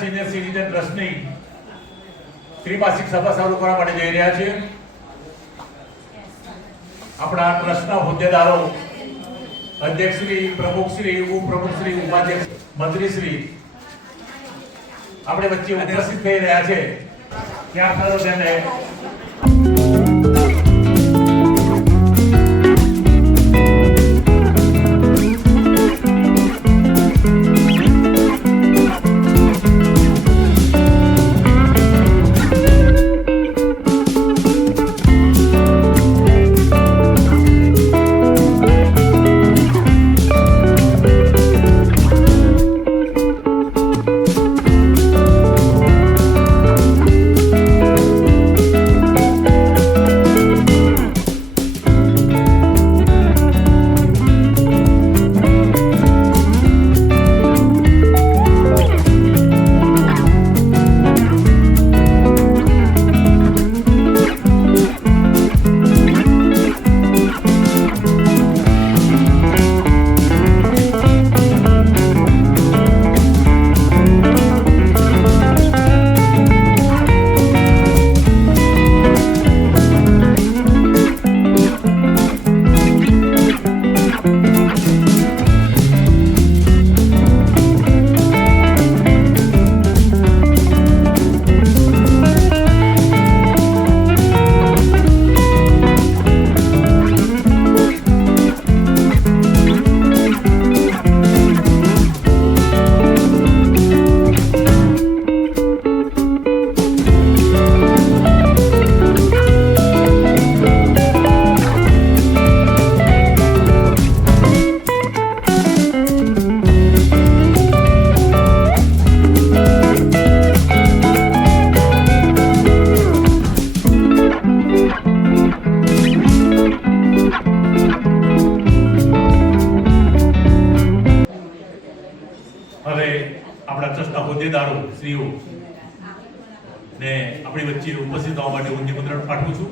Senior citizen ટ્રસ્ટની ત્રિમાસિક સભા શરૂ કરવા માટે જઈ રહ્યા છીએ। આપણા ટ્રસ્ટના હોદ્દેદારો, અધ્યક્ષશ્રી, પ્રમુખશ્રી, ઉપપ્રમુખશ્રી, ઉપાધ્યક્ષ, મંત્રીશ્રી આપણે વચ્ચે ઉપસ્થિત થઈ રહ્યા છે। ત્યાં ખરો તેને આપણા ટ્રસ્ટના હોદ્દેદારો શ્રીઓ ને આપણી વચ્ચે ઉપસ્થિત થવા માટે હું નિમંત્રણ પાઠવું છું।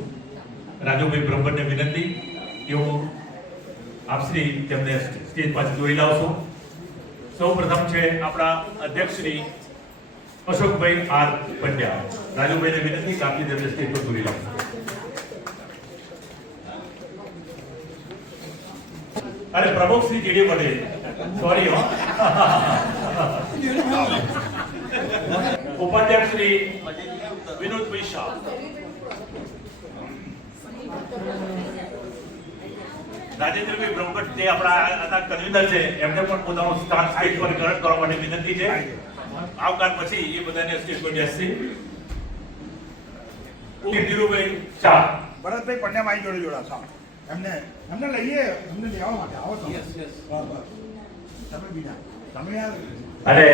રાજુભાઈ બ્રહ્મભટ્ટને વિનંતી કે હું આપશ્રી તેમને સ્ટેજ પાસે જોઈ લાવશો। સૌ પ્રથમ છે આપણા અધ્યક્ષ શ્રી અશોકભાઈ આર પંડ્યા। રાજુભાઈને વિનંતી કે આપની તેમને સ્ટેજ પર જોઈ લાવશો। અરે પ્રમુખ શ્રી જેડી પટેલ, સોરી હો, ઉપાધ્યક્ષ શ્રી વિનોદભાઈ શાહ, રાજેન્દ્રભાઈ બ્રહ્મભટ્ટ જે આપણા કન્વીનર છે એમને પણ પોતાનું સ્થાન સ્ટેજ પર ગ્રહણ કરવા માટે વિનંતી છે। આવકાર પછી એ બધાને સ્ટેજ પર બેસશે। ધીરુભાઈ શાહ, ભરતભાઈ પંડ્યા મારી જોડે જોડાશો। એમને લઈએ, એમને લેવા માટે આવો તમે। તમે બીજા તમે યાર અને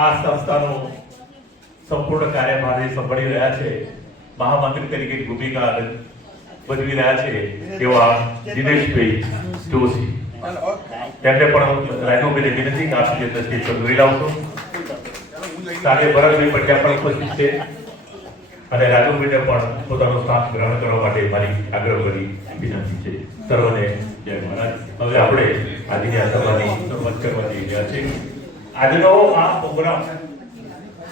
આ સંસ્થાનો સંપૂર્ણ કાર્યભાર સંભાળી રહ્યા છે, મહામંત્રી તરીકે ભૂમિકા ભજવી રહ્યા છે એવા દિનેશભાઈ જોશી, તેમને પણ રાજુભાઈને વિનંતી કે આપ સ્ટેજ પર જોઈ લાવશો। સાથે ભરતભાઈ પંડ્યા પણ ઉપસ્થિત છે અને રાજુભાઈને પણ પોતાનું સ્થાન ગ્રહણ કરવા માટે મારી આગ્રહ કરી વિનંતી છે। સર્વને જય મહારાજ। હવે આપણે આજની આ સભાની શરૂઆત કરવા જઈ રહ્યા છીએ। આજનો આ પ્રોગ્રામ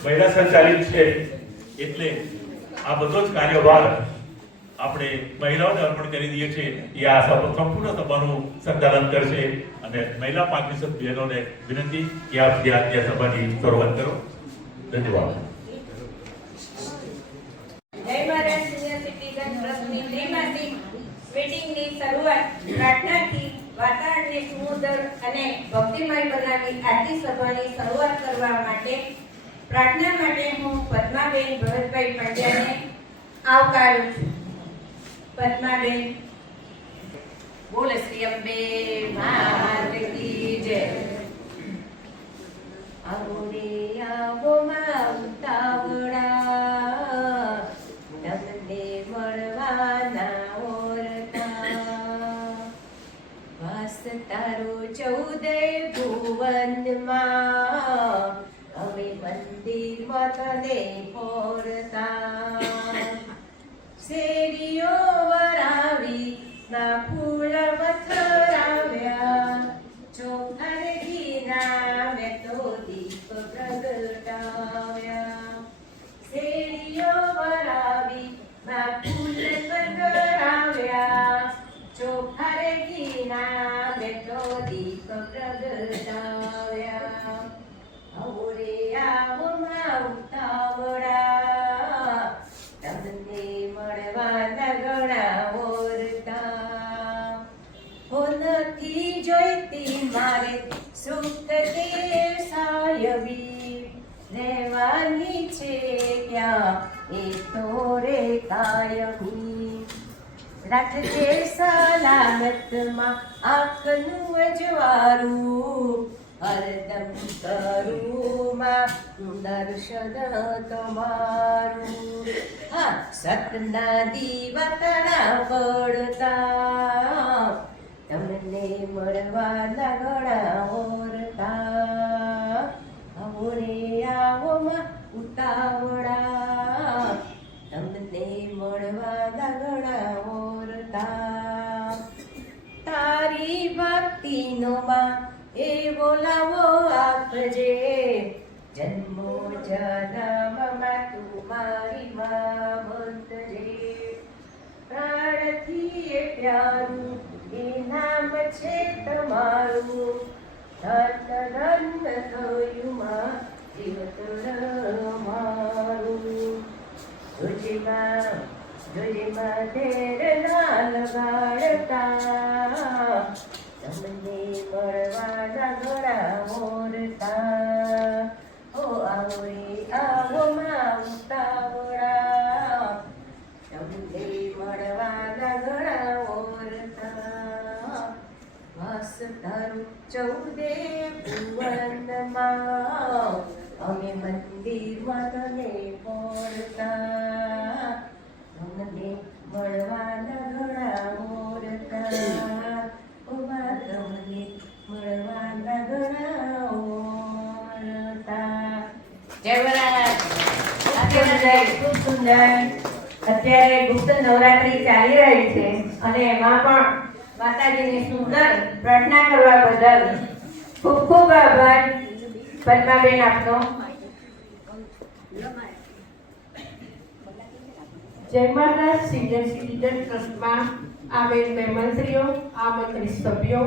મહિલા સંચાલિત છે એટલે આ બધો જ કાર્યભાર આપણે મહિલાઓને અર્પણ કરી દઈએ છીએ। એ આ સંપૂર્ણ સભાનું સંચાલન કરશે અને મહિલા પાંત્રીસ બહેનોને વિનંતી કે આપ ત્યાં સભાની શરૂઆત કરો। ધન્યવાદ। મીટિંગની શરૂઆત પ્રાર્થનાથી વાતાવરણને સુમધુર અને ભક્તિમય બનાવી આજની સભાની શરૂઆત કરવા માટે પ્રાર્થના માટે હું પદ્માબેન ભરતભાઈ પંડ્યાને આવકારું છું। પદ્માબેન, બોલે શ્રી અંબે માત કી જય। આવો રે આવો માવતાવડા, તમને મળવાના તારો 14 ભુવનમાં અમે મંદિરમાં તને પોરતા। શેરીઓ વરાવી ના ફૂલ પથરાવ્યા, ચોખાને ઘીના મેં તો દીપ જેટલો દીપ પ્રગટાવ્યા. આવો રે આવો માં ઉતાવળા, તમને મળવાના ઘણા ઓરતા. હો નથી જોઈતી મારે સુખ દેવ સાયબી, રહેવાની છે ક્યાં એ તો રે કાયમી. રાખજે સલામતમાં આંખનું અજવાળું, હરદમ કરું માં દર્શન તમારું. હા, સતના દીવા તણા પડતા, તમને મળવાના ઘણા ઓરતા. આવો રે આવો માં ઉતાવળા, તમને મળવાના ઘણા ઓરતા. તારી ભક્તિનો માં એવો લાવો આપજે, જન્મો જન્મમાં તું મારી માં બનજે. પ્રાણથી એ પ્યારું એ નામ છે તમારું, ધન ધન થયું માં જીવતર મારું. જોજેમાં ધેર ના લગાડતા, તમને મળવાના ઘણા ઓરતા. ઓ આવો રે આવો માં ઉતાવળા, તમને મળવાના ઘણા ઓરતા. વાસ તારું ચૌદે ભુવનમાં, અમે મંદિરમાં તને પડતા. તમને મળવાના ઘણા ઓરતા. ઓ માં તમને મળવાના ઘણા ઓરતા. જય વરાહ. ખૂબ સુંદર. અત્યારે ગુપ્ત નવરાત્રી ચાલી રહી છે અને એમાં પણ માતાજીની સુંદર પ્રાર્થના કરવા બદલ ખૂબ ખૂબ આભાર પદ્માબેન આપનો. જય મહારાજ સિનિયર સિટીઝન ટ્રસ્ટમાં આવેલ મહેમાનશ્રીઓ, આમંત્રિત સભ્યો,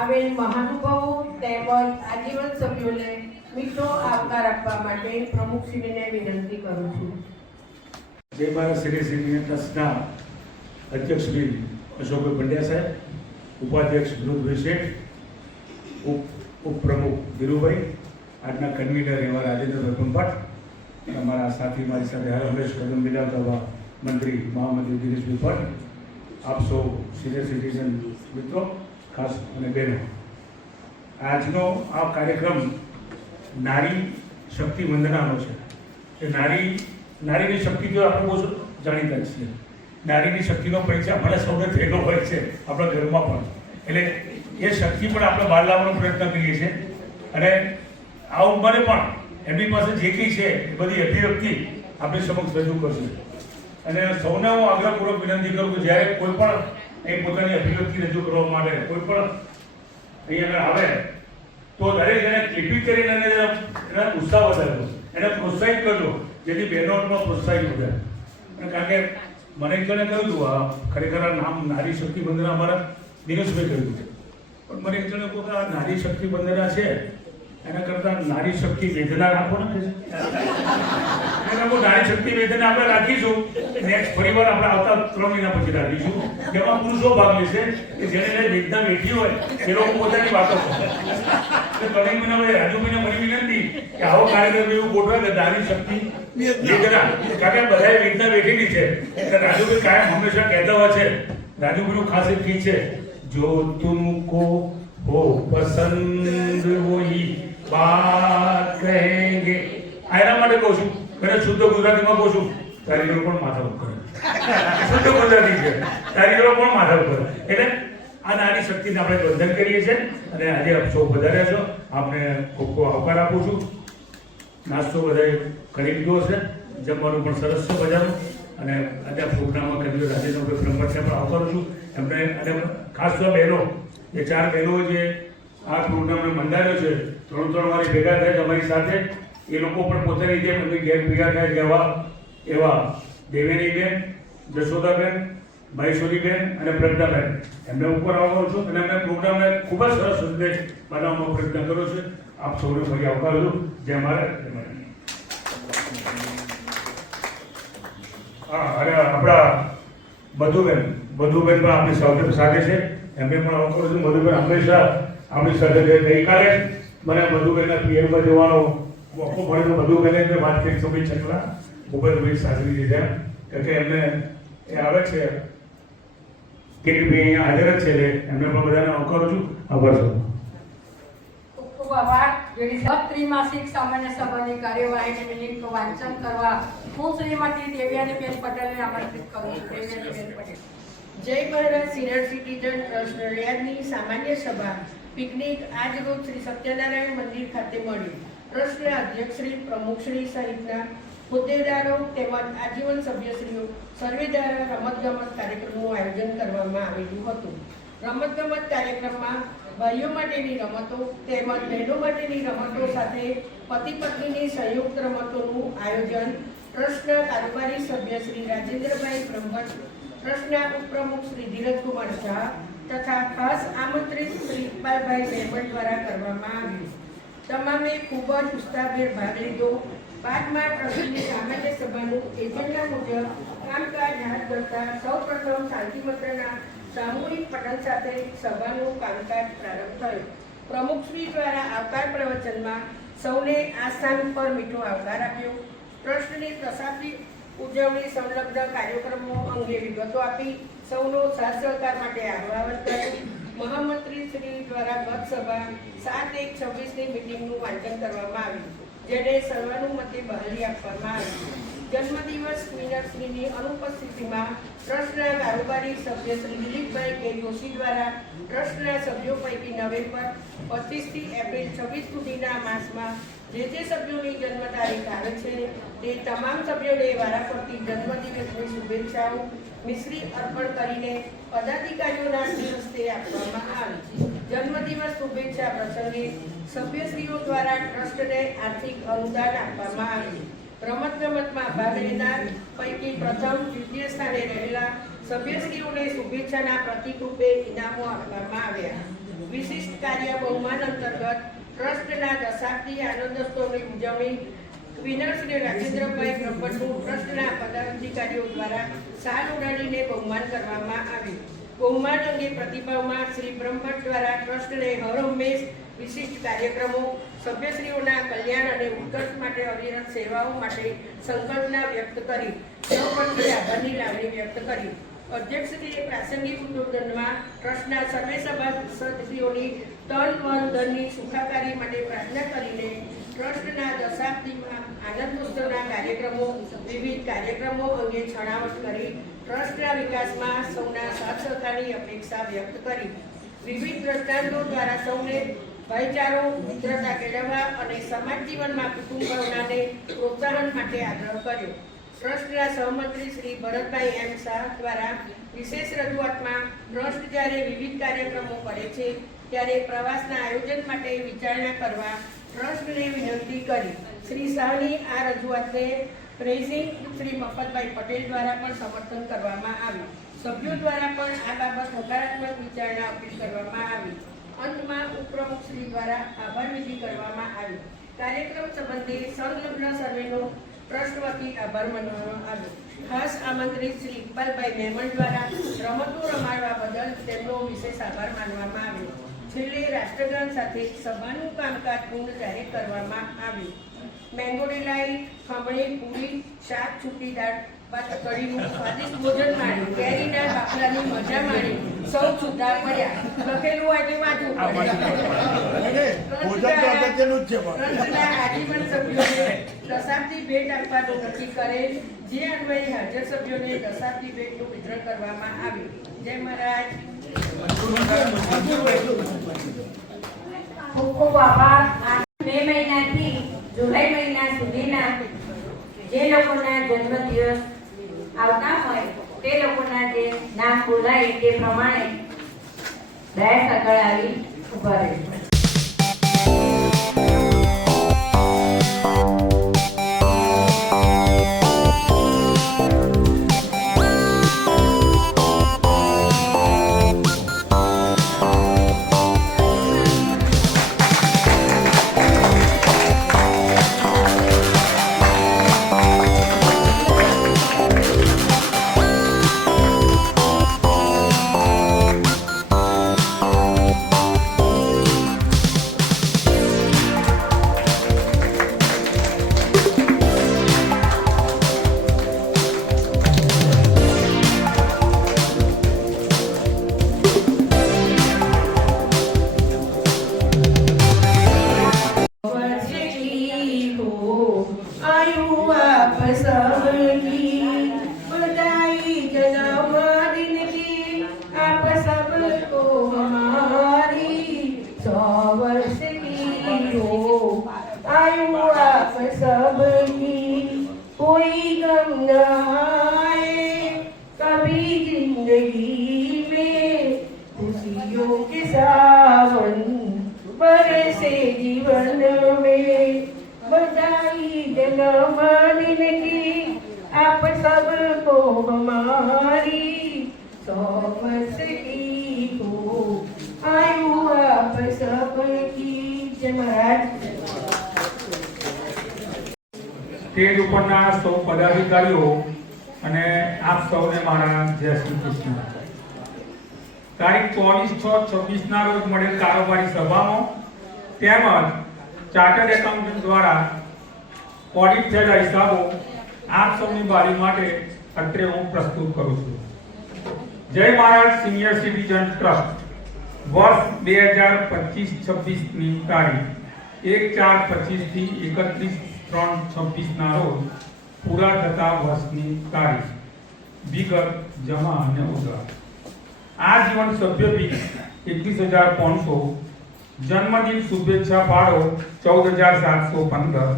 આવેલ મહાનુભાવો તેમજ આજીવન સભ્યોને મીઠો આવકાર આપવા માટે પ્રમુખશ્રીને વિનંતી કરું છું. જય મહારાજ સિનિયર સિટીઝન ટ્રસ્ટના અધ્યક્ષ શ્રી અશોકભાઈ પંડ્યા સાહેબ, ઉપાધ્યક્ષ ધ્રુવભાઈ શેઠ, ઉપપ્રમુખ ધીરુભાઈ, આજના કન્વીનર એવા રાજેન્દ્રભાઈ બ્રહ્મભટ્ટ, અમારા સાથી મારી સાથે હર હંમેશ કદમ મિલાવતા મંત્રી મહામંત્રી દિનેશભાઈ ભટ્ટ, આપ સૌ સિનિયર સિટીઝન મિત્રો ખાસ અને બહેનો, આજનો આ કાર્યક્રમ નારી શક્તિ વંદનાનો છે. એ નારીની શક્તિ તો આપણે બહુ જાણીતા જ છીએ. નારીની શક્તિનો પરિચય આપણે સૌને થયેલો હોય છે, આપણા ઘરમાં પણ. એટલે એ શક્તિ પણ આપણે બહાર લાવવાનો પ્રયત્ન કરીએ છીએ અને આ ઉંમરે પણ એમની પાસે જે કંઈ છે એ બધી અભિવ્યક્તિ આપણી સમક્ષ રજૂ કરશે. અને સૌને હું આગ્રહપૂર્વક વિનંતી કરું કે જ્યારે કોઈ પણ એ પોતાની અભિવ્યક્તિ રજૂ કરવા માટે કોઈ પણ અહીંયા આવે તો દરેક એને ક્લિપિંગ કરીને એના ઉત્સાહ વધારજો, એને પ્રોત્સાહિત કરજો, જેથી બહેનોમાં પ્રોત્સાહિત વધે. અને કારણ કે મને એક જણે કહ્યું હતું, આ ખરેખર આ નામ નારી શક્તિ વંદના અમારા દિનેશભાઈ કહ્યું છે, પણ મને એક જણે કહ્યું કે આ નારી શક્તિ વંદના છે એના કરતાં નારી શક્તિ વેદના રાખો ને. નારી શક્તિ વેદના આપણે રાખીશું, નેક્સ્ટ ફરીવાર આપણે આવતા 3 મહિના પછી રાખીશું, જેમાં પુરુષો ભાગ લેશે કે જેને વેદના વેઠી હોય એ લોકો પોતાની વાતો કરે. 3 મહિના પછી રાજુભાઈને મારી વિનંતી કે આવો કાર્યક્રમ એવું ગોઠવે કે નારી શક્તિ વેદના, કારણ કે બધાએ વેદના વેઠેલી છે. એટલે રાજુભાઈ કાયમ હંમેશા કહેતા હોય છે, રાજુભાઈનું ખાસ એક ગીત છે, જો તુમકો હો પસંદ વહી બાત કહેંગે. આ એના માટે કહું છું, મને શુદ્ધ ગુજરાતીમાં કહું છું, કારીગરો પણ માથા ઉપર કરે. શુદ્ધ ગુજરાતી છે, કારીગરો પણ માથા ઉપર. એટલે આ નારી શક્તિને આપણે વંદન કરીએ છીએ અને આજે આપ સૌ વધાર્યા છો, આપને ખૂબ ખૂબ આવકાર આપું છું. નાસ્તો બધાએ કરી લીધો છે, જમવાનું પણ સરસ છે બધાનું. અને આજે આ પ્રોગ્રામમાં કર્યું રાજેન્દ્રભાઈ બ્રહ્મભટ્ટને પણ આવકારું છું એમને. અને ખાસ તો બહેનો, એ 4 બહેનો જે આ પ્રોગ્રામને મંડાવ્યો છે, 3 વારી ભેગા થાય તમારી સાથે, એ લોકો પણ પોતાની જેમ એમની ઘેર ભેગા થાય એવા દેવેનીબેન, જશોદાબેન, મહેશ્વરીબેન અને પ્રજ્ઞાબેન એમને ઉપર આવવાનો છું અને એમને પ્રોગ્રામને ખૂબ જ સરસ રીતે બનાવવાનો પ્રયત્ન કર્યો છે. આપ સૌને ફરી આવકારું છું. જય મહારાજ, જય મહારાજ. હા, અને આપણા મધુબેન પણ આપણી સાથે છે. એમને પણ આવકારું છું. મધુબેન હંમેશા આપણી સાથે છે. ગઈકાલે મને મધુબેનના પિયરમાં જવાનો મોકો મળ્યો. મધુબેને મેં વાત કરી શુભેચ્છા ભૂપતભાઈ શાસ્ત્રીજી છે કે એમને એ આવે છે કે ભાઈ અહીંયા હાજર જ છે એટલે એમને પણ બધાને આવકારું છું. આભાર સૌ. ખૂબ ખૂબ આભાર. જેની ત્રિમાસિક સામાન્ય સભાની કાર્યવાહીની મિનિટ વાંચન કરવા હું શ્રીમતી દેવ્યાનીબેન પટેલને આમંત્રિત કરું છું. દેવ્યાનીબેન પટેલ. જય મહારાજ સિનિયર સિટીઝન ટ્રસ્ટ નડિયાદની સામાન્ય સભા પિકનિક આજ રોજ શ્રી સત્યનારાયણ મંદિર ખાતે મળી. ટ્રસ્ટના અધ્યક્ષશ્રી, પ્રમુખશ્રી સહિતના હોદ્દેદારો તેમજ આજીવન સભ્યશ્રીઓ સર્વે દ્વારા રમતગમત કાર્યક્રમનું આયોજન કરવામાં આવેલું હતું. રમતગમત કાર્યક્રમમાં ભાઈઓ માટેની રમતો તેમજ બહેનો માટેની રમતો સાથે પતિ પત્નીની સંયુક્ત રમતોનું આયોજન ટ્રસ્ટના કારોબારી સભ્ય શ્રી રાજેન્દ્રભાઈ બ્રહ્મભટ્ટ, ટ્રસ્ટના ઉપપ્રમુખ શ્રી ધીરજકુમાર શાહ તથા ખાસ આમંત્રિત શ્રી ઇકબાલભાઈ મહેમદ દ્વારા કરવામાં આવ્યું. તમામે ખૂબ જ ઉત્સાહભેર ભાગ લીધો. બાદમાં ટ્રસ્ટની સામાન્ય સભાનું એજન્ડા મુજબ કામકાજ હાથ ધરતા સૌપ્રથમ શાંતિ મંત્રના સામૂહિક પઠન સાથે સભાનું કામકાજ પ્રારંભ થયો. પ્રમુખશ્રી દ્વારા આવકાર પ્રવચનમાં સૌને આ સ્થાન પર મીઠો આવકાર આપ્યો. ટ્રસ્ટની દશાબ્દી ઉજવણી સંલગ્ન કાર્યક્રમો અંગે વિગતો આપી સૌનો સાથ સહકાર માટે આહ્વાન કર્યું. મહામંત્રી શ્રી દ્વારા ગત સભા 7/1/26ની મીટિંગનું વાંચન કરવામાં આવ્યું, જેને સર્વાનુમતે બહાલી આપવામાં આવી. જન્મદિવસ વિનરશ્રીની અનુપસ્થિતિમાં ટ્રસ્ટના કારોબારી સભ્ય શ્રી દિલીપભાઈ કે જોશી દ્વારા ટ્રસ્ટના સભ્યો પૈકી નવેમ્બર 25થી એપ્રિલ 26 સુધીના માસમાં જે સભ્યોની જન્મ તારીખ આવે છે તે તમામ સભ્યોને વારાફરતી જન્મદિવસની શુભેચ્છાઓ મિશ્રી અર્પણ કરીને પદાધિકારીઓના હસ્તે આપવામાં આવી. જન્મદિવસ શુભેચ્છા પ્રસંગે સભ્યશ્રીઓ દ્વારા ટ્રસ્ટને આર્થિક અનુદાન આપવામાં આવ્યું. રમતગમતમાં ભાગ લેનાર પૈકી પ્રથમ દ્વિતીય સ્થાને રહેલા સભ્યશ્રીઓને શુભેચ્છાના પ્રતિક રૂપે ઇનામો આપવામાં આવ્યા. વિશિષ્ટ કાર્ય બહુમાન અંતર્ગત ટ્રસ્ટના દશાબ્દી આનંદોત્સવની ઉજવણી વિનર શ્રી રાજેન્દ્રભાઈ બ્રહ્મભટ્ટનું ટ્રસ્ટના પદાધિકારીઓ દ્વારા શાલ ઉડાડીને બહુમાન કરવામાં આવ્યું. બહુમાન અંગે પ્રતિભાવમાં શ્રી બ્રહ્મભટ્ટ દ્વારા ટ્રસ્ટને હર હંમેશ વિશિષ્ટ કાર્યક્રમો, સભ્યશ્રીઓના કલ્યાણ અને ઉત્કર્ષ માટે અવિરત સેવાઓ માટે સંકલ્પના વ્યક્ત કરી સૌ પ્રત્યે આભારની લાગણી વ્યક્ત કરી. અધ્યક્ષશ્રીએ પ્રાસંગિક ઉદ્બોધનમાં ટ્રસ્ટના સર્વે સભ્યોની તન મન ધનની સુખાકારી માટે પ્રાર્થના કરીને ટ્રસ્ટના દશાબ્દીમાં આનંદોત્સવના કાર્યક્રમો, વિવિધ કાર્યક્રમો અંગે છણાવટ કરી ટ્રસ્ટના વિકાસમાં સૌના સાથ સહકારની અપેક્ષા વ્યક્ત કરી. વિવિધ દ્રષ્ટાંતો દ્વારા સૌને ભાઈચારો, મિત્રતા કેળવવા અને સમાજ જીવનમાં કુટુંબ ભાવનાને પ્રોત્સાહન માટે આગ્રહ કર્યો. ટ્રસ્ટના સહમંત્રી શ્રી ભરતભાઈ એમ શાહ દ્વારા વિશેષ રજૂઆતમાં ટ્રસ્ટ જ્યારે વિવિધ કાર્યક્રમો કરે છે ત્યારે પ્રવાસના આયોજન માટે વિચારણા કરવા ટ્રસ્ટને વિનંતી કરી. શ્રી શાહની આ રજૂઆતને પ્રેસિંગ શ્રી મફતભાઈ પટેલ દ્વારા પણ સમર્થન કરવામાં આવ્યું. સભ્યો દ્વારા પણ આ બાબત હકારાત્મક વિચારણા અપીલ કરવામાં આવી. અંતમાં ઉપપ્રમુખ શ્રી દ્વારા આભાર વિધિ કરવામાં આવી. કાર્યક્રમ સંબંધે સંલગ્ન સર્વેનો ટ્રસ્ટ વતી આભાર માનવામાં આવ્યો. ખાસ આમંત્રિત શ્રી ઇકબાલભાઈ મહેમદ દ્વારા રમતો રમાડવા બદલ તેમનો વિશેષ આભાર માનવામાં આવ્યો. છેલ્લે રાષ્ટ્રગાન સાથે સભાનું કામકાજ પૂર્ણ જાહેર કરવામાં આવ્યું. મેંગો ડિલાઇટ, ખમણી, પૂરી, શાક, છૂટી દાળ બાદ કઢીનું સ્વાદિષ્ટ ભોજન માણ્યું. કેરીના બાફલાની મજા માણી સૌ છૂટા પડ્યા. લખેલું હોય તે વાંચવું પડે. ટ્રસ્ટના આજીવન સભ્યોને દશાબ્દી ભેટ આપવાનું નક્કી કરેલ, જે અન્વયે હાજર સભ્યોને દશાબ્દી ભેટનું વિતરણ કરવામાં આવ્યું. જય મહારાજ. ખૂબ ખૂબ આભાર. મે મહિનાથી જુલાઈ મહિના સુધીના જે લોકોના જન્મદિવસ આવતા હોય તે લોકોના જે નામ બોલાય તે પ્રમાણે ડાયસ આગળ આવી ઉભા રહેશે. वर्ष की हो आयु आप सबकी कोई गम न आए कभी जिंदगी में खुशियों के सावन बरसे जीवन में बधाई जन्मदिन की आप सबको हमारी 100 वर्ष की हो आयु आप सबकी जय महाराज। સ્ટેજ ઉપરના સૌ પદાધિકારીઓ અને આપ સૌને મારા જય શ્રી કૃષ્ણ। તારીખ 24/6/26 ના રોજ મળેલ કારોબારી સભામાં તેમજ ચાર્ટર્ડ એકાઉન્ટન્ટ દ્વારા ઓડિટ થયેલા હિસાબો આપ સૌની બારી માટે અત્રે હું પ્રસ્તુત કરું છું। જય મહારાજ સિનિયર સિટીઝન ટ્રસ્ટ વર્ષ 2025-26 ની તારીખ 1/4/25 થી 31/3/26 ના રોજ પૂરા થતા વર્ષની તારીખ વિગત જમા અને ઉધાર। આ જીવન સભ્ય ફી 21,500, જન્મદિન શુભેચ્છા ફાળો 14,715,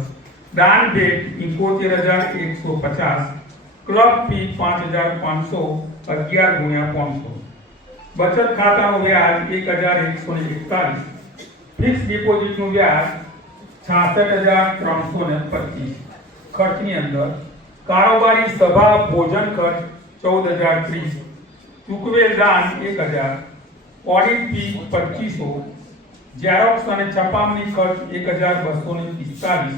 દાન ભેટ 71,150, ક્લબ ફી 5,500 11 × 500, બચત ખાતાનું વ્યાજ 1,141, ફિક્સ ડિપોઝિટનું વ્યાજ 66,325। ખર્ચની અંદર કારોબારી સભા ભોજન ખર્ચ 14,030, ચૂકવેલ દાન 1,000, ઓડિટ ફી 2500, ઝેરોક્સ અને છપામણી ખર્ચ 1,245,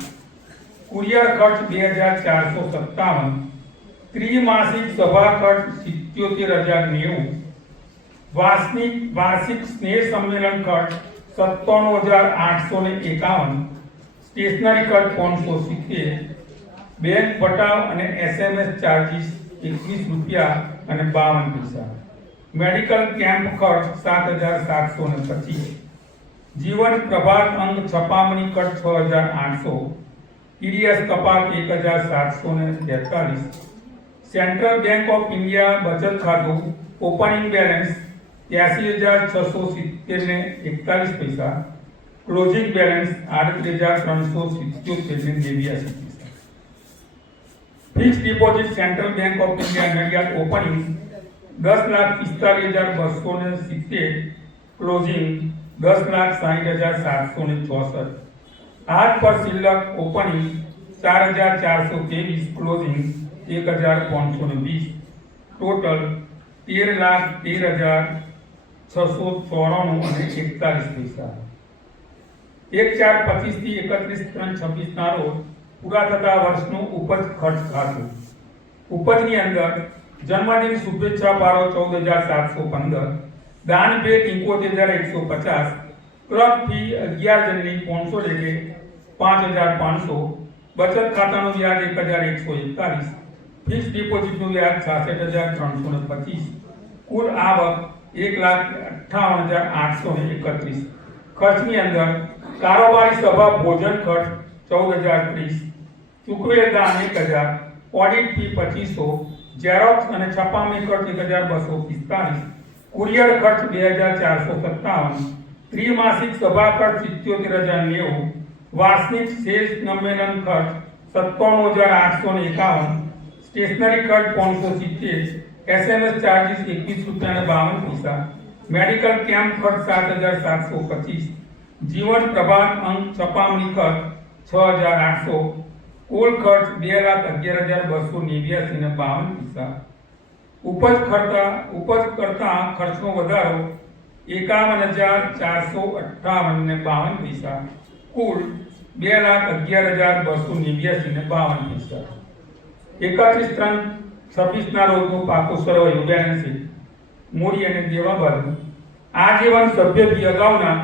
કુરિયર ખર્ચ 2,457, ત્રિમાસિક સભા ખર્ચ 77,090, વાર્ષિક સ્નેહ સંમેલન ખર્ચ 97,851, સ્ટેશનરી ખર્ચ 570, બેંક પટાવ અને SMS ચાર્જીસ 21 રૂપિયા અને 52 પૈસા, મેડિકલ કેમ્પ ખર્ચ 7,725, જીવન પ્રભાત અંગ છપામણી ખર્ચ 6,800, TDS કપાત 1,743, સેન્ટ્રલ બેંક ઓફ ઇન્ડિયા બચત ખાતું ઓપનિંગ બેલેન્સ 83,670 ને 41 પૈસા, ક્લોઝિંગ બેલેન્સ 38,377 ને 82 પૈસા। Fix deposit central bank of India Nadiad opening 10,45,270, closing 10,60,764, હાથ પર શિલ્લક ઓપનિંગ 4,423, ક્લોઝિંગ 1,520, ટોટલ 13,13,694 અને 41 પૈસા। 1/4/25 થી 31/3/26 ના રોજ પૂરા થતા વર્ષનું ઉપજ ખર્ચ ખાતું। ઉપજની અંદર જન્મદિન શુભેચ્છા ફાળો 14,715, દાન ભેટ 71,150, ક્લબ ફી 11 જણની 500 લેખે 5,500, બચત ખાતાનું વ્યાજ 1,141, ફિક્સ ડિપોઝિટનું વ્યાજ 66,325, કુલ આવક 1,58,831। ખર્ચની અંદર કારોબારી સભા ભોજન ખર્ચ 14,030, ચૂકવેલ દાન 1,000, ઓડિટ ફી 2500, ઝેરોક્સ અને છપામણી ખર્ચ 1,245, કુરિયર ખર્ચ 2,457, ત્રિમાસિક સભા ખર્ચ 77,090, વાર્ષિક શેષ સંમેલન ખર્ચ 97,851, સ્ટેશનરી ખર્ચ 570, SMS ચાર્જીસ 21 રૂપિયા અને 52 પૈસા, મેડિકલ કેમ્પ ખર્ચ 7,725, જીવન પ્રભાત અંગ છપામણી ખર્ચ 6,800, કુલ ખર્ચ 2,11,289 ને 52 પૈસા। ઉપજ કરતા ખર્ચનો વધારો 51,458 ને 52 પૈસા, કુલ 2,11,289 ને 52 પૈસા। 31/3/26 ના રોજનું પાકું સરવૈયું બેલેન્સ શીટ મૂડી અને દેવા બાજુ આજીવન સભ્ય ફી અગાઉના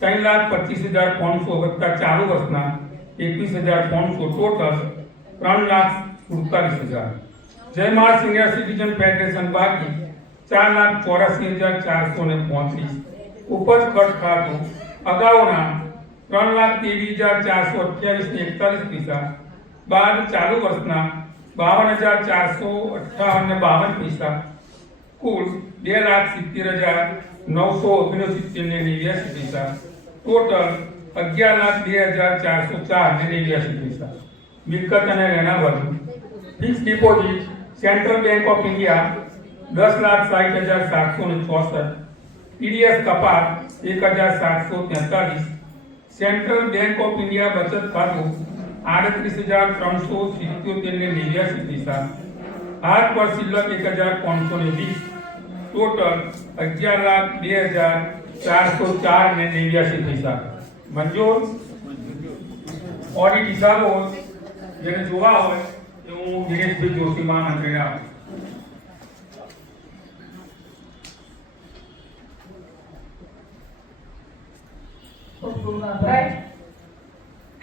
3,25,500 વત્તા ચાલુ વર્ષના 21,500, ટોટલ 3,47,000। જય મહારાજ સિનિયર સિટીઝન ફેડરેશન બાકી 4,84,435, ઉપજ ખર્ચ ખાતું અગાઉના 3,23,428 ને 41 પૈસા બાદ ચાલુ વર્ષના 52,458 ને 52 પૈસા, કુલ 2,70,969 ને 89 પૈસા। ટોટલ 11,02,404 પૈસા. મિલકત અને એના વધુ. Fix deposit central bank of India 10,60,764. TDS કપાત 1,743. સેન્ટ્રલ બેંક ઓફ ઇન્ડિયા બચત ખાતું 38,377 પૈસા. હાથ પર શિલ્લક 1,520. ટોટલ 11,02,404 પૈસા. મંજૂર. ઓડિટ હિસાબો જેને જોવા હોય તો હું દિનેશભાઈ જોશી મહામંત્રીને આપું. ખૂબ ખૂબ આભાર.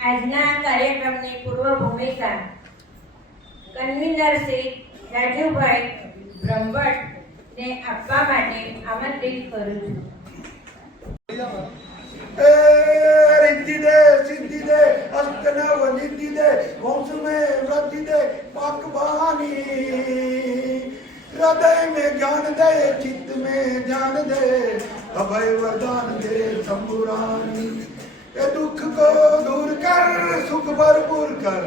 આજના કાર્યક્રમની પૂર્વ ભૂમિકા કન્વીનર શ્રી રાજુભાઈ બ્રહ્મભટ્ટને આપવા માટે આમંત્રિત કરું છું. रिद्धि दे सिद्धि दे अष्टनव निधि दे वंश में वृद्धि दे पकवानी हृदय में ज्ञान दे चित्त में ध्यान दे अभय वरदान दे शंभुरानी ये दुख को दूर कर सुख भरपूर कर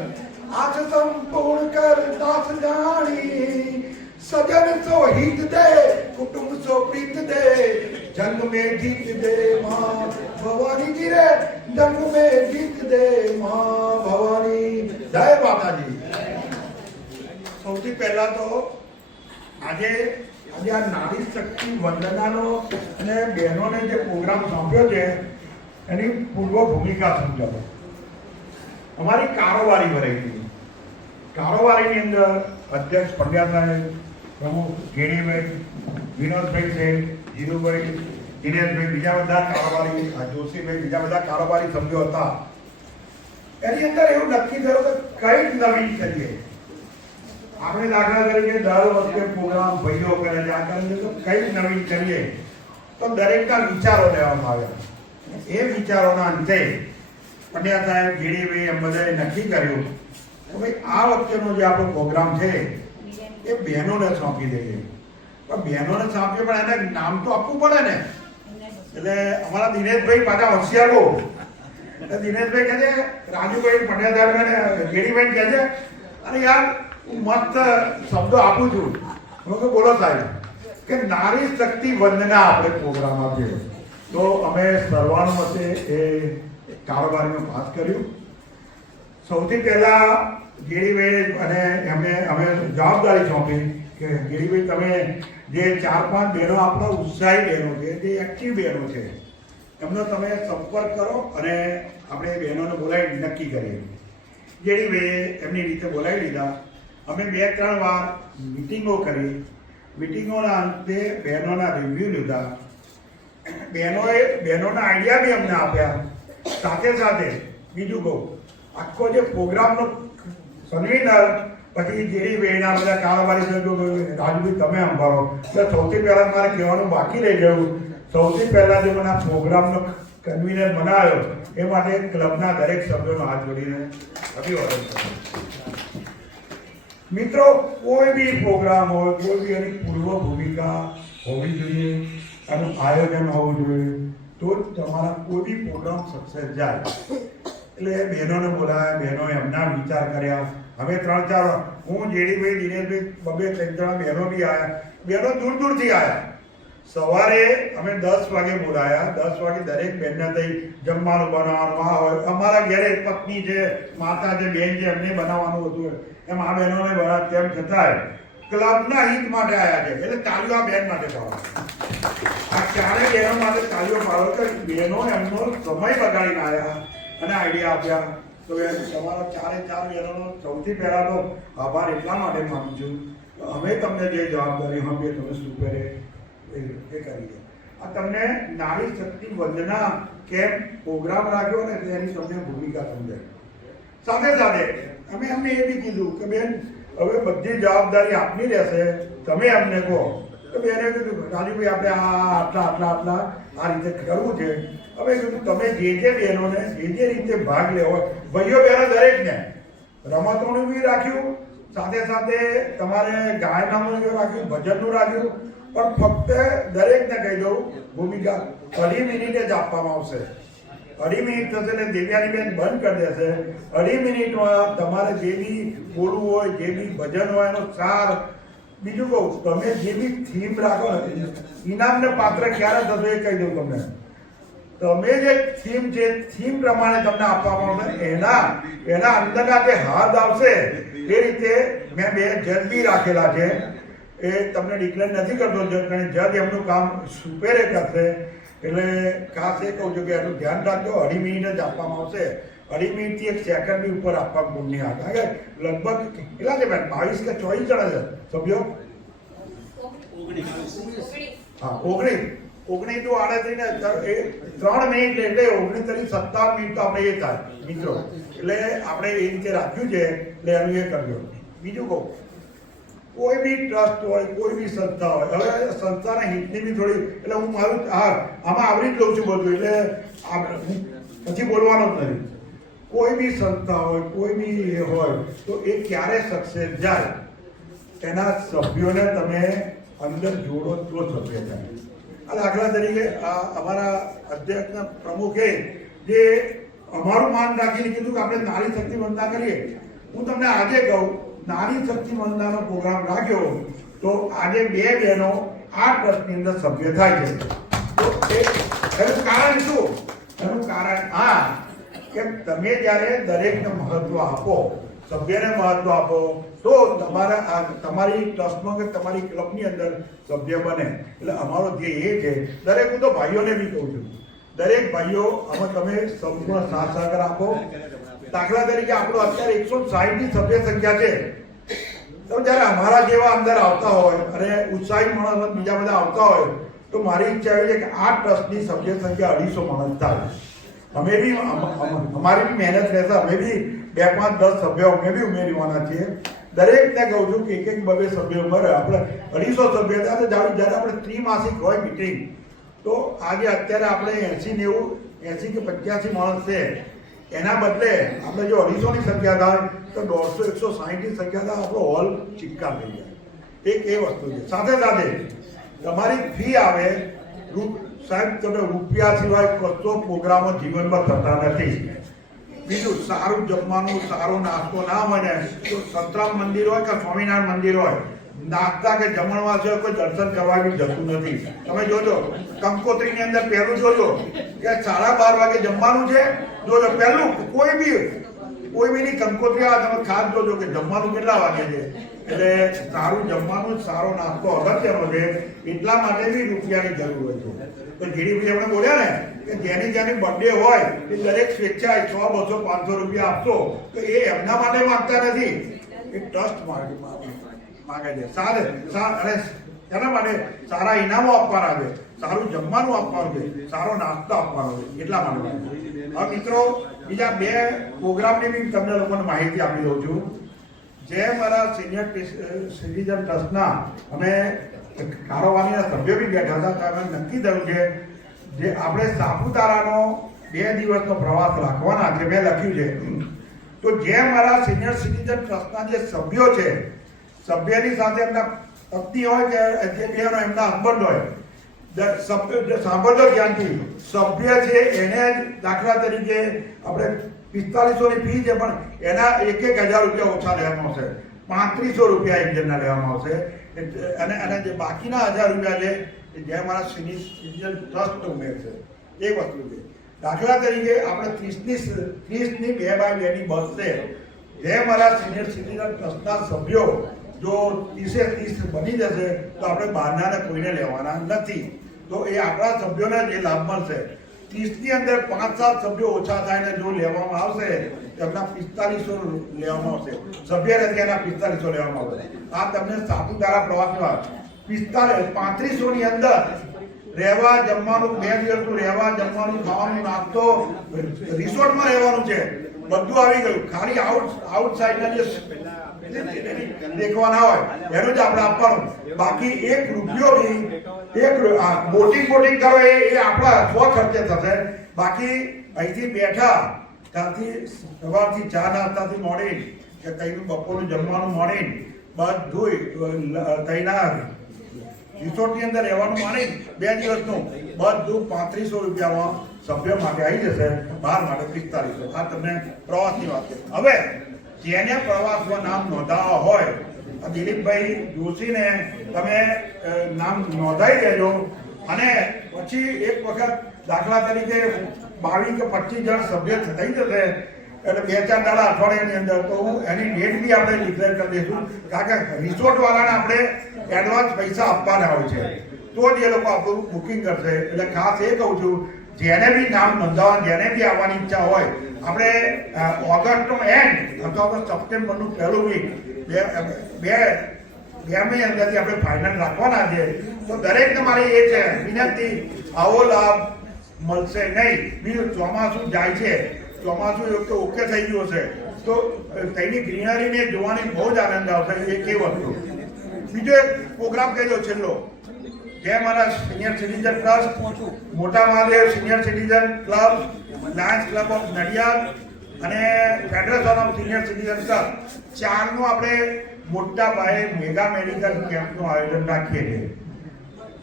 आस संपूर्ण कर दास जानी सजन सो हित दे कुटुंब सो प्रीत दे जंग में जीत दे माँ भवानी जी रे जंग में जीत दे माँ भवानी जय माता जी। સૌથી પહેલા તો આજે આ નારી શક્તિ વંદનાનો અને બહેનોને જે પ્રોગ્રામ સોંપ્યો છે એની પૂર્વ ભૂમિકા સમજાવો. અમારી કારોબારી ભરાઈ ગઈ. કારોબારીની અંદર અધ્યક્ષ પંડ્યા સાહેબ, પ્રમુખ ગેડીભાઈ, વિનોદભાઈ છે, જીનુભાઈ, દિનેશભાઈ, બીજા બધા કારોબારી, જોશીભાઈ, બીજા બધા કારોબારી સભ્યો હતા. એની અંદર એવું નક્કી થયું કે કઈ નવીન કરીએ. આપણે દાખલા તરીકે દર વખતે પ્રોગ્રામ ભાઈઓ કરે છે, આ કરે છે, તો કઈ નવીન કરીએ. તો દરેકના વિચારો લેવામાં આવ્યા. એ વિચારોના અંતે પંડ્યા સાહેબ, ગેડીભાઈ એમ બધાએ નક્કી કર્યું કે ભાઈ આ વખતેનો જે આપણો પ્રોગ્રામ છે એ બહેનોને સોંપી દઈએ. પણ બહેનોને સોંપીએ પણ એને નામ તો આપવું પડે ને. એટલે અમારા દિનેશભાઈ પાછા હોશિયાર બહુ. એટલે દિનેશભાઈ કહે છે, રાજુભાઈ પંડ્યા સાહેબ અને ગેડીભાઈ કહે છે, અરે યાર હું મસ્ત શબ્દો આપું છું. હું તો બોલો સાહેબ કે નારી શક્તિ વંદના આપણે પ્રોગ્રામ આપ્યો. તો અમે સર્વાનુમતે એ કારોબારીનું પાસ કર્યું. સૌથી પહેલા ગેડીભાઈ અને અમે જવાબદારી સોંપી કે ગેડીભાઈ તમે જે 4-5 બહેનો આપણા ઉત્સાહી બહેનો છે, જે એક્ટિવ બહેનો છે, એમનો તમે સંપર્ક કરો અને આપણે બહેનોને બોલાવી નક્કી કરીએ. ગેડીભાઈએ એમની રીતે બોલાવી લીધા. અમે 2-3 વાર મિટિંગો કરી. મિટિંગોના અંતે બહેનોના રિવ્યુ લીધા. બહેનોના આઈડિયા બી અમને આપ્યા. સાથે સાથે બીજું કહું, આખો જે પ્રોગ્રામનો કન્વીનર પછી ગેડીભાઈના બધા કારોબારી સભ્યો રાજુભાઈ તમે સંભાળો. એટલે સૌથી પહેલાં મારે કહેવાનું બાકી રહી ગયું. સૌથી પહેલાં જે મને આ પ્રોગ્રામનો કન્વીનર બનાવ્યો એ માટે ક્લબના દરેક સભ્યોનો હાથ જોડીને અભિવાદન કરું. મિત્રો, કોઈ બી પ્રોગ્રામ હોય, કોઈ બી એની પૂર્વ ભૂમિકા હોવી જોઈએ, એનું આયોજન હોવું જોઈએ, તો જ તમારા કોઈ બી પ્રોગ્રામ સક્સેસ જાય. એટલે બહેનોને બોલાયા, બહેનોએ એમના વિચાર કર્યા. હવે 3-4 હું જેડીભાઈ, દિનેશભાઈ, 2-3 જણા બહેનો બી આવ્યા. બહેનો દૂર દૂરથી આવ્યા. સવારે અમે 10 વાગે બોલાયા. 10 વાગે દરેક બહેનને થઈ જમવાનું બનાવવાનું. આ હોય અમારા ઘરે પત્ની છે, માતા છે, બેન છે, એમને બનાવવાનું હતું. એમ આ બહેનોને બનાવ તેમ છતાંય ક્લબના હિત માટે આવ્યા છે. એટલે તાળીઓ આ બેન માટે પાડો. આ ચારે બહેનો માટે તાળીઓ પાડો કે બહેનો એમનો સમય બગાડીને આવ્યા અને આઈડિયા આપ્યા. તો એ તમારા 4 બહેનોનો સૌથી પહેલાં તો આભાર એટલા માટે માનું છું કે અમે તમને જે જવાબદારી આપીએ તમે શું કરે એ કરીએ. આ તમને નારી શક્તિ વંદના કેમ પ્રોગ્રામ રાખ્યો ને તેની તમને ભૂમિકા સમજાય. સાથે સાથે અમે એમને એ બી કીધું કે બેન હવે બધી જવાબદારી આપની રહેશે, તમે અમને કહો. તો બેને કીધું રાજુભાઈ આપણે આટલા આ રીતે કરવું છે. હવે કીધું તમે જે બહેનોને જે રીતે ભાગ લેવો, ભાઈઓ બહેનો દરેકને રમતોનું બી રાખ્યું, સાથે સાથે તમારે ગાયનાનું રાખ્યું, ભજનનું રાખ્યું. પણ ફક્ત દરેકને કહી દઉં ભૂમિકા 2.5 મિનિટે જ આપવામાં આવશે. 2.5 મિનિટ થશે એટલે દેવ્યાનીબેન બંધ કરી દેશે. 2.5 મિનિટમાં તમારે જે બી બોલવું હોય, જે બી ભજન હોય એનો સાર. બીજું કહું, તમે જે બી થીમ રાખો ને, ઇનામને પાત્ર ક્યારે થશે એ કહી દઉં તમને. તમે જે થીમ છે, થીમ પ્રમાણે તમને આપવામાં આવશે. એના અંદરના જે હાથ આવશે એ રીતે મેં 2 જજ બી રાખેલા છે. એ તમને ડિક્લેર નથી કરતો જજ, કારણ જજ એમનું કામ સુપેરે કરશે. એટલે ખાસ એ કહું છું કે એનું ધ્યાન રાખજો. 2.5 મિનિટ જ આપવામાં આવશે. 2.5 મિનિટથી 1 સેકન્ડ બી ઉપર આપવા ગુણની હાથ. કારણ કે લગભગ કેટલા છે બેન? 22 કે 24 જણા છે સભ્યો. હા, 19 તો 38 ને 3 મિનિટ એટલે 19 તરી 57 મિનિટ તો આપણે એ થાય મિત્રો. એટલે આપણે એ રીતે રાખ્યું છે. એટલે એનું એ કરજો. બીજું કહું, કોઈ બી ટ્રસ્ટ હોય, કોઈ બી સંસ્થા હોય, હવે સંસ્થાના હિતની બી થોડી, એટલે હું મારું આમાં આવરી જ લઉં છું બધું, એટલે પછી બોલવાનો જ નથી. કોઈ બી સંસ્થા હોય, કોઈ બી એ હોય તો એ ક્યારે સક્સેસ જાય, એના સભ્યોને તમે અંદર જોડો તો સભ્ય થાય. આ દાખલા તરીકે અમારા અધ્યક્ષના પ્રમુખે જે અમારું માન રાખીને કીધું કે આપણે નારી શક્તિ વંદના કરીએ. હું તમને આજે કહું, નારી શક્તિ વંદનાનો પ્રોગ્રામ રાખ્યો તો આજે 2 બહેનો આ ટ્રસ્ટની અંદર સભ્ય થાય છે. તો એનું કારણ શું? એનું કારણ કે તમે જ્યારે દરેકને મહત્વ આપો, સભ્યને મહત્વ આપો, તો તમારી ટ્રસ્ટમાં કે તમારી ક્લબની અંદર સભ્ય બને. એટલે અમારો જે એ છે, દરેક, હું તો ભાઈઓને બી કહું છું, દરેક ભાઈઓ આમાં તમે સંપૂર્ણ સાથ સહકાર આપો. દાખલા તરીકે આપણો અત્યારે 160 ની સભ્ય સંખ્યા છે. તો જ્યારે અમારા જેવા અંદર આવતા હોય અને ઉત્સાહી માણસ બીજા બધા આવતા હોય, તો મારી ઈચ્છા એવી છે કે આ ટ્રસ્ટની સભ્ય સંખ્યા 250 માણસ થાય. અમે બી અમારી બી મહેનત રહેશે. અમે બી 2, 5, 10 સભ્યો અમે બી ઉમેરવાના છીએ. દરેકને કહું છું કે 1-2 સભ્યો મળે. આપણે 250 સભ્ય હતા તો જ્યારે આપણે ત્રિમાસિક હોય મીટિંગ, તો આજે અત્યારે આપણે 80 કે 85 માણસ છે. એના બદલે આપણે જો 250 ની સંખ્યા થાય તો 150, 160 ની સંખ્યા થાય, આપણો હોલ ચિક્કાર થઈ જાય. એક એ વસ્તુ છે. સાથે સાથે તમારી ફી આવે. સાહેબ, તમે રૂપિયા સિવાય કશો પ્રોગ્રામો જીવનમાં થતા નથી. બીજું, સારું જમવાનું, સારો નાસ્તો ના મળે તો સંતરામ મંદિર હોય કે સ્વામિનારાયણ મંદિર હોય, નાસ્તા કે જમણવા છે કોઈ દર્શન કરવા બી જતું નથી. તમે જોજો, કંકોત્રીની અંદર પહેલું જોજો કે 12:30 વાગે જમવાનું છે. જોજો પહેલું કોઈ બીની કંકોત્રી આ તમે ખાસ જોજો કે જમવાનું કેટલા વાગે છે. એટલે સારું જમવાનું, સારો નાસ્તો અગત્યનો છે. એટલા માટે બી રૂપિયાની જરૂર હોય છે. તો જીડીપી આપણે બોલ્યા ને કે જેની બર્થડે હોય એ દરેક સ્વેચ્છાએ 100, 200, 500 રૂપિયા આપશો તો એ એમના માટે માંગતા નથી, એ ટ્રસ્ટ માગે છે. અને એના માટે સારા ઇનામો આપવાના છે, સારું જમવાનું આપવાનું છે, સારો નાસ્તો આપવાનો છે. એટલા માટે. હવે મિત્રો, બીજા 2 પ્રોગ્રામની બી તમને લોકોને માહિતી આપી દઉં છું. જે મારા સિનિયર સિટીઝન ટ્રસ્ટના અમે કારોબારીના સભ્યો બી બેઠા હતા, અમે નક્કી થયું છે જે આપણે સાપુતારાનો 2 દિવસનો પ્રવાસ રાખવાના છે. મેં લખ્યું છે. તો જે મારા સિનિયર સિટીઝન ટ્રસ્ટના જે સભ્યો છે, સભ્યની સાથે એમના પત્ની હોય કે જે બહેનો એમના હસબન્ડ હોય, સાંભળજો ધ્યાનથી. સભ્ય છે એને દાખલા તરીકે આપણે 4500 ની ફી છે, પણ એના 1,000 રૂપિયા ઓછા લેવામાં આવશે. 3500 રૂપિયા એક જણના લેવામાં આવશે. અને જે બાકીના 1000 રૂપિયા છે જે અમારા સિનિયર ટ્રસ્ટ ઉમેરશે. એ વસ્તુ છે. દાખલા તરીકે આપણે 30ની 2x2 ની બસ છે. જે મારા સિનિયર સિટીઝન ટ્રસ્ટના સભ્યો જો 30 બની જશે તો આપણે બહારનાને કોઈને લેવાના નથી. તો એ આપણા સભ્યોને જે લાભ મળશે. 30 ની અંદર 5-7 સભ્યો ઓછા થાય ને જો લેવામાં આવશે એમના 4500 લેવામાં આવશે. સભ્ય નથી એના 4500 લેવામાં આવશે. આ તમને સાપુતારા પ્રવાસમાં 3500 ની અંદર રહેવા જમવાનું, 2 દિવસનું રહેવા જમવાનું, ખાવાનું, નાસ્તો, રિસોર્ટમાં રહેવાનું છે. બધું આવી ગયું. ખાલી આઉટસાઇડના જે દેખવાના હોય એનું જ આપણે આપવાનું. બાકી 1 રૂપિયો બી બોટિંગ કરો એ આપણા સ્વ ખર્ચે થશે. બાકી અહીંથી બેઠા ત્યાંથી સવારથી ચા નાસ્તાથી મોડી કે કંઈનું બપોરનું જમવાનું મોડી બધું તૈના રિસોર્ટની અંદર રહેવાનું માની 2 દિવસનું બધું 3500 રૂપિયામાં સભ્ય માટે આવી જશે, 12 માટે 4500. આ તમને પ્રવાસની વાત છે. હવે જેને પ્રવાસમાં નામ નોંધાવવા હોય, દિલીપભાઈ જોશીને તમે નામ નોંધાઈ દેજો અને પછી એક વખત દાખલા તરીકે 22 કે 25 જણ સભ્ય થઈ જશે એટલે 2-4 દાડા અઠવાડિયાની અંદર તો હું એની ડેટ બી આપણે ડિક્લેર કરી દઈશું, કારણ કે રિસોર્ટ વાળાને આપણે એડવાન્સ પૈસા આપવાના હોય છે તો જ એ લોકો આપણું બુકિંગ કરશે. એટલે ખાસ એ કહું છું, જેને બી નામ નોંધાવવા, જેને બી આવવાની ઈચ્છા હોય, આપણે ઓગસ્ટનો એન્ડ અથવા તો સપ્ટેમ્બરનું પહેલું વીક બે મહિના અંદરથી આપણે ફાઇનલ રાખવાના છે. તો દરેકને મારી એ છે વિનંતી, આવો લાભ મળશે નહીં. બીજું ચોમાસું જાય છે, ચોમાસું એક તો ઓકે થઈ ગયું છે તો તેની ગ્રીનરીને જોવાની બહુ જ આનંદ આવશે. એ કે વસ્તુ. બીજો એક પ્રોગ્રામ કહેજો છેલ્લો, જે અમારા senior citizen trust, Mota Mahadev senior citizen club, Lions club of Nadiad અને federation of senior citizen club, 4નું આપણે મોટા પાયે મેગા મેડિકલ કેમ્પનું આયોજન રાખીએ છીએ.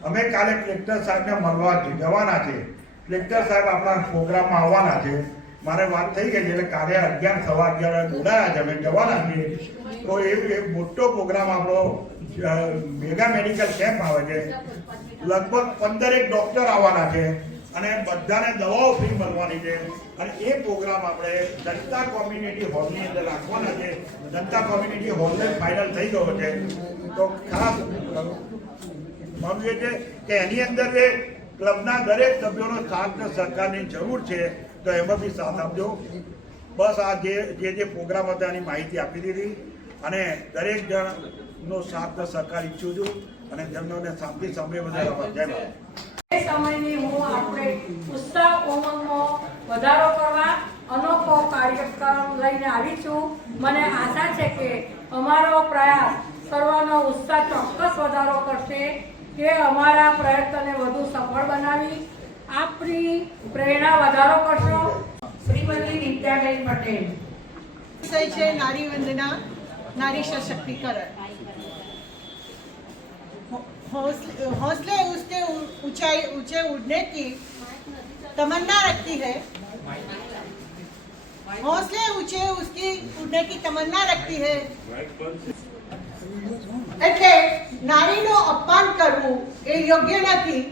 અમે કાલે કલેક્ટર સાહેબને મળવા જવાના છે. કલેક્ટર સાહેબ આપણા પ્રોગ્રામમાં આવવાના છે. મારે વાત થઈ ગઈ છે એટલે કાલે 11:15 બોલાયા છે, અમે જવાના છીએ. તો એ મોટો પ્રોગ્રામ આપણો મેગા મેડિકલ કેમ્પ આવે છે. લગભગ 15 ડોક્ટર આવવાના છે અને બધાને દવાઓ ફ્રી મળવાની છે. અને એ પ્રોગ્રામ આપણે જનતા કોમ્યુનિટી હોલની અંદર રાખવાના છે. જનતા કોમ્યુનિટી હોલને ફાઇનલ થઈ ગયો છે. તો ખાસ માનવું એ છે કે એની અંદર જે ક્લબના દરેક સભ્યોનો સાથ અને સહકારની જરૂર છે, તો એમાં બી સાથ આપજો. બસ આ જે પ્રોગ્રામ હતા એની માહિતી આપી દીધી અને દરેક જણનો સાથ અને સહકાર ઈચ્છું છું અને તેમનો શાંતિ સમય વધારવા. જય ભારત. એ સમયની હું આપણે ઉત્સાહ ઉમંગમાં વધારો કરવા અનોખો કાર્યક્રમ લઈને આવી છું. મને આશા છે કે અમારો પ્રયાસ કરવાનો ઉત્સાહ ચોક્કસ વધારો કરશે, કે અમારા પ્રયત્નને વધુ સફળ બનાવી આપની પ્રેરણા વધારો કરશો. શ્રીમતી નિત્યાબેન પટેલ. विषय છે नारी वंदना, नारी सशक्तिकरण. हौसले उसके ऊंचे उड़ने की तमन्ना रखती है, हौसले ऊंचे उसकी उड़ने की तमन्ना रखती है. એટલે નારીનું અપમાન કરવું એ યોગ્ય નથી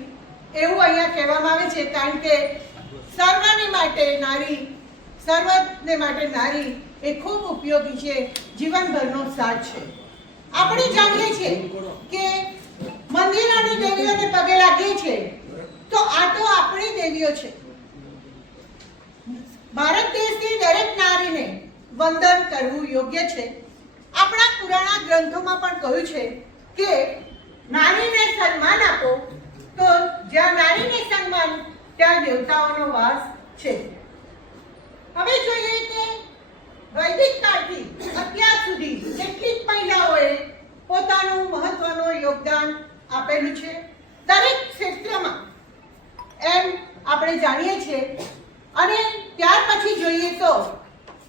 એવું અહીંયા કહેવામાં આવે છે, કારણ કે સર્વને માટે નારી એ ખૂબ ઉપયોગી છે, જીવનભરનો સાથ છે. આપણે જાણીએ છીએ કે મંદિરોની દેવીઓને પગે લાગીએ છીએ તો આ તો આપણી દેવીઓ છે. ભારત દેશની દરેક નારીને વંદન કરવું યોગ્ય છે. આપણા પુરાણા ગ્રંથોમાં પણ કહ્યું છે કે નારીને સન્માન આપો, તો જ્યાં નારીને સન્માન ત્યાં દેવતાઓનો વાસ છે. હવે જોઈએ કે વૈદિક કાળથી અત્યાર સુધી કેટલીક મહિલાઓએ પોતાનું મહત્વનું યોગદાન આપેલું છે દરેક ક્ષેત્રમાં, એમ આપણે જાણીએ છીએ. અને ત્યાર પછી જોઈએ તો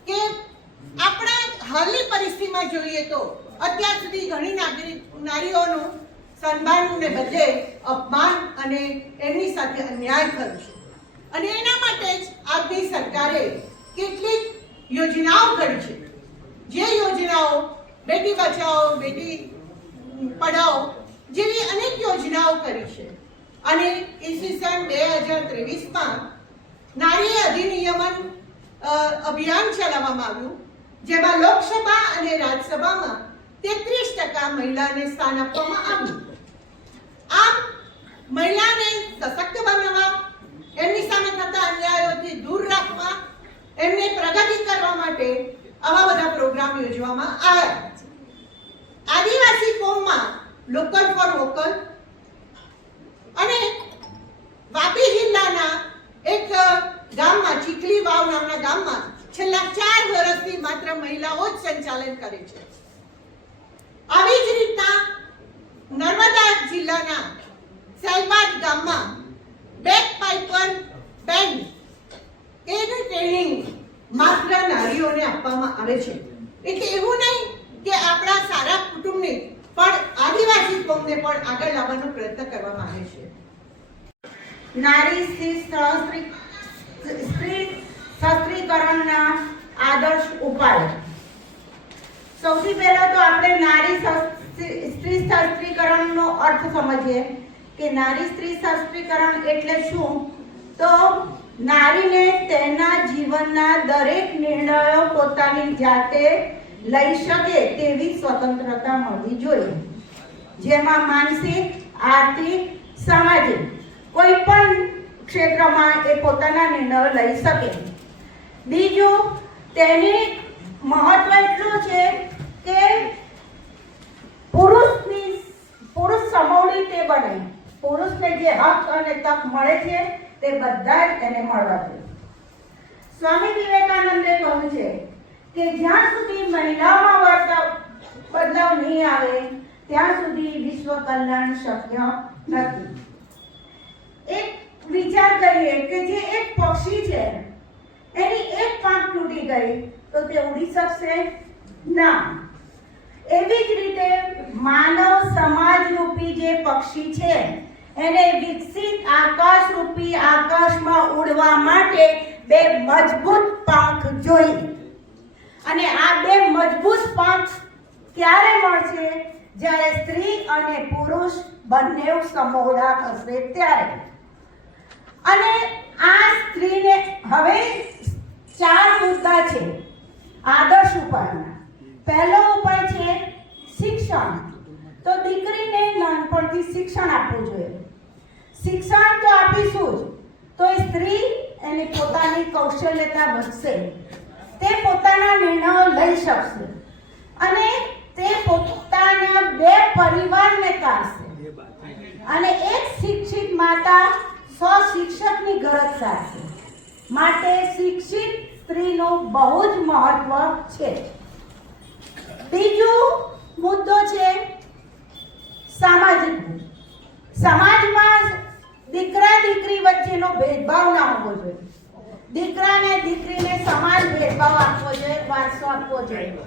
કે આપણા હાલની પરિસ્થિતિમાં જોઈએ તો અત્યાર સુધી ઘણી નારીઓનું સન્માનને બદલે અપમાન અને એમની સાથે અન્યાય થયો છે. અને એના માટે જ આપણી સરકારે કેટલીક યોજનાઓ કરી છે. જે યોજનાઓ બેટી બચાવો બેટી પઢાઓ જેવી અનેક યોજનાઓ કરી છે. અને ઈસવીસન 2023માં નારી અધિનિયમન અભિયાન ચલાવવામાં આવ્યું, જેમાં લોકસભા અને રાજ્યસભામાં 33% મહિલાને સ્થાન આપવામાં આવ્યું. આમ મહિલાને સશક્ત બનાવવા, એમની સામે થતા અન્યાયોથી દૂર રાખવા, એમને પ્રગતિ કરવા માટે આવા બધા પ્રોગ્રામ યોજવામાં આવ્યા. આદિવાસી કોમમાં લોકલ ફોર વોકલ અને વાપી જિલ્લાના એક ગામમાં ચીખલી વાવ નામના ગામમાં છેલ્લા 4 વર્ષથી માત્ર મહિલાઓ જ સંચાલન કરે છે. આવી જ રીતના નર્મદા જિલ્લાના સેલબાદ ગામમાં બેક પાઇપર બેન્ડ એનું ટ્રેનિંગ માત્ર નારીઓને આપવામાં આવે છે. એટલે એવું નહીં કે આપણા સારા કુટુંબને પણ આદિવાસી કોમને પણ આગળ લાવવાનો પ્રયત્ન કરવામાં આવે છે. નારી સ્ત્રી સશક્તિકરણના આદર્શ ઉપાય. સૌથી પહેલા તો આપણે સ્ત્રી સશક્તિકરણનો અર્થ સમજીએ કે નારી સ્ત્રી સશક્તિકરણ એટલે શું. તો નારીને તેના જીવનના દરેક નિર્ણયો પોતાની જાતે લઈ શકે તેવી સ્વતંત્રતા મળવી જોઈએ, જેમાં માનસિક, આર્થિક, સામાજિક કોઈ પણ ક્ષેત્રમાં એ પોતાના નિર્ણયો લઈ શકે. બીજું, તેની મહત્વ એટલું છે કે પુરુષ સમોવડી તે બને. પુરુષને જે હક અને તક મળે છે તે બધા જ એને મળવા જોઈએ. સ્વામી વિવેકાનંદે કહ્યું છે કે જ્યાં સુધી મહિલાઓમાં બદલાવ નહીં આવે ત્યાં સુધી વિશ્વ કલ્યાણ શક્ય નથી. એક વિચાર કરીએ કે જે એક પક્ષી છે એની એક પાંખ તૂટી ગઈ તો તે ઉડી શકશે ના. એવી જ રીતે માનવ સમાજ રૂપી જે પક્ષી છે એને વિકસિત આકાશ રૂપી આકાશમાં ઉડવા માટે બે મજબૂત પાંખ જોઈએ. અને આ બે મજબૂત પાંખ ક્યારે મળશે? જ્યારે સ્ત્રી અને પુરુષ બંને સમોડા હશે ત્યારે. અને આ સ્ત્રીને હવે 4 મુદ્દા છે આદર્શ ઉપાયના. પહેલો ઉપાય છે શિક્ષણ. તો દીકરીને નાનપણથી શિક્ષણ આપવું જોઈએ. શિક્ષણ તો આપીશું જ તો એ સ્ત્રી એની પોતાની કૌશલ્યતા વધશે, તે પોતાના નિર્ણયો લઈ શકશે અને તે પોતાના 2 પરિવારને કાઢશે. અને એક શિક્ષિત માતા 100 શિક્ષકની ગરજ સારશે. માટે શિક્ષિત સ્ત્રીનું બહુ જ મહત્વ છે. બીજો મુદ્દો છે સામાજિક. સમાજમાં દીકરા દીકરી વચ્ચેનો ભેદભાવ ના હોવો જોઈએ. દીકરાને દીકરીને સમાન ભેદભાવ આપવો જોઈએ, વારસો આપવો જોઈએ.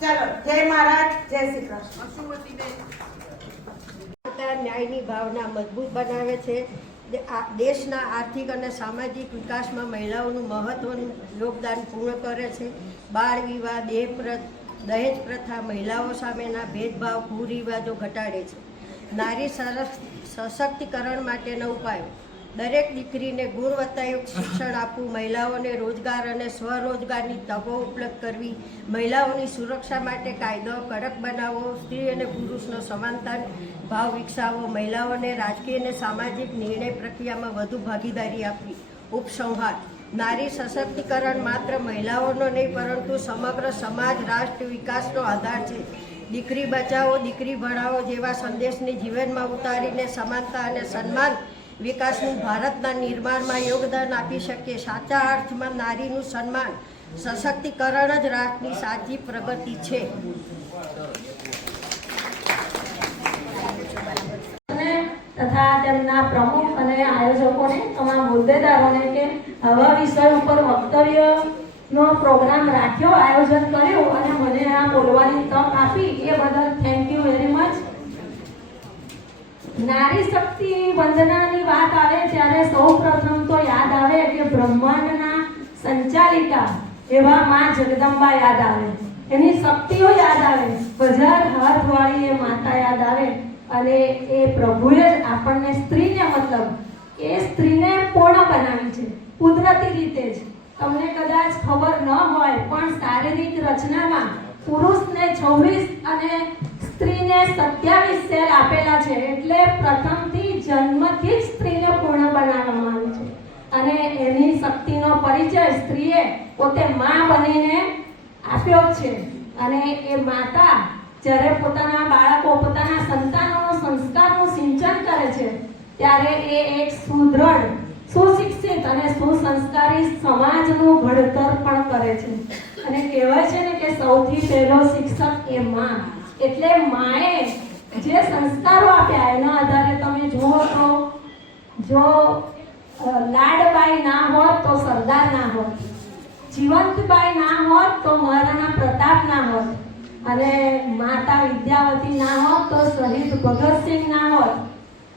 ચલો, જય મહારાજ, જય શ્રી કૃષ્ણ. ન્યાયની ભાવના મજબૂત બનાવે છે. દેશના આર્થિક અને સામાજિક વિકાસમાં મહિલાઓનું મહત્વનું યોગદાન પૂર્ણ કરે છે. બાળ વિવાહ, દહેજ પ્રથા, મહિલાઓ સામેના ભેદભાવ, કુરિવાજો ઘટાડે છે. નારી સશક્તિકરણ માટેના ઉપાયો: દરેક દીકરીને ગુણવત્તાયુક્ત શિક્ષણ આપવું, મહિલાઓને રોજગાર અને સ્વરોજગારની તકો ઉપલબ્ધ કરવી, મહિલાઓની સુરક્ષા માટે કાયદો કડક બનાવવો, સ્ત્રી અને પુરુષનો સમાનતા ભાવ વિકસાવવો, મહિલાઓને રાજકીય અને સામાજિક નિર્ણય પ્રક્રિયામાં વધુ ભાગીદારી આપવી. ઉપસંહાર: નારી સશક્તિકરણ માત્ર મહિલાઓનો નહીં પરંતુ સમગ્ર સમાજ, રાષ્ટ્ર વિકાસનો આધાર છે. દીકરી બચાવો, દીકરી ભણાવો જેવા સંદેશને જીવનમાં ઉતારીને સમાનતા અને સન્માન વિકાસનું ભારતના નિર્માણમાં યોગદાન આપી શકીએ. સાચા અર્થમાં નારીનું સન્માન, સશક્તિકરણ જ રાષ્ટ્રની સાચી પ્રગતિ છે. તથા તેમના પ્રમુખ અને આયોજકોને, તમામ હોદ્દેદારોને કે આવા વિષય ઉપર વક્તવ્યનો પ્રોગ્રામ રાખ્યો, આયોજન કર્યું અને મને આ બોલવાની તક આપી એ બદલ થેન્ક યુ વેરી મચ. નારી શક્તિ વંદનાની વાત આવે ત્યારે સૌ પ્રથમ તો યાદ આવે કે બ્રહ્માંડના સંચાલિકા એવા માં જગદંબા યાદ આવે, એની શક્તિઓ યાદ આવે, 1000 હાથવાળી એ માતા યાદ આવે. અને એ પ્રભુએ જ આપણને સ્ત્રીને મતલબ એ સ્ત્રીને પૂર્ણ બનાવી છે કુદરતી રીતે જ. તમને કદાચ ખબર ન હોય પણ શારીરિક રચનામાં પુરુષને 26 અને સ્ત્રીને 27 સેલ આપેલા છે. એટલે પ્રથમથી જન્મથી જ સ્ત્રીને પૂર્ણ બનાવવામાં આવી છે. અને એની શક્તિનો પરિચય સ્ત્રીએ પોતે માં બનીને આપ્યો છે. અને એ માતા જ્યારે પોતાના બાળકો, પોતાના સંતાનોનો સંસ્કારનું સિંચન કરે છે ત્યારે એ એક સુદૃઢ, સુશિક્ષિત અને સુસંસ્કારી સમાજનું ઘડતર પણ કરે છે. અને કહેવાય છે ને કે સૌથી પહેલો શિક્ષક એ માં. એટલે માએ જે સંસ્કારો આપ્યા એના આધારે તમે જુઓ તો જો લાડબાઈ ના હોત તો સરદાર ના હોત, જીવંતબાઈ ના હોત તો મહારાણા પ્રતાપ ના હોત, અને માતા વિદ્યાવતી ના હોત તો શહીદ ભગતસિંહ ના હોત.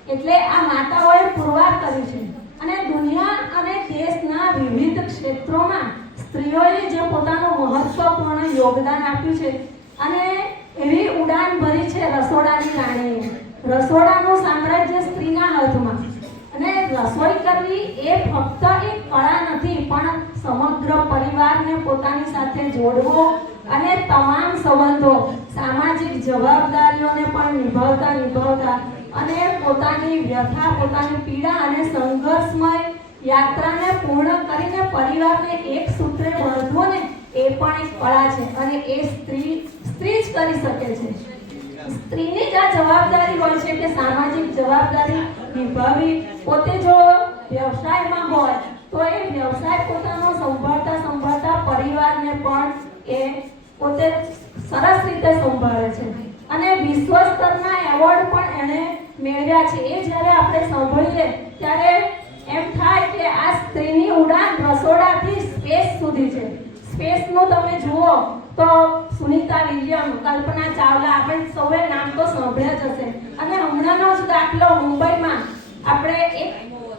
એટલે આ માતાઓએ પુરવાર કર્યું છે અને દુનિયા અને દેશના વિવિધ ક્ષેત્રોમાં સ્ત્રીઓએ જે પોતાનું મહત્વપૂર્ણ યોગદાન આપ્યું છે અને એવી ઉડાન ભરી છે રસોડાની રાણીએ. રસોડાનું સામ્રાજ્ય સ્ત્રીના હાથમાં. અને રસોઈ કરવી એ ફક્ત એક કળા નથી, પણ સમગ્ર પરિવારને પોતાની સાથે જોડવો અને તમામ સંબંધો, સામાજિક જવાબદારીઓને પણ નિભાવતા અને પોતાની વ્યથા, પોતાની પીડા અને સંઘર્ષમય યાત્રાને પૂર્ણ કરીને પરિવારને એક સૂત્રે બાંધવો ને એ પણ એક કળા છે અને એ સ્ત્રી જ કરી શકે છે. સ્ત્રીની જ આ જવાબદારી હોય છે કે સામાજિક જવાબદારી નિભાવી. પોતે જો વ્યવસાયમાં હોય તો એ વ્યવસાય પોતાનો સંભાળતા પરિવારને પણ એ પોતે સરસ રીતે સંભાળે છે અને વિશ્વ સ્તરના એવોર્ડ પણ એણે મેળવ્યા છે. એ જ્યારે આપણે સાંભળીએ ત્યારે એમ થાય કે આ સ્ત્રીની ઉડાન રસોડાથી સ્પેસ સુધી છે. સ્પેસનું તમે જુઓ તો સુનિતા વિલિયમ, કલ્પના ચાવલા, આપણે સૌએ નામ તો સાંભળ્યા જ હશે. અને હમણાંનો જ દાખલો મુંબઈમાં આપણે એક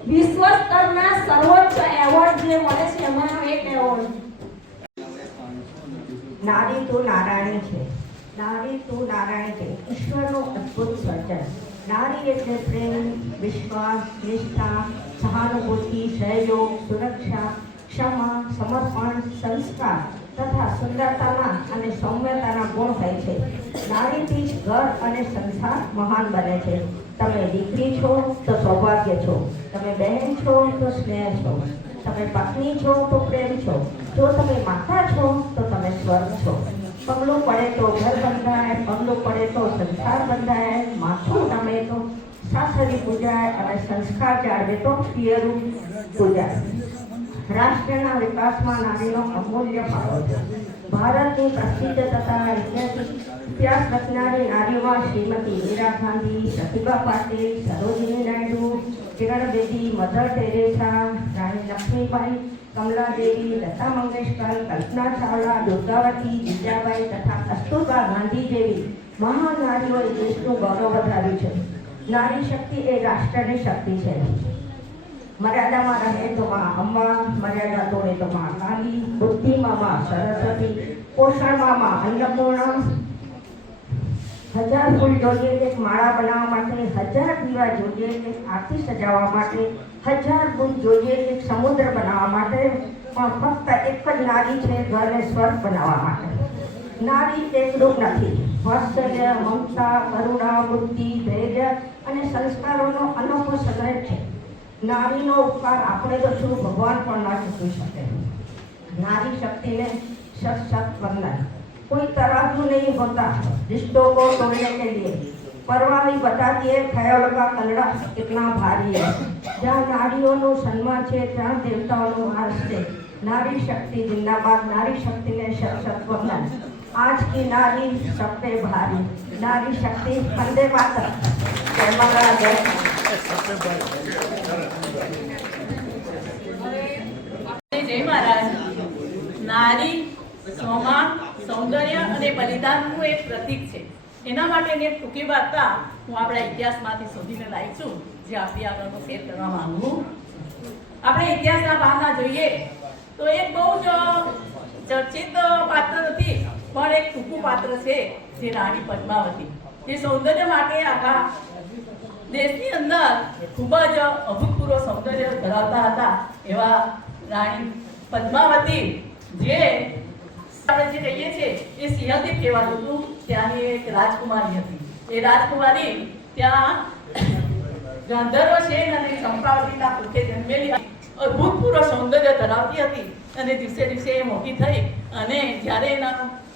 વિશ્વ સ્તરના સર્વોચ્ચ એવોર્ડ જે મળે છે એમાંનો એક એવોર્ડ. નારી તો નારાયણી છે, નારી તો નારાયણ છે, ઈશ્વરનું અદ્ભુત સર્જન. નારી એટલે પ્રેમ, વિશ્વાસ, નિષ્ઠા, સહાનુભૂતિ, સહયોગ, સુરક્ષા, ક્ષમા, સમર્પણ, સંસ્કાર તથા સુંદરતાના અને સૌમ્યતાના ગુણ હોય છે. નારીથી જ ઘર અને સંસાર મહાન બને છે. તમે દીકરી છો તો સૌભાગ્ય છો, તમે બહેન છો તો સ્નેહ છો, તમે પત્ની છો તો પ્રેમ છો, જો તમે માતા છો તો તમે સ્વર્ગ છો. પગલું પડે તો ઘર બંધાય, પગલું પડે તો સંસાર બંધાય, માથું નમે તો સાસરી પૂજાય અને સંસ્કાર જાળવે તો પિયરું પૂજાય. રાષ્ટ્રના વિકાસમાં નારીનો અમૂલ્ય ફાળો છે. ભારતની પ્રસિદ્ધ તથા ઇતિહાસ રચનારી નારીઓમાં શ્રીમતી ઇન્દિરા ગાંધી, પ્રતિભા પાટીલ, સરોજિની નાયડુ, કિરણ બેદી, મધર ટેરેસા, રાણી લક્ષ્મીબાઈ, કમલાદેવી, લતા મંગેશકર, કલ્પના ચાવલા, દુર્ગાવતી, જીજાબાઈ તથા કસ્તુરબા ગાંધી જેવી મહાન નારીઓએ દેશનું ગૌરવ વધાર્યું છે. નારી શક્તિ એ રાષ્ટ્રની શક્તિ છે. મર્યાદામાં રહે તો માં અંબા, મર્યાદા તોડે તો માં કાલી, બુદ્ધિમાં માં સરસ્વતી, પોષણમાં માં અન્નપૂર્ણા. 1000 ફૂલ જોઈએ એક માળા બનાવવા માટે, 1000 દીવા જોઈએ એક આરતી સજાવવા માટે, 1000 બુંદ જોઈએ એક સમુદ્ર બનાવવા માટે, પણ ફક્ત એક જ નારી છે ઘરને સ્વર્ગ બનાવવા માટે. નારી એકરૂપ નથી. વાત્સલ્ય, મમતા, કરુણા, બુદ્ધિ, ધૈર્ય અને સંસ્કારોનો અનોખો સંગ્રહ છે. નારીનો ઉપકાર આપણે તો શું ભગવાન પણ ના ચૂકવી શકે. नारी शक्ति में शत शत वंदन। कोई तराजू नहीं होता रिश्तों को तोड़ने के लिए। परवाही बताती है ख्याल का कलड़ा कितना भारी है। जहाँ नारियों नो सम्मान है ત્યાં દેવતાઓનો વાસ છે। नारी शक्ति जिंदाबाद। नारी शक्ति में शत शत वंदन। आज की नारी सब पे भारी। नारी शक्ति वंदे मातरम। जय मंगला जय। जय महाराज। नारी સ્વમાન સૌંદર્ય અને બલિદાનનું એક પ્રતીક છે। એના માટેની એક ટૂંકી વાર્તા હું આપણા ઇતિહાસમાંથી શોધીને લાવી છું, જે આપણી આગળનો શેર કરવા માંગુ છું। આપણે ઇતિહાસના પાના જોઈએ તો એક બહુ જ ચર્ચિત પાત્ર નથી, પણ એક ટૂંકું પાત્ર છે, જે રાણી પદ્માવતી, જે સૌંદર્ય માટે આખા દેશની અંદર ખૂબ જ અભૂતપૂર્વ સૌંદર્ય ધરાવતા હતા। એવા રાણી પદ્માવતી જે આપણે જે કહીએ છીએ એ સિંહદીપ કહેવાતું હતું। ત્યાંની એક રાજકુમારી હતી। એ રાજકુમારી ત્યાં ગાંધર્વ શેન અને ચંપાવતીના પુત્રે જન્મેલી અભૂતપૂર્વ સૌંદર્ય ધરાવતી હતી। અને દિવસે દિવસે એ મોટી થઈ અને જ્યારે એના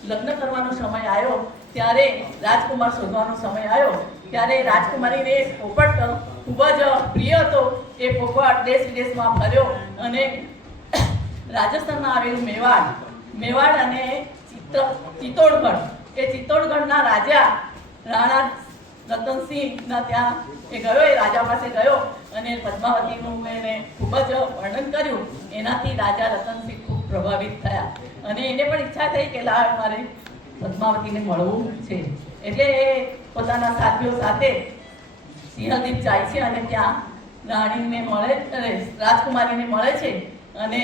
લગ્ન કરવાનો સમય આવ્યો, ત્યારે રાજકુમાર શોધવાનો સમય આવ્યો, ત્યારે રાજકુમારીને પોપટ ખૂબ જ પ્રિય હતો। એ પોપટ દેશ વિદેશમાં ફર્યો અને રાજસ્થાનમાં આવેલું મેવાડ અને ચિત્તોડગઢ, એ ચિત્તોડગઢના રાજા રાણા રતનસિંહના ત્યાં એ ગયો, એ રાજા પાસે ગયો અને પદ્માવતીનું એને ખૂબ જ વર્ણન કર્યું। એનાથી રાજા રતનસિંહ ખૂબ પ્રભાવિત થયા અને એને પણ ઈચ્છા થઈ કે લાવ મારે પદ્માવતીને મળવું છે। એટલે એ પોતાના સાથીઓ સાથે સિંહદીપ જાય છે અને ત્યાં રાણીને મળે અને રાજકુમારીને મળે છે અને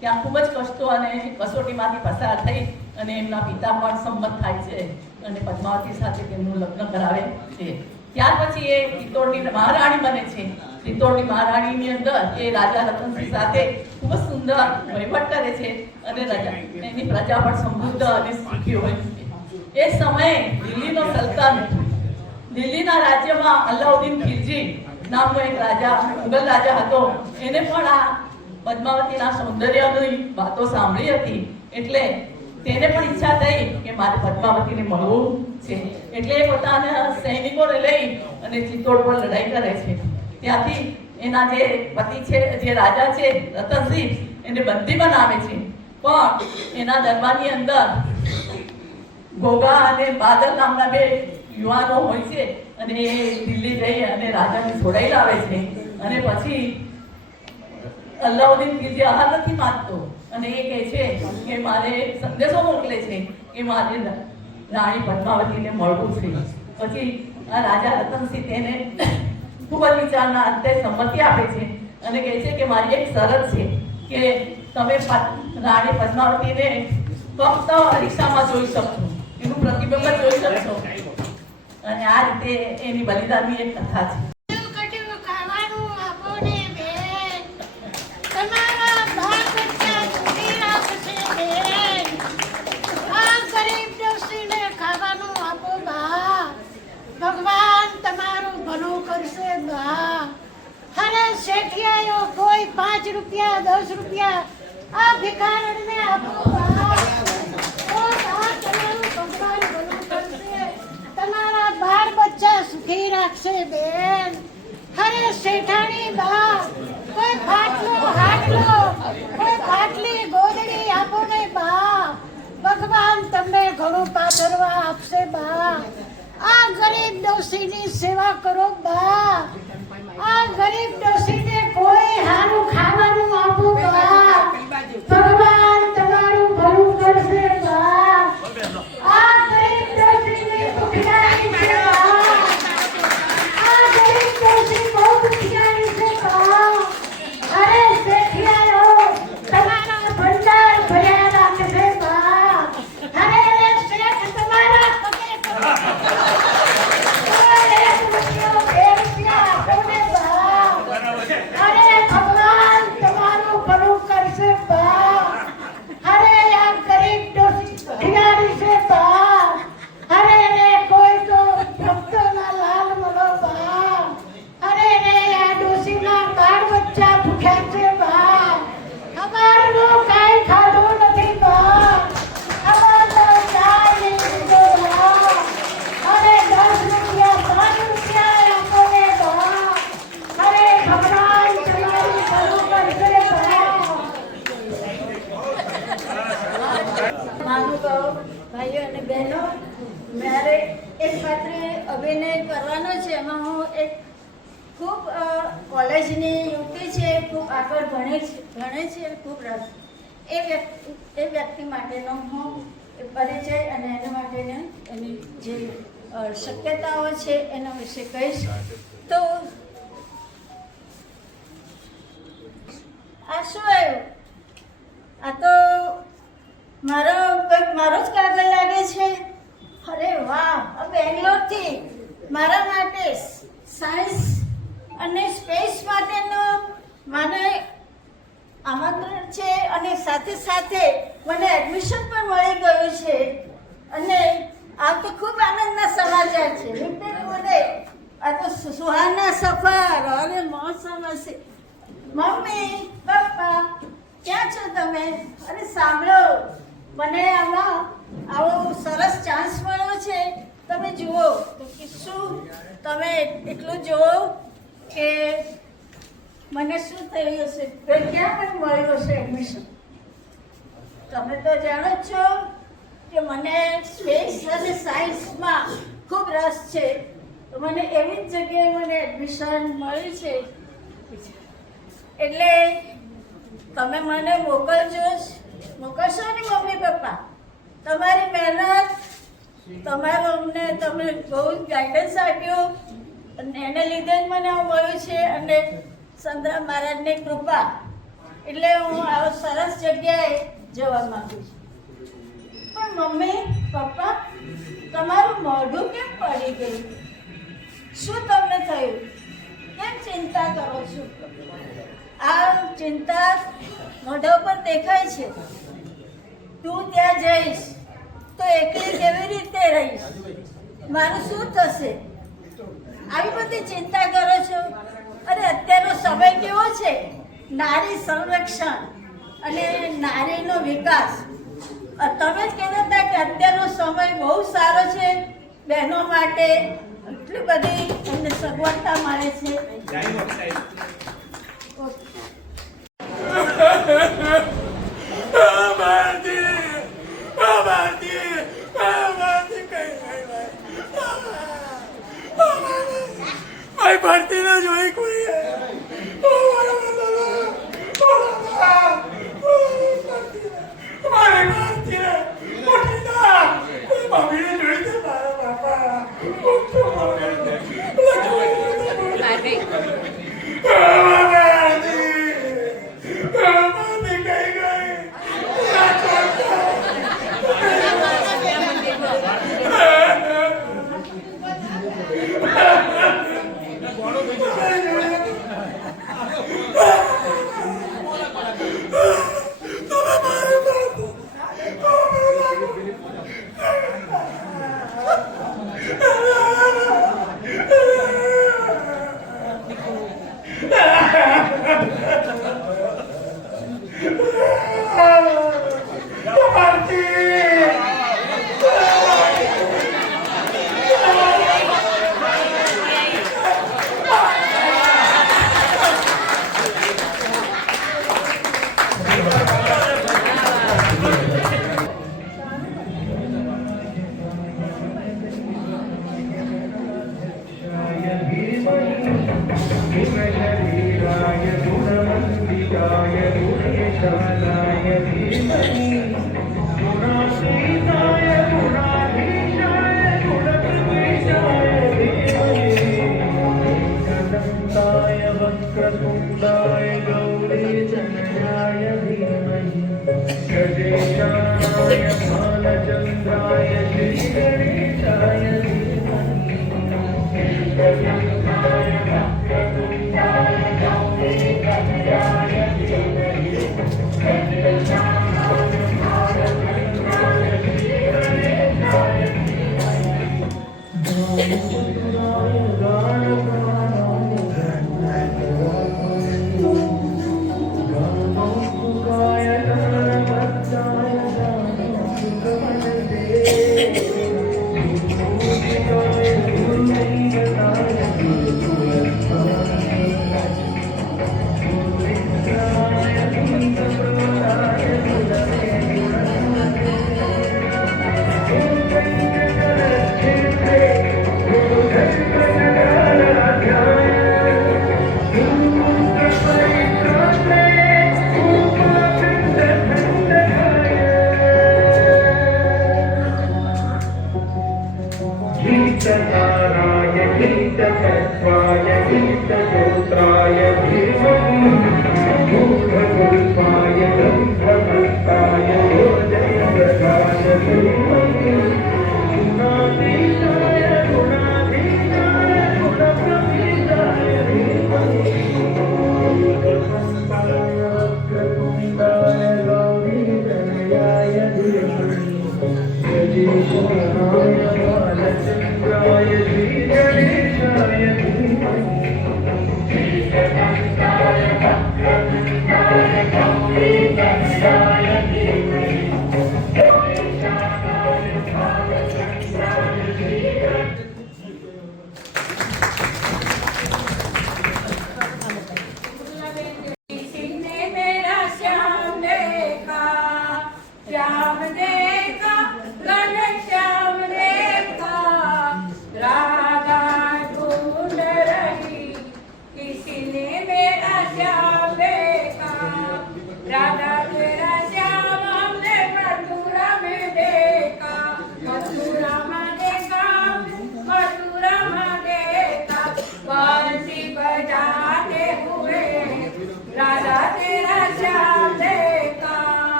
ત્યાં ખૂબ જ કષ્ટો અને કસોટીમાંથી પસાર થઈ અને એમના પિતા પણ સંમત થાય છે અને પદ્માવતી સાથે તેમનું લગ્ન કરાવે છે. ત્યાર પછી એ ચિત્તોડની મહારાણી બને છે. ચિત્તોડની મહારાણીની અંદર એ રાજા રતનસિંહ સાથે ખૂબ જ સુંદર વહીવટ કરે છે અને એની પ્રજા પણ સમૃદ્ધ અને સુખી હોય છે. એ સમયે દિલ્હીનો સલ્તન, દિલ્હીના રાજ્યમાં અલાઉદ્દીન ખિલજી નામનો એક રાજા, મુગલ રાજા હતો. એને પણ આ પદ્માવતીના સૌંદર્યની વાતો સાંભળી હતી એટલે તેને પણ ઈચ્છા થઈ કે મારે પદ્માવતીને મળવું છે. એટલે એ પોતાના સૈનિકોને લઈ અને ચિત્તોડ પર લડાઈ કરે છે. ત્યાંથી એના જે પતિ છે, જે રાજા છે રતનસિંહ, એને બંદી બનાવે છે. પણ એના દરબારની અંદર ગોગા અને બાદલ નામના બે યુવાનો હોય છે અને એ દિલ્હી જઈ અને રાજાને છોડાઈ લાવે છે. અને પછી અલાઉદ્દીન ખિલજી હાર નથી માનતો અને એ કહે છે કે મારે સંદેશો મોકલે છે કે મારે રાણી પદ્માવતીને મળવું છે. પછી આ રાજા રતનસિંહ તેને ખૂબ જ વિચારના અંતે સંમતિ આપે છે અને કહે છે કે મારી એક શરત છે કે તમે રાણી પદ્માવતીને ફક્ત અરીસામાં જોઈ શકશો, એનું પ્રતિબિંબ જોઈ શકશો. અને આ રીતે એની બલિદાનની એક કથા છે. ભગવાન તમારું ભલું કરશે બા. અરે શેઠિયાઓ કોઈ 5 રૂપિયા 10 રૂપિયા આ ભિખારણને આપો બા. ઓ બા, તમારું ભગવાન ભલું કરશે, તમારા બાળ બચ્ચા સુખી રાખશે બેન. અરે શેઠાણી બા, કોઈ ફાટલો હાટલો, કોઈ ફાટલી ગોદડી આપો ને બા. ભગવાન તમને ઘણું પાથરવા આપશે બા. આ ગરીબ ડોશીની સેવા કરો બા. આ ગરીબ ડોશીને કોઈ હારું ખાવાનું આપો બા. ભગવાન તમારું ભલું કરશે બા. આ ગરીબ ડોશીની ભૂખ્યારી છે બા. આ ગરીબ ડોશી બહુ ભૂખ્યારી છે બા. અરે શેઠિયાઓ તમારા ભંડાર ભર્યા રાખશે બા. અરે શેઠ તમારા પગે અરે ભગવાન તમારું ભલું કરશે બા. અરે આ ગરીબ ડોશી ભિખારી છે બા. અરે રે કોઈ તો ભક્તોના લાલ મળો બા. અરે રે આ ડોશીના બાળ બચ્ચા ભૂખ્યા છે બા. અમારનું કાંઈ ખાધું નથી બા. અમારનો ચાય નહીં પીધો બા. અરે 10 રૂપિયા 5 રૂપિયા આપો ને બા. અરે ભગવાન તમારું ભલું કરશે બા. મહાનુભાવો, ભાઈઓ અને બહેનો, મારે એક પાત્ર અભિનય કરવાનો છે. એમાં હું એક ખૂબ કોલેજની યુવતી છે, ખૂબ આગળ ભણે છે, ખૂબ રસ. એ વ્યક્તિ માટેનો હું પરિચય અને એના માટેની એની જે શક્યતાઓ છે એના વિશે કહીશ. તો આ શું આવ્યું? આ તો મારો જ કાગળ લાગે છે. અરે વાહ! બેંગ્લોરથી મારા માટે સાયન્સ અને સ્પેસ માટેનો મને આમંત્રણ છે અને સાથે સાથે મને એડમિશન પણ મળી ગયું છે. અને આ તો ખૂબ આનંદના સમાચાર છે. બોલે આ તો સુહાના સફર અને મોસમ હશે. મમ્મી પપ્પા ક્યાં છો તમે? અરે સાંભળો, મને આમાં આવો સરસ ચાન્સ મળ્યો છે. તમે જુઓ તો કે શું તમે એટલું જુઓ કે મને શું થયું હશે, ક્યાં પણ મળ્યું હશે એડમિશન. તમે તો જાણો જ છો કે મને સ્પેસ અને સાયન્સમાં ખૂબ રસ છે. તો મને એવી જ જગ્યાએ મને એડમિશન મળ્યું છે. એટલે તમે મને મોકલશો ને મમ્મી પપ્પા? તમારી મહેનત, તમે બહુ ગાઈડન્સ આપ્યું અને એને લીધે જ મને આવું મળ્યું છે. અને સંતરામ મહારાજની કૃપા એટલે હું આવો સરસ જગ્યાએ જવા માંગુ છું. પણ મમ્મી પપ્પા, તમારું મોઢું કેમ પડી ગયું? શું તમને થયું? કેમ ચિંતા કરો છો? આ ચિંતા મોઢા ઉપર દેખાય છે. તું ત્યાં જઈશ તો એકલી કેવી રીતે રહીશ? મારું શું થશે? આવી બધી ચિંતા કરો છો. અરે અત્યારનો સમય કેવો છે, નારી સંરક્ષણ અને નારીનો વિકાસ. તમે જ કહેતા હતા કે અત્યારનો સમય બહુ સારો છે, બહેનો માટે એટલી બધી એમને સગવડતા મળે છે. ભરતી ના જોઈ કોઈ કઈ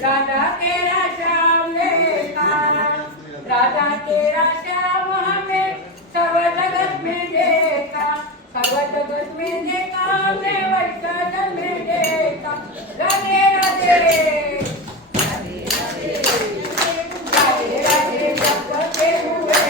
राधा तेरा श्याम देखा, राधा तेरा श्याम हमें सब जगत में देखा, सब जगत में देखा हमने वैष्णव में देखा। राधे राधे राधे राधे राधे राधे जपते हुए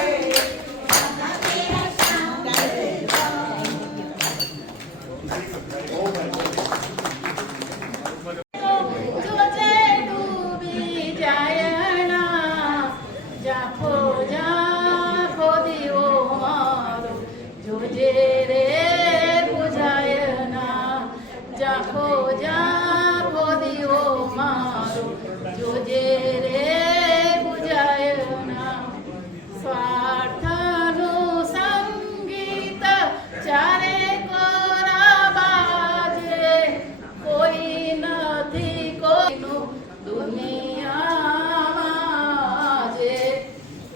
જોજે ડૂબી જાયના જાખો જાખો દીવો મારો જોજે રે બુઝાયના જાખો જાખો દીવો મારો જોજે રે બુઝાયના સ્વાર્થનું સંગીત ચારે કોરા બાજે કોઈ નથી કોઈનું દુનિયામાં જે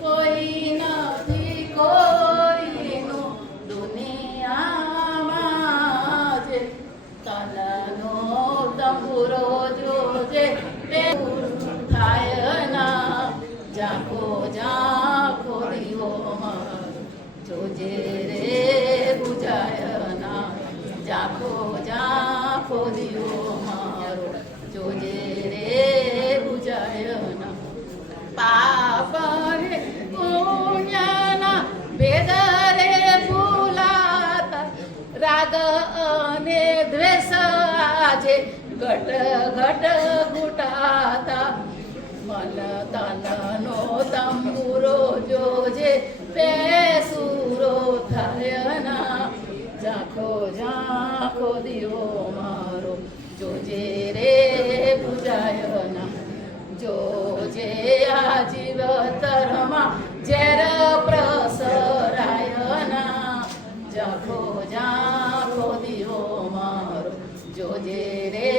કોઈ નથી કોઈનું દુનિયામાં જે તાલાનો તંબુરો જોજે થાય ના જાખો જાખો દીવો મારો જોજે રે બુઝાયના જાખો જાખો દીવો મારો જોજે રે બુઝાયના પાપ રે પુણ્યના ભેદ રે ભૂલાતા રાગ અને દ્વેષ આજે ઘટ ઘટ ઘૂટાતા મન તનનો તંબુરો જોજે બેસુરો થાય ના જાખો જાખો દીવો મારો જોજે રે બુઝાયના જોજે આ જીવતરમાં ઝેર પ્રસરાયના જાખો જાખો દીવો મારો જોજે રે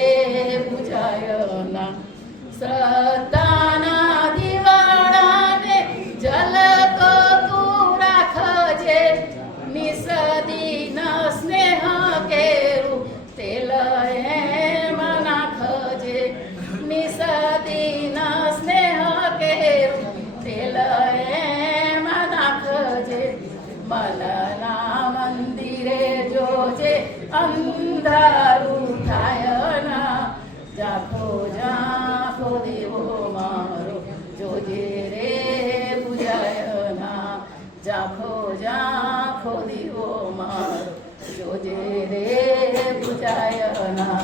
બુઝાયના શ્રદ્ધાના દિવાળાને જલતો તું રાખજે નિસદીન સ્નેહ કેરું તેલ એમ નાખજે નિસદીન સ્નેહ કેરું તેલ એમ નાખજે મનના મંદિરે જોજે અંધારું થાય ના જાખો જાખો દીવો મારો જોજે રે બુઝાયના જાખો જાખો દીવો મારો જોજે રે બુઝાયના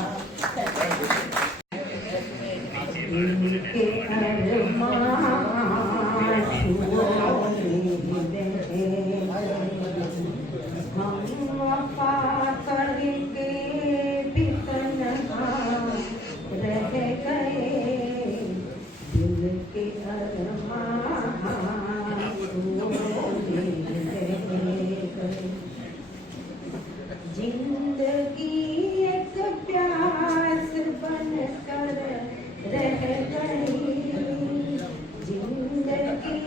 जिंदगी एक प्यास बन कर रह गई, जिंदगी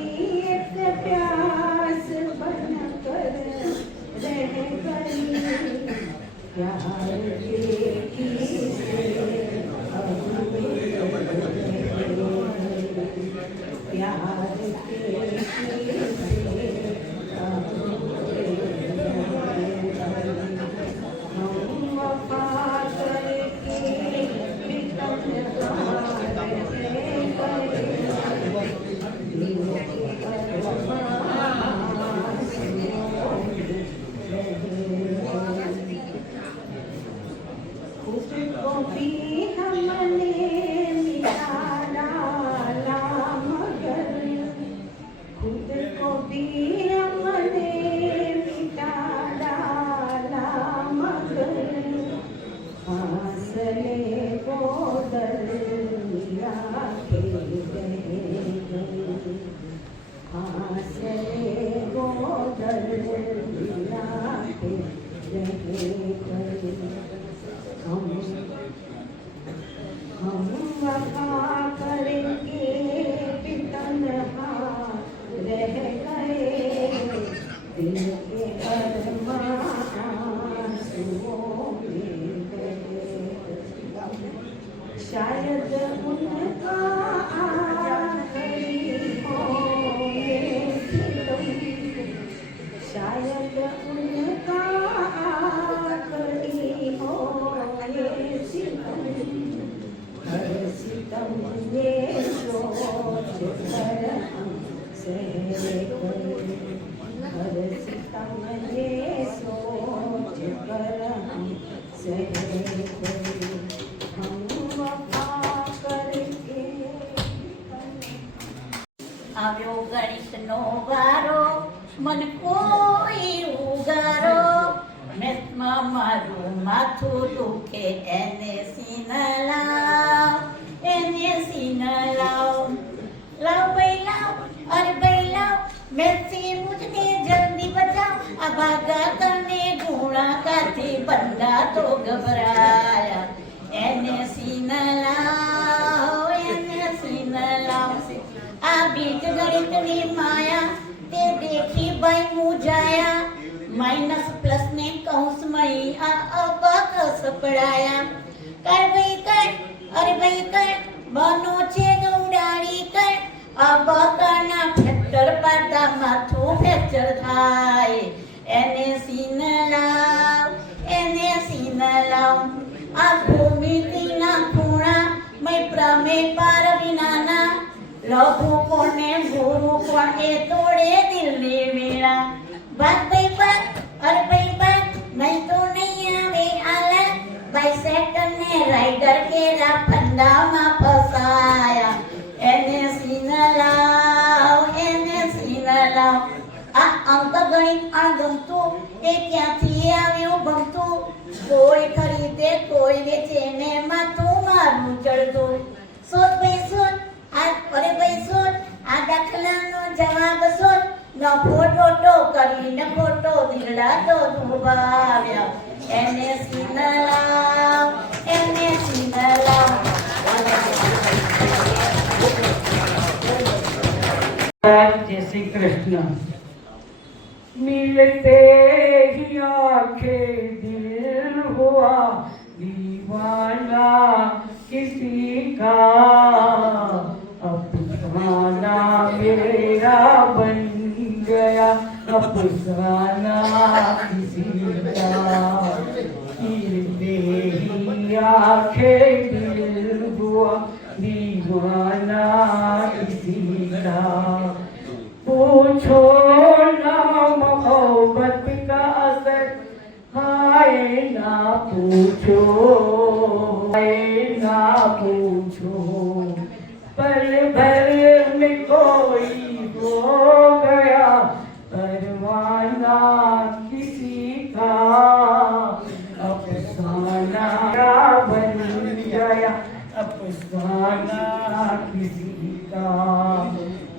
एक प्यास बन कर रह गई। शायद उनका आखिरी हो ये सितम, शायद उनका आखिरी हो ये सितम, हर सितम ये सोच कर हम सहरे कोई, हर सितम ये सोच कर हम सहरे कोई, हम वफा करके આવ્યો ગણિતનો વારો મન કોઈ ઉગારો મેથમાં મારું માથું દુખે એને સીન લાવ લાવ ભાઈ લાવ અરે ભાઈ લાવ મેથ से मुझे जल्दी बचाओ अब आगा करने गुणाकारથી બંદા તો ગભરાયા એને સીન લાવ આ બીજ ગણિતની માયા તે દેખી ભાઈ મુજાયા માઇનસ પ્લસ ને કૌંસમાં આ અબકસ પડાયા કર ભાઈ કર અરે ભાઈ કર બનો છે દોડાડી કર અબકના ફેક્ટર પાડતા માથું ફ્રેક્ચર થાય એને સીન લાવ આ ભૂમિતિના ખૂણા મેં પ્રમેય પાર વિનાના લઘુ કોને ગુરુ કોને તોડે દિલની વેળા ભાગ ભાઈ ભાગ અરે ભાઈ ભાગ નહીં તો નહીં આવે આલા બાઇસેક્ટર ને રાઇડર કેરા ફંદામાં ફસાયા એને સીન લાવ આ અંક ગણિત અણગમતું એ ક્યાંથી આવ્યું ભમતું કોઈ ખરીદે કોઈ વેચે ને માથું મારું ચડતું શોધ ભાઈ શોધ અરે ભાઈ શોધ આ દાખલાનો જવાબ શોધ નફો ટોટો કરીને ખોટો દીકડા તો ડૂબાવ્યા એને સીન લાવ जय श्री कृष्ण। मिलते ही आंखें दिल हुआ दीवाना किसी का, अफसाना मेरा बन गया अफसाना किसी का, मिलते ही आंखें दिल हुआ दीवाना किसी का, पूछो ना मोहब्बत का असर हाय ना पूछो पल भर में कोई हो गया परवाना किसी का, अफसाना बन गया अफसाना किसी का,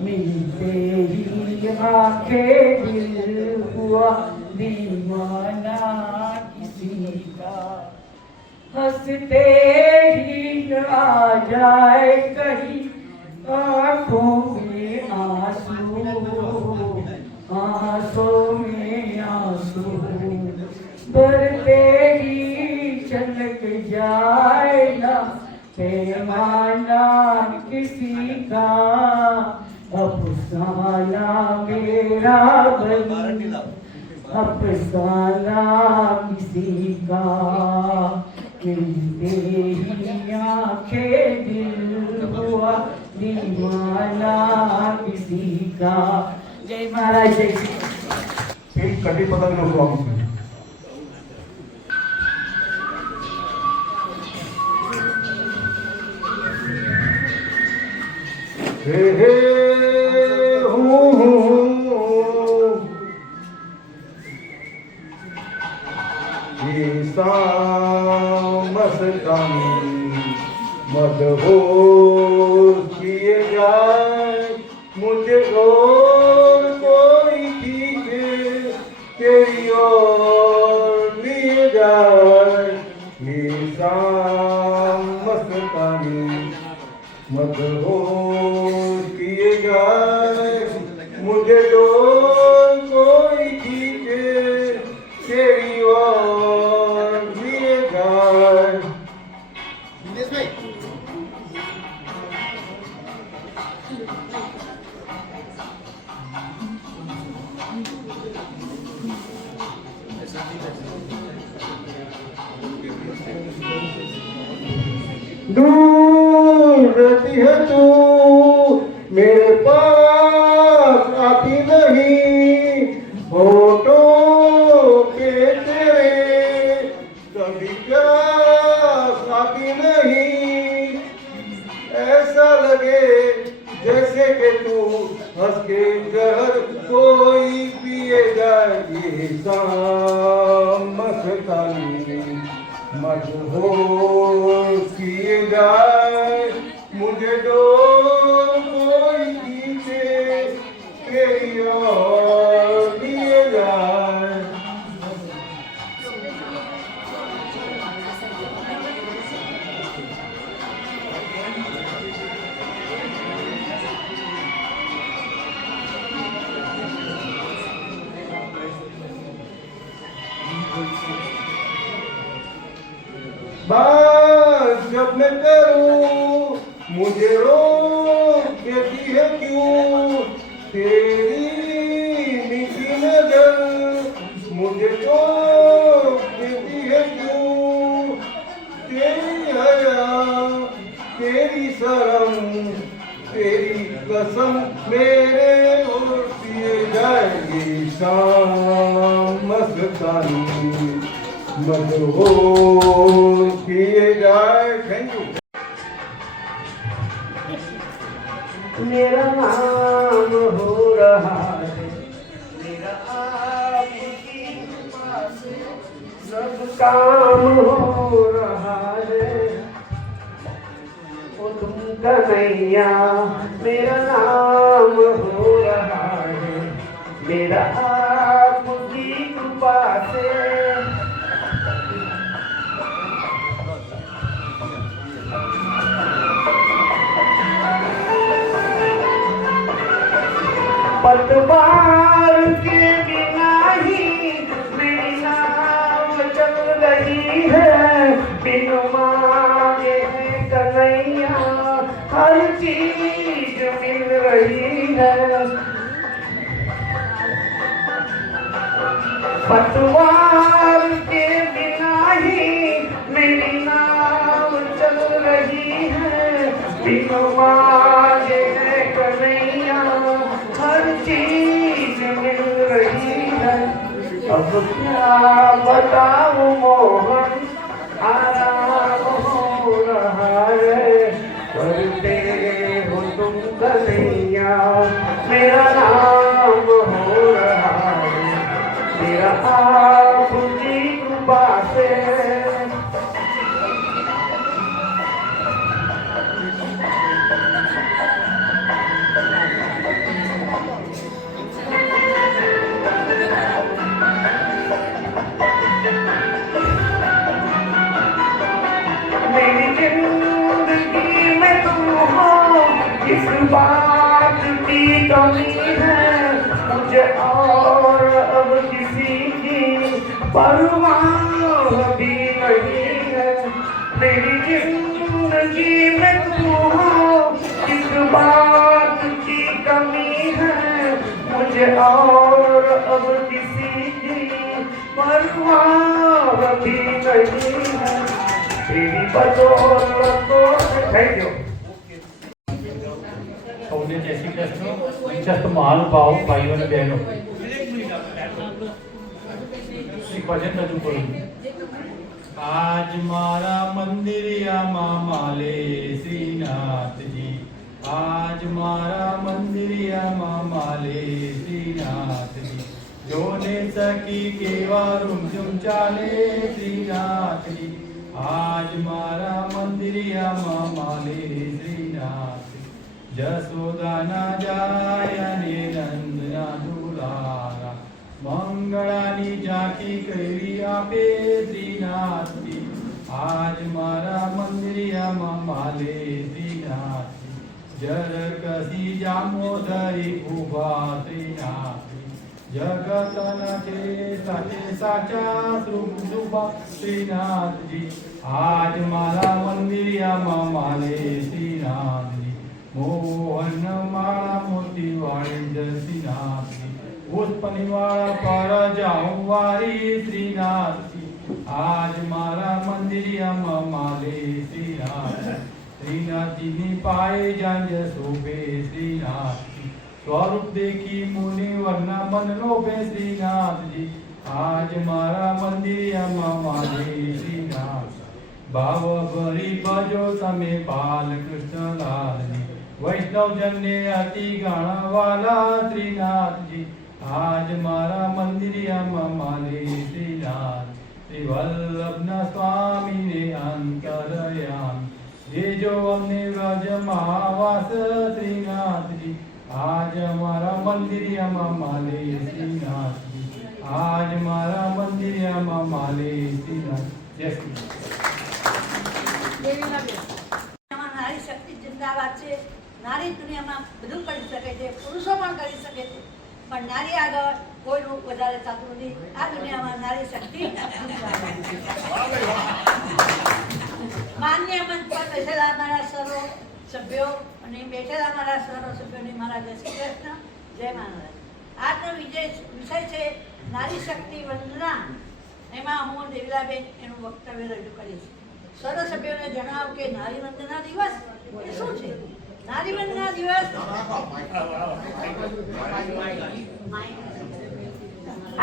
मिलते ही आंखें दिल हुआ दीवाना किसी का, हंसते ही आ जाए कहीं आँखों में आंसू में आंसू भरते ही चलक जाए ना पैमाना किसी का, अफसाना मेरा बन अफसाना किसी का, मिलते ही आंखें दिल हुआ दीवाना किसी का। जय महाराज जय श्री कटी पतंग નો સોંગ છે હે मस्तानी मदहोश किए जाए मुझे और कोई खींचे तेरी ओर लिए जाए, ये शाम मस्तानी मदहोश किए जाए मुझे और कोई खींचे तेरी ओर लिए जाए। दूर रहती है तू मेरे पास आती नहीं, होठों के तेरे कभी प्यास आती नहीं। ऐसा लगे जैसे कि तू हंस के जहर कोई पिए जाए, शाम मस्तानी मदहोश किए जाए मुझे डोर कोई खींचे तेरी ओर लिए जाए। बात जब मैं करूं मुझे रोक देती है क्यों, तेरी मीठी नजर मुझे रोक देती है क्यों। तेरी हया तेरी शर्म तेरी कसम मेरे ओर पिए जाएगी, शाम मस्तानी मदहोश किए जाए। Thank you. मेरा नाम हो रहा है, मेरा आपकी कृपा से सब काम हो रहा है। ओ तुम कन्हैया मेरा नाम हो रहा है, मेरा आपकी कृपा से पतवार के बिना ही मेरी नाव चल रही है, बिन मांगे कन्हैया हर चीज मिल रही है। पतवार के बिना ही मेरी नाव चल रही है, बिन मांगे कन्हैया हर चीज मिल रही है। अब क्या बताऊं मोहन आराम हो रहा है, करते हो तुम कन्हैया मेरा नाम हो रहा है, मेरा आपकी कृपा से। मेरी जिंदगी में तुम हो, इस बात की कमी है मुझे, और अब किसी की परवाह भी नहीं है। मेरी जिंदगी में तुम हो, इस बात की कमी है मुझे, और अब किसी की परवाह भी नहीं है। तेरी बदौलतों से थैंक यू। સૌને જય શ્રી કૃષ્ણ. મંચસ્થ મહાનુભાવો, ભાઈઓ અને બહેનો, શ્રી ભજન રજૂ કરું. આજ મારા મંદિરિયામાં માલે શ્રીનાથજી, આજ મારા મંદિરિયામાં માલે શ્રીનાથજી, જોને સખી કેવા રૂમઝુમ ચાલે શ્રીનાથજી, આજ મારા મંદિરિયામાં માલે શ્રીનાથ. જસોદાના જાય અને નંદના દુલારા, મંગળાની ઝાંખી કરી આપે શ્રીનાથજી, આજ મારા મંદિરિયામાં માલે શ્રીનાથજી. જરકસી જામોદરી ઉભા શ્રીનાથજી, જગતના છે સાચે સાચા શ્રુભા શ્રીનાથજી, આજ મારા મંદિરિયામાં માલે શ્રીનાથજી મોહન માળા મોતી વાળી જય શ્રીનાથજી પુષ્પની માળા પર જાઉં વારી શ્રીનાથજી આજ મારા મંદિરિયામાં માલે શ્રીનાથજી શ્રીનાથજીની પાએ જાંજ શોભે શ્રીનાથજી સ્વરૂપ દેખી મુનિવરના મન લોભે શ્રીનાથજી આજ મારા મંદિરિયામાં માલે શ્રીનાથ ભાવ ભરી ભજો તમે બાલકૃષ્ણ લાલજી વૈષ્ણવજનને અતિ ગણવાલા શ્રીનાથજી આજ મારા મંદિરિયામાં માલે શ્રીનાથ શ્રી વલ્લભના સ્વામીને અંતરયામ દેજો અમને વ્રજમાં વાસ શ્રીનાથજી આજ મારા મંદિરિયામાં માલે શ્રીનાથજી આજ મારા મંદિરિયામાં માલે શ્રીનાથ જય શ્રી નારી શક્તિ જિંદાબાદ છે. નારી દુનિયામાં બધું કરી શકે છે, પુરુષો પણ કરી શકે છે, પણ નારી આગળ કોઈનું વધારે થતું નથી. આ દુનિયામાં નારી શક્તિ માન્ય મંચ પર બેઠેલા મારા સર્વ સભ્યો અને બેઠેલા મારા સર્વ સભ્યોને મારા જય શ્રી કૃષ્ણ, જય મહારાજ. આજનો વિષય છે નારી શક્તિ વંદના. એમાં હું દેવીલાબેન એનું વક્તવ્ય રજૂ કરીશ. સર્વ સભ્યોને જણાવું કે નારી વંદના દિવસ એ શું છે? નારી વંદના દિવસ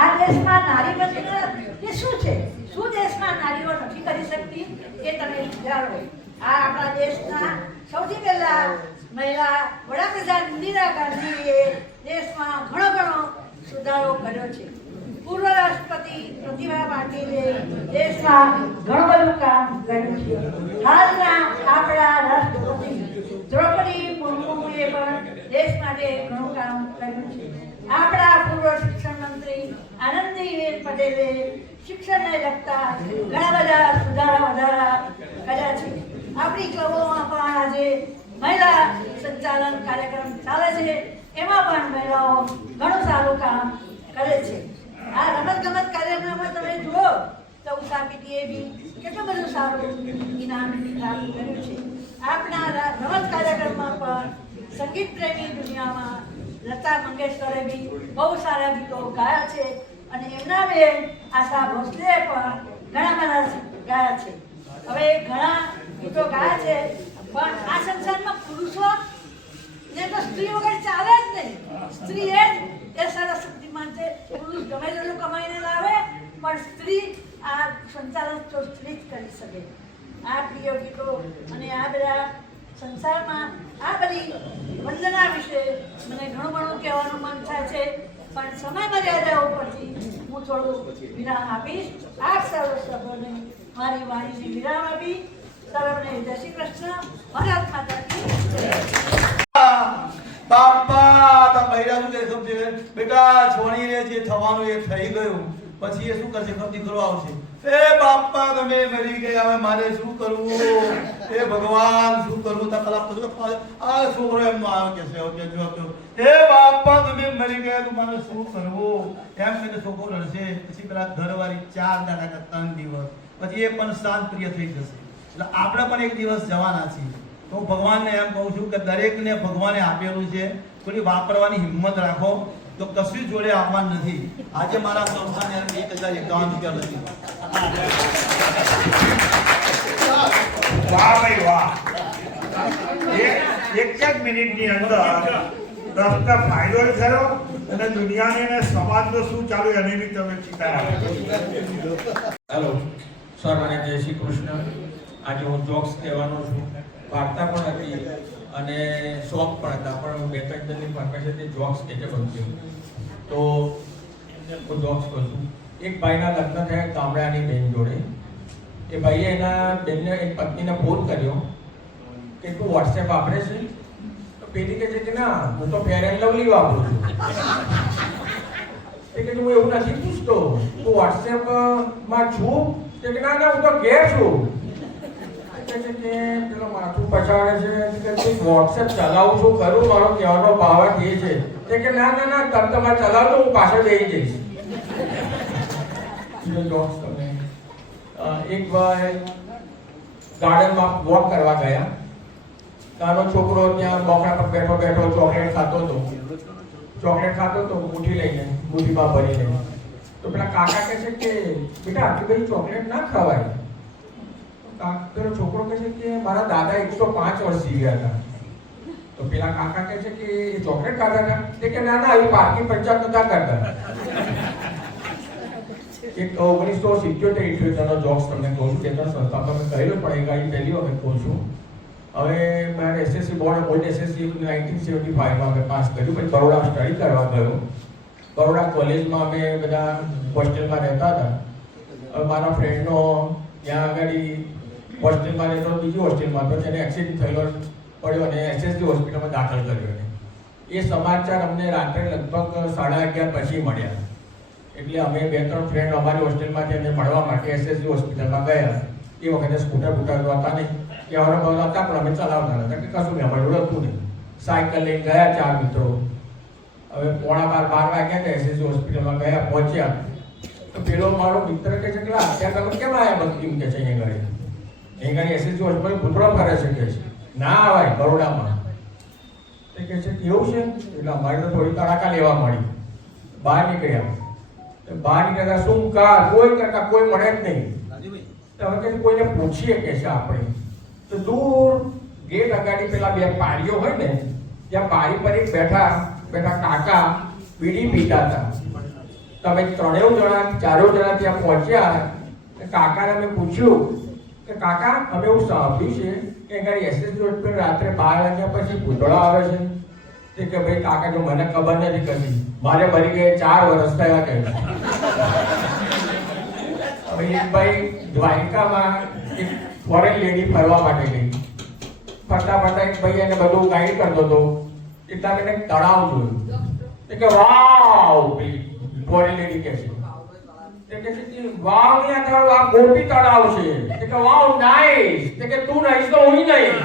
આ દેશમાં નારી વંદના એ શું છે? શું દેશમાં નારીઓ નથી કરી શકતી એ તમે જાણો. આ આપણા દેશના સૌથી પહેલા મહિલા વડાપ્રધાન ઇન્દિરા ગાંધીએ દેશમાં ઘણો સુધારો કર્યો છે. પૂર્વ રાષ્ટ્રપતિ પ્રતિભા પાટીલે દેશમાં ઘણું બધું કામ કર્યું છે. હાલના આપણા રાષ્ટ્રપતિ દ્રૌપદી મુર્મુએ પણ દેશ માટે ઘણું કામ કર્યું છે. આપણા પૂર્વ શિક્ષણ મંત્રી આનંદીબેન પટેલે શિક્ષણને લગતા ઘણા બધા સુધારા કર્યા છે. આપણી ક્લબોમાં પણ આજે મહિલા સંચાલન કાર્યક્રમ ચાલે છે. એમાં પણ મહિલાઓ ઘણું સારું કામ કરે છે. આ રમતગમત કાર્યક્રમમાં તમે જુઓ તો ઉષાપીટીએ બી કેટલું બધું સારું ઇનામ પ્રાપ્ત કર્યું છે. આપણા રમત કાર્યક્રમમાં પણ સંગીત પ્રેમી દુનિયામાં લતા મંગેશકરે બી બહુ સારા ગીતો ગાયા છે અને એમના બેન આશા ભોસલે પણ ઘણા બધા ગાયા છે. હવે ઘણા ગીતો ગાયા છે, પણ આ સંસારમાં પુરુષો ને તો સ્ત્રી વગર ચાલે જ નહીં. સ્ત્રી એ સરસ શક્તિમાન છે. પુરુષ ગમે તેટલું કમાઈને લાવે, પણ સ્ત્રી આ સંચાલન તો સ્ત્રી જ કરી શકે. આ પ્રિય ગીતો અને આ બધા સંસારમાં આ બધી વંદના વિશે મને ઘણું કહેવાનું મન થાય છે, પણ સમય મર્યાદા ઉપરથી હું થોડું વિરામ આપીશ. આપ સર્વ સભ્યોને મારી વાણીને વિરામ આપી સર્વને જય શ્રી કૃષ્ણ. ભારત માતા કી જય. બાપા તા બૈરા શું કહે સમજે બેટા છોણી રે જે થવાનું એ થઈ ગયું, પછી એ શું કરશે? ખબર દીકરો આવશે. એ બાપા તમે મરી ગયા, હવે મારે શું કરવું? એ ભગવાન શું કરવું? તા કલાક પછી આ છોકરો એમ આવ્યો કે છે જો એ બાપા તમે મરી ગયા તો મારે શું કરવું? એમ કહીને છોકરો રડશે. પછી પેલા ઘરવાળી 4 દાડા કે 3 દિવસ પછી એ પણ શાંત પ્રિય થઈ જશે. એટલે આપણે પણ એક દિવસ જવાના છીએ. તો ભગવાનને એમ કહું છું કે દરેકને ભગવાને આપેલું છે, થોડી વાપરવાની હિંમત રાખો. તો કશું જોડે આવવાનું નથી. આજે મારા સંસ્થાને 1051 રૂપિયા નથી. વાહ ભાઈ વાહ. એક મિનિટની અંદર દસનો ફાયદો થયો અને દુનિયાને અને સમાજનો શું ચાલુ એની બી તમે ચિંતા રાખો. હેલો સર્વને જય શ્રી કૃષ્ણ. આજે હું જોક્સ કહેવાનો છું. વાર્તા પણ હતી અને શોખ પણ હતા, પણ બે ત્રણ જણની પરમિશનથી જોક્સ કે બનશે તો હું જોક્સ કહું છું. એક ભાઈના લગ્ન થયા ગામડાની બેન જોડે. એ ભાઈએ એના બેનને એક પત્નીને ફોન કર્યો કે તું વોટ્સએપ વાપરે છે? તો પેલી કહે છે કે ના, હું તો ફેર એન્ડ લવલી વાપરું છું. એ કે હું એવું નથી પૂછતો, તું વોટ્સએપમાં છું? કે ના ના, હું તો ઘેર છું. પેલો માથું પછાડે છે કે વોટ્સએપ ચલાવું છું ખરું, મારો કહેવાનો ભાવ એ છે કે ના ના ના, તમે તમારે ચલાવજો, હું પાછળ બેસી જઈશ. એક ભાઈ ગાર્ડનમાં વોક કરવા ગયા. નાનો છોકરો ત્યાં બોકડા પર બેઠો બેઠો ચોકલેટ ખાતો હતો. મુઠ્ઠી લઈને, મુઠ્ઠીમાં ભરીને. તો પેલા કાકા કહે છે કે બેટા આટલી બધી ચોકલેટ ના ખવાય. પેલો છોકરો કહે છે કે મારા દાદા 105 વર્ષ જીવ્યા હતા. તો પેલા કાકા કહે છે કે એ ચોકલેટ ખાતા હતા? તે કે ના ના, એ પાર્કિંગ પંચાયત નતા કરતા. એક 1977 નો જોક્સ તમને કહું છું, કે સંસ્થાપક મેં કહેલું પણ એ ગાડી પહેલી વખત કહું છું. હવે મારે એસએસસી બોર્ડ, ઓલ્ડ એસએસસી 1975 મેં પાસ કર્યું. પછી બરોડા સ્ટડી કરવા ગયો. બરોડા કોલેજમાં અમે બધા હોસ્ટેલમાં રહેતા હતા. હવે મારા ફ્રેન્ડનો ત્યાં આગળ હોસ્ટેલમાં રહેતો, બીજી હોસ્ટેલમાં હતો, તેને એક્સિડન્ટ થયેલો પડ્યો અને એસએસસી હોસ્પિટલમાં દાખલ કર્યો. એ સમાચાર અમને રાત્રે લગભગ 11:30 પછી મળ્યા. એટલે અમે 2-3 ફ્રેન્ડ અમારી હોસ્ટેલમાંથી એને મળવા માટે એસએસસી હોસ્પિટલમાં ગયા. એ વખતે સ્કૂટર બૂટર તો હતા નહીં, કહેવાનો ભાવ હતા પણ અમે ચલાવતા હતા કે કશું નહીં, અમારે ઓળખતું નહીં. સાયકલ લઈને ગયા 4 મિત્રો. હવે 11:15 વાગ્યા કે એસએસસી હોસ્પિટલમાં ગયા, પહોંચ્યા તો પેલો મારો મિત્ર કહે છે કે અત્યારે તમે કેમ આવ્યા બધું કે છે અહીંયા ઘરે એસએસસી હોસ્પિટલ ભૂતળો ફરે છે કે છે. ના આવાય બરોડામાં. તે કહે છે એવું છે? એટલે અમારે તો થોડી તડાકા લેવા મળી. બહાર નીકળ્યા. શું કાર કોઈ કરતા કોઈ મળે જ નહીં. તમે કે કોઈને પૂછીએ કે છે આપણે. તો દૂર ગેટ અગાડી પેલા 2 પારીઓ હોય ને, ત્યાં પારી પર એક બેઠા કાકા બીડી પીતા હતા. તમે 3 જણા 4 જણા ત્યાં પહોંચ્યા. કાકાને અમે પૂછ્યું કે કાકા અમે એવું સાંભળ્યું છે કે ગાડી એસએસસી હોસ્પિટલ રાત્રે 12 વાગ્યા પછી ભૂતળો આવે છે. તે કે ભાઈ કાકા જો મને ખબર નથી કદી, મારે ભરી ગયે 4 વર્ષ થયા કે. હવે એક ભાઈ દ્વારકામાં એક ફોરેન લેડી ફરવા માટે ગઈ. ફરતા એક ભાઈ એને બધું ગાઈડ કરતો હતો. એટલા મને તળાવ જોયું. તે કે વાવ, ફોરેન લેડી કહે છે. તે કે છે વાવ નહીં, તળાવ આ ગોપી તળાવ છે. તે કે વાવ નાઈસ. તે કે તું નહીં તો હું નહીં.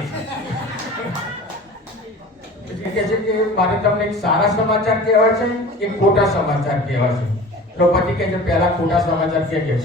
કે છે કે મારે તમને એક સારા સમાચાર કહેવા છે, એક ખોટા સમાચાર કહેવા છે. દ્રૌપદી કહે છે પહેલા ખોટા સમાચાર કે છે.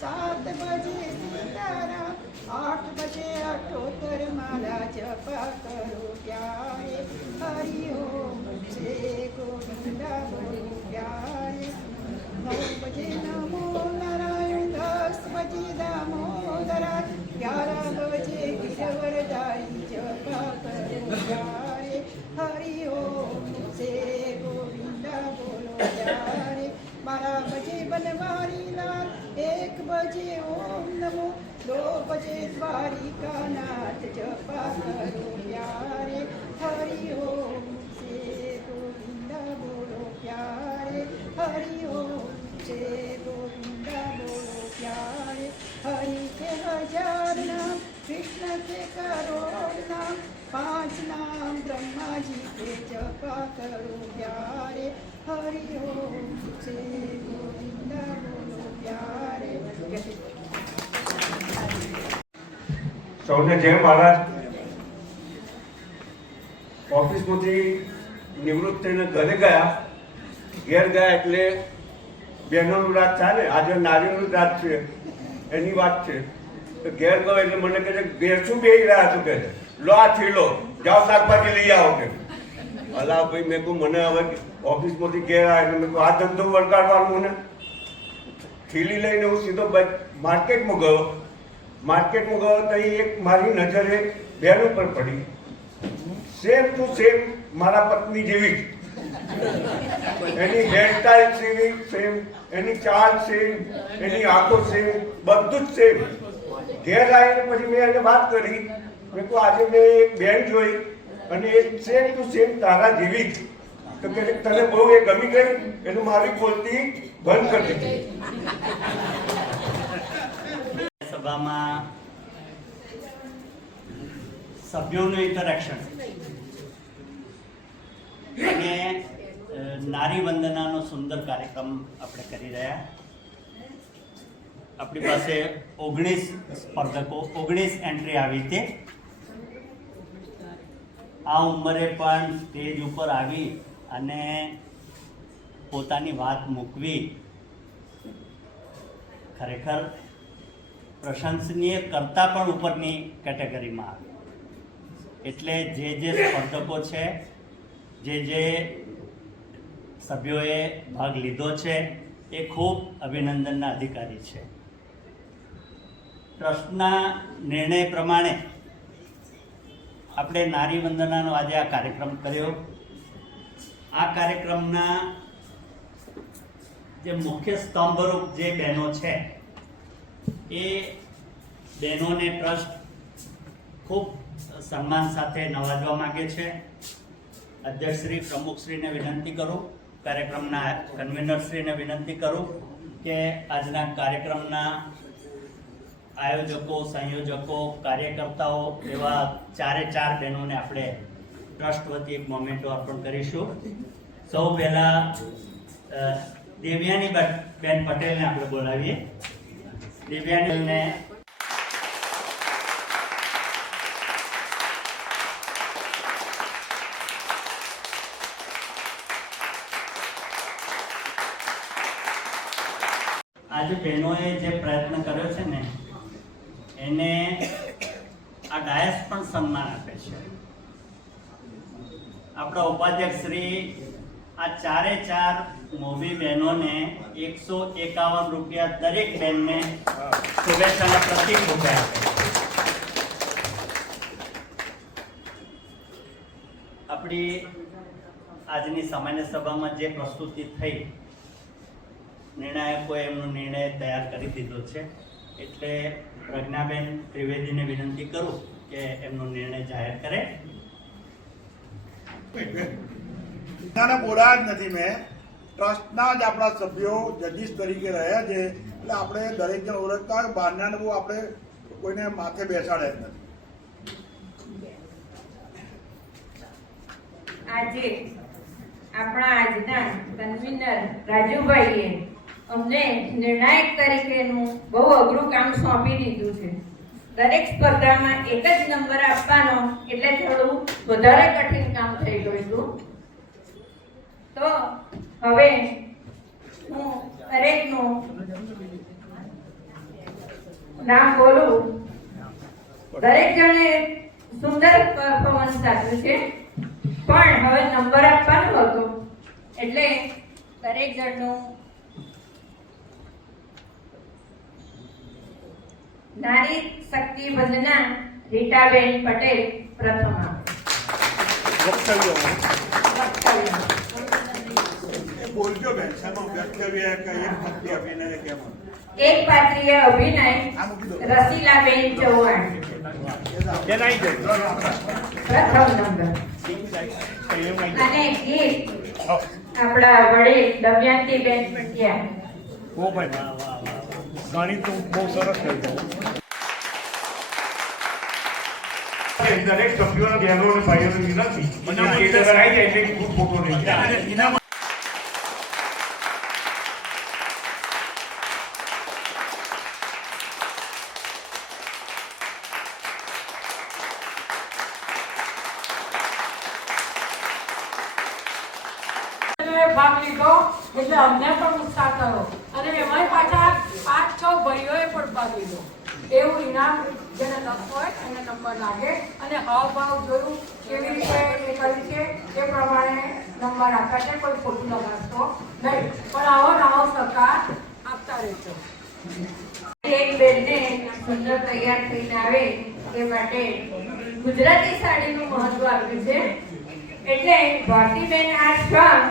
सात बजे सीताराम, 8 बजे अठोत्तर माला जपा करो प्यारे. हरि ओम से गोविंदा बोलो प्यारे. 9 बजे नमो नारायण, 10 बजे दामोदरा, 11 बजे गिरवरदारी जपा करो प्यारे. हरि ओम से गोविंदा बोलो प्यारे. 12 बजे बनवारी लाल, 1 बजे ओम नमो, 2 बजे द्वारिका नाथ जपा करो प्यारे. हरि ओम से गोविंदा बोलो प्यारे. हरि ओम से गोविंदा बोलो प्यारे. हरि के 1000 नाम, कृष्ण के करोड़ नाम, 5 नाम ब्रह्मा जी के जपा करो प्यारे. हरि ओम से गोविंदा बोलो प्यारे. સૌને જય મહારાજ. ઓફિસમાંથી નિવૃત્ત થઈને ઘરે ગયા. ઘેર ગયા એટલે બહેનોનું રાત ચાલે. આજે નારીઓનું રાત છે, એની વાત છે. તો ઘેર ગયો એટલે મને કહે છે ઘેર શું બેસી રહ્યા છો? કે લો આ થેલો, જાઓ શાકભાજી લઈ આવો. કે અલા ભાઈ, મેં કહું મને હવે ઓફિસમાંથી ઘેર આવે એટલે મેં કહું આ ધંધો વળગાડવાનું ને. થેલી લઈને હું સીધો માર્કેટમાં ગયો તો એક મારી નજરે બેન ઉપર પડી. સેમ ટુ સેમ મારા પત્ની જેવી જ. એની હેરસ્ટાઈલ સેમ, એની ચાલ સેમ, એની આંખો સેમ, બધું જ સેમ. ઘેર આવીને પછી મેં એને વાત કરી. મેં કહું આજે મેં એક બેન જોઈ અને એ સેમ ટુ સેમ તારા જેવી જ. તો કે તને બહુ એ ગમી ગઈ એટલે મારી બોલતી બંધ કરી દીધી. સભામાં સભ્યોનું ઇન્ટરેક્શન અને નારી વંદનાનો સુંદર કાર્યક્રમ આપણે કરી રહ્યા. આપણી પાસે 19 સ્પર્ધકો, 19 એન્ટ્રી આવી હતી. આ ઉંમરે પણ સ્ટેજ ઉપર આવી અને પોતાની વાત મૂકવી ખરેખર પ્રશંસનીય કરતાં પણ ઉપરની કેટેગરીમાં આવે. એટલે જે સ્પર્ધકો છે, જે સભ્યોએ ભાગ લીધો છે એ ખૂબ અભિનંદનના અધિકારી છે. ટ્રસ્ટના નિર્ણય પ્રમાણે આપણે નારી વંદનાનો આજે આ કાર્યક્રમ કર્યો. આ કાર્યક્રમના જે મુખ્ય સ્તંભરૂપ જે બહેનો છે એ બહેનોને ટ્રસ્ટ ખૂબ સન્માન સાથે નવાજવા માગે છે. અધ્યક્ષશ્રી, પ્રમુખશ્રીને વિનંતી કરું, કાર્યક્રમના કન્વીનરશ્રીને વિનંતી કરું કે આજના કાર્યક્રમના આયોજકો, સંયોજકો, કાર્યકર્તાઓ એવા 4 બહેનોને આપણે ટ્રસ્ટ વતી એક મોમેન્ટો અર્પણ કરીશું. સૌ પહેલા દેવ્યાની બેન પટેલને આપણે બોલાવીએ. દેવ્યાનીને આજે બહેનોએ જે પ્રયત્ન કર્યો છે ને એને આ ડાયસ પણ સન્માન આપે છે. આપણા ઉપાધ્યક્ષ શ્રી આ 4 મોવી બહેનોને 151 રૂપિયા દરેક બહેનને શુભેચ્છાના પ્રતિક રૂપે આપે. આપણી આજની સામાન્ય સભામાં જે પ્રસ્તુતિ થઈ, નિર્ણાયકોએ એમનો નિર્ણય તૈયાર કરી દીધો છે. એટલે પ્રજ્ઞાબેન ત્રિવેદીને વિનંતી કરું કે એમનો નિર્ણય જાહેર કરે. નાના બોલા જ નથી. મેં ટ્રસ્ટના જ આપણા સભ્યો જજીસ તરીકે રહ્યા છે, એટલે આપણે દરેક જણ ઓળખતા હોય. બહારના બહુ આપણે કોઈને માથે બેસાડે જ નથી. આજે આપણા આજના કન્વીનર રાજુભાઈએ અમને નિર્ણાયક તરીકેનું બહુ અઘરું કામ સોંપી દીધું છે. દરેક સ્પર્ધામાં એક જ નંબર આપવાનો એટલે થોડું વધારે કઠિન કામ થઈ ગયું હતું. તો હવે હું દરેકનું નામ બોલું. દરેક જણે સુંદર પરફોર્મન્સ આપ્યું છે, પણ હવે નંબર આપવાનો હતો એટલે દરેક જણનું નારી શક્તિ વંદના રીટાબેન પટેલ પ્રથમ બોલજો બેન, શામાં વક્તવ્ય કે એક પાત્રીય અભિનય કેમ? એક પાત્રીય અભિનય રસીલાબેન ચૌહાણ પ્રથમ નંબર. અને ગીત આપણા વડીલ દમયંતીબેન પંડ્યા. ગણિત તો બહુ સરસ થઈ ગયું. દરેક સભ્યોના બહેનો અને ભાઈઓને વિનંતી આવી જાય એટલે ખૂબ ફોટો નહીં જાય. ભાગ લીધો એટલે અમને પણ ઉત્સાહ કરો. અને એમાંય પાછા 5-6 ભાઈઓએ પણ ભાગ લીધો. એવું ઇનામ જેને લખ હોય એને નંબર લાગે. અને હાવભાવ જોયું કેવી રીતે એ કરી છે એ પ્રમાણે નંબર આપ્યા છે. કોઈ ખોટું લગાડતો નહીં, પણ આવો નવો સહકાર આપતા રહેશો. એક બેનને સુંદર તૈયાર થઈને આવે એ માટે ગુજરાતી સાડીનું મહત્વ આપ્યું છે. એટલે ભારતીબેન આ શ્રમ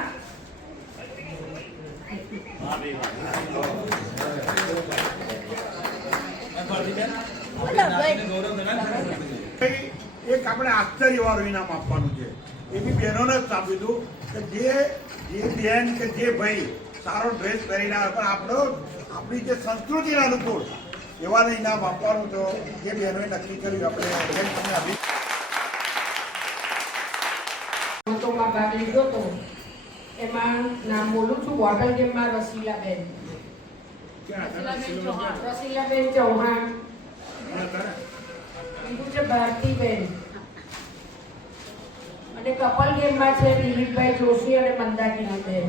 એક આપણે આશ્ચર્યવાળું ઇનામ આપવાનું છે. એ બી બહેનોને જ આપ્યું હતું કે જે બહેન કે જે ભાઈ સારો ડ્રેસ પહેરીને આવે, પણ આપણી જે સંસ્કૃતિના અનુકૂળ એવાને ઇનામ આપવાનું તો જે બહેનોએ નક્કી કર્યું. આપણે ભાગ લીધો હતો એમાં નામ બોલું છું. વોટર ગેમમાં રસીલાબેન ચૌહાણ, બીજું છે ભારતીબેન, અને કપલ ગેમમાં છે દિલીપભાઈ જોશી અને મંદાકિનીબેન.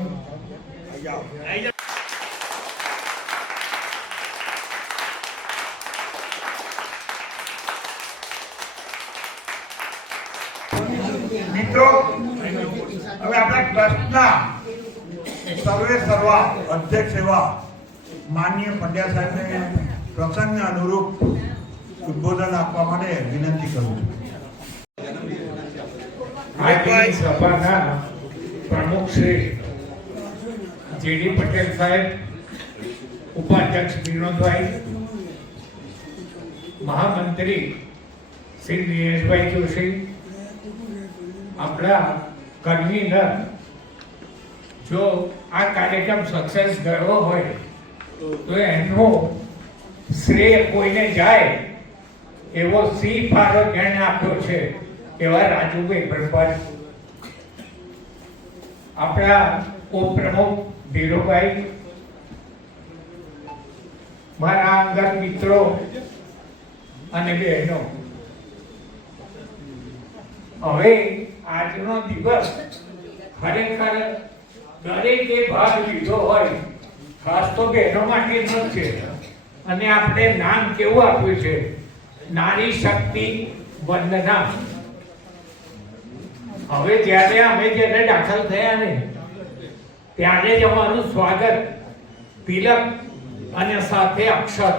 મિત્રો, હવે આપણા ટ્રસ્ટના સર્વે સર્વા અધ્યક્ષ એવા માનનીય પંડ્યા સાહેબને પ્રસંગને અનુરૂપ ઉદ્બોધન આપવા માટે વિનંતી કરું છું. આજની સભાના પ્રમુખ શ્રી જેડી પટેલ સાહેબ, ઉપાધ્યક્ષ વિનોદભાઈ, મહામંત્રી શ્રી દિનેશભાઈ જોશી, આપણા કન્વીનર, જો આ કાર્યક્રમ સક્સેસ ગયો હોય તો એનો શ્રેય કોઈને જાય એવો સી ફાળો જેણે આપ્યો છે એવા રાજુભાઈ બ્રહ્મભટ્ટ, આપણા ઉપપ્રમુખ ધીરુભાઈ, મારા અંગત મિત્રો અને બહેનો, હવે આજનો દિવસ ખરેખર દરેકે ભાગ લીધો હોય, ખાસ તો બહેનો માટે જ છે. અને આપણે નામ કેવું આપ્યું છે, નારી શક્તિ વંદના. હવે જ્યારે અમે જેને દાખલ થયા ને ત્યારે જ અમારું સ્વાગત તિલક અને સાથે અક્ષર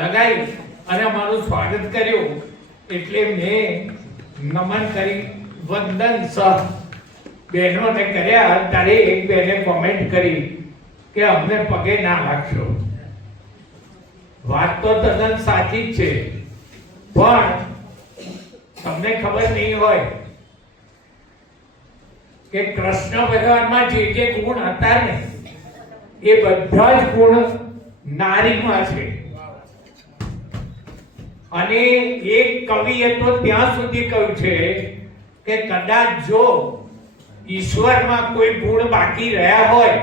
લગાવી અને અમારું સ્વાગત કર્યું. એટલે મેં નમન કરી વંદન સહ બહેનોને કર્યા. ત્યારે એક બહેને કોમેન્ટ કરી કે અમને પગે ના લાગશો. વાત તો તદ્દન સાચી જ છે, પણ તમને ખબર નહીં હોય કે કૃષ્ણ ભગવાનમાં જે જે ગુણ હતા ને એ બધા જ ગુણ નારીમાં છે. અને એક કવિએ તો ત્યાં સુધી કહ્યું છે કે કદાચ જો ઈશ્વરમાં કોઈ ગુણ બાકી રહ્યા હોય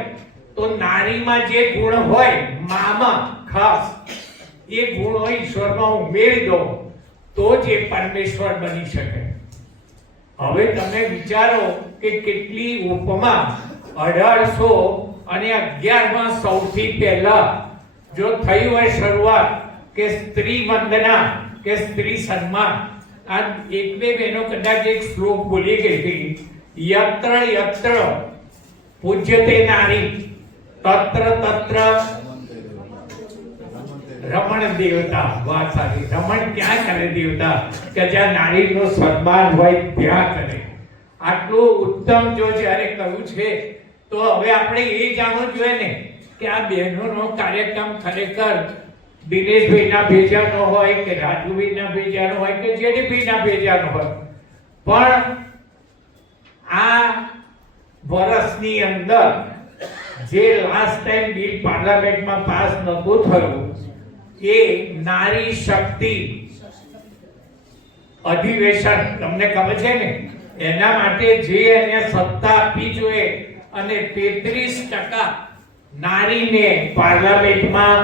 તો નારીમાં જે ગુણ હોય, મામાં ખાસ એ ગુણો ઈશ્વરમાં ઉમેરી દો તો જ એ પરમેશ્વર બની શકે. હવે તમે વિચારો કે કેટલી ઉપમા 1811માં સૌથી પહેલા જો થઈ હોય શરૂઆત કે સ્ત્રી વંદના કે સ્ત્રી સન્માન. આ એક બે બહેનો કદાચ એક શ્લોક બોલી ગઈ હતી, યત્ર યત્ર પૂજ્યતે નારી તત્ર તત્ર રમણ દેવતા. વાત સાચી, રમણ ક્યાં કરે દેવતા? કે જ્યાં નારીનો સન્માન હોય ત્યાં કરે. આટલું ઉત્તમ જો જ્યારે કહ્યું છે તો હવે આપણે એ જાણવું જોઈએ ને કે આ બહેનોનો કાર્યક્રમ ખરેખર દિનેશભાઈના ભેજાનો હોય કે રાજુભાઈના ભેજાનો હોય કે જેડીભાઈના ભેજાનો હોય, પણ આ વર્ષની અંદર જે લાસ્ટ ટાઈમ બિલ પાર્લામેન્ટમાં પાસ નહોતું થયું એ નારી શક્તિ અધિવેશન, તમને ખબર છે ને, એના માટે જે એને સત્તા આપવી જોઈએ અને 33% નારીને પાર્લામેન્ટમાં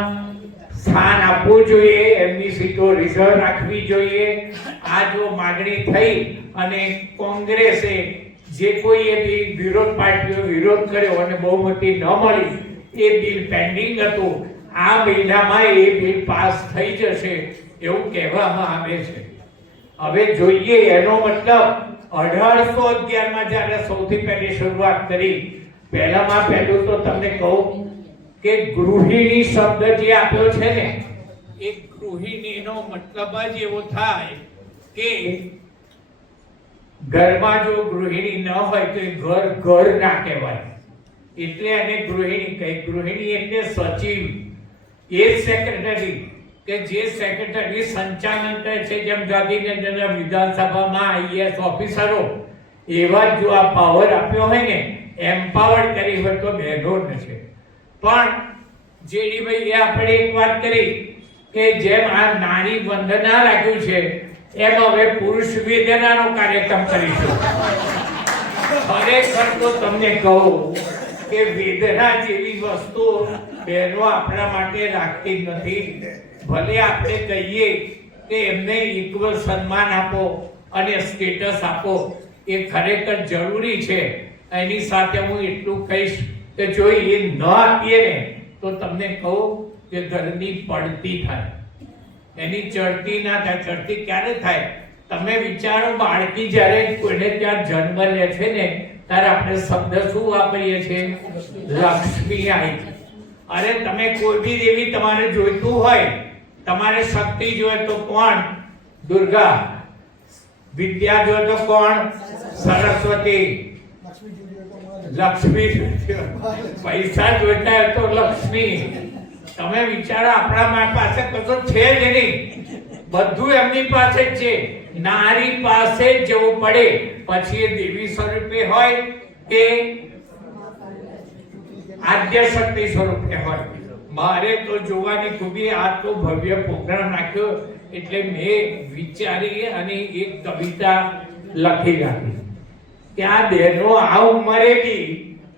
સ્થાન આપવું જોઈએ, એમની સીટો રિઝર્વ રાખવી જોઈએ. આ જો માગણી થઈ અને કોંગ્રેસે જે કોઈ એ વિરોધ પાર્ટીઓ વિરોધ કર્યો અને બહુમતી ન મળી, એ બિલ પેન્ડિંગ હતું. આ મહિનામાં એ બિલ પાસ થઈ જશે એવું કહેવામાં આવે છે. હવે જોઈએ, એનો મતલબ 1811માં જ્યારે સૌથી પહેલી શરૂઆત કરી, પહેલામાં પહેલું તો તમને કહું કે ગૃહિણી શબ્દ જે આપ્યો છે ને, એ ગૃહિણીનો મતલબ જ એવો થાય કે ઘરમાં જો ગૃહિણી ન હોય તો એ ઘર ના કહેવાય. એટલે એને ગૃહિણી કહે. ગૃહિણી એટલે સચિવ, એ સેક્રેટરી કે જે સેક્રેટરી સંચાલન કરે છે. જેમ ગાંધીનગરના વિધાનસભામાં આઈએએસ ઓફિસરો, એવા જો આ પાવર આપ્યો હોય ને, એમ્પાવર્ડ કરી હોય તો બહેનોને છે. પણ જેડીભાઈ આપણે એક વાત કરી કે જેમ આ નારી વંદના રાખ્યું છે એમ હવે પુરુષ વેદનાનો કાર્યક્રમ કરીશું. ખરેખર તો તમને કહું કે વેદના જેવી વસ્તુ બહેનો આપણા માટે રાખતી જ નથી. ભલે આપણે કહીએ કે એમને ઇક્વલ સન્માન આપો અને સ્ટેટસ આપો, એ ખરેખર જરૂરી છે. એની સાથે હું એટલું કહીશ કે જો એ ન આપીએ ને તો તમને કહું કે ઘરની પડતી થાય, એની ચડતી ના થાય. ચડતી ક્યારે થાય? તમે વિચારો, બાળકી જ્યારે કોઈને ત્યાં જન્મ લે છે ને ત્યારે આપણે શબ્દ શું વાપરીએ છીએ? લક્ષ્મી આવી. અરે તમે કોઈ બી દેવી તમારે જોઈતું હોય, તમારે શક્તિ જોઈએ તો કોણ? દુર્ગા. વિદ્યા જોઈએ તો કોણ? સરસ્વતી. લક્ષ્મી. પૈસા જોઈતા હોય તો લક્ષ્મી. તમે વિચારો, આપણા પાસે કશું છે જ નહીં, બધું એમની પાસે જ છે. નારી પાસે જ જવું પડે, પછી એ દેવી સ્વરૂપે હોય કે આદ્ય શક્તિ સ્વરૂપે હોય. મારે તો જોવાની ખૂબી, આ તો ભવ્ય પ્રોગ્રામ નાખ્યો એટલે મેં વિચારી અને એક કવિતા લખી રાખી કે આ બહેનો આ ઉંમરે બી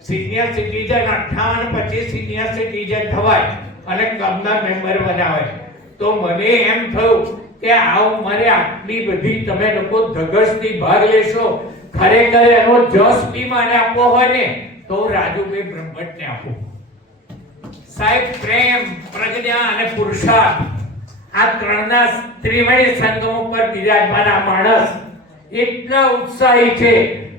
સિનિયર સિટીઝન 58 પછી સિનિયર સિટીઝન થવાય અને ક્લબના મેમ્બર બનાવે. તો મને એમ થયું કે આ ઉંમરે આટલી બધી તમે લોકો ધગશથી ભાગ લેશો, ખરેખર એનો જસ બી મારે આપવો હોય ને તો રાજુભાઈ બ્રહ્મભટ્ટને આપો. સાહેબ, પ્રેમ, પ્રજ્ઞા અને પુરુષાર્થ, આ ત્રણના ત્રિવેણી સંગમ ઉપર બિરાજમાન આ માણસ એટલા ઉત્સાહી છે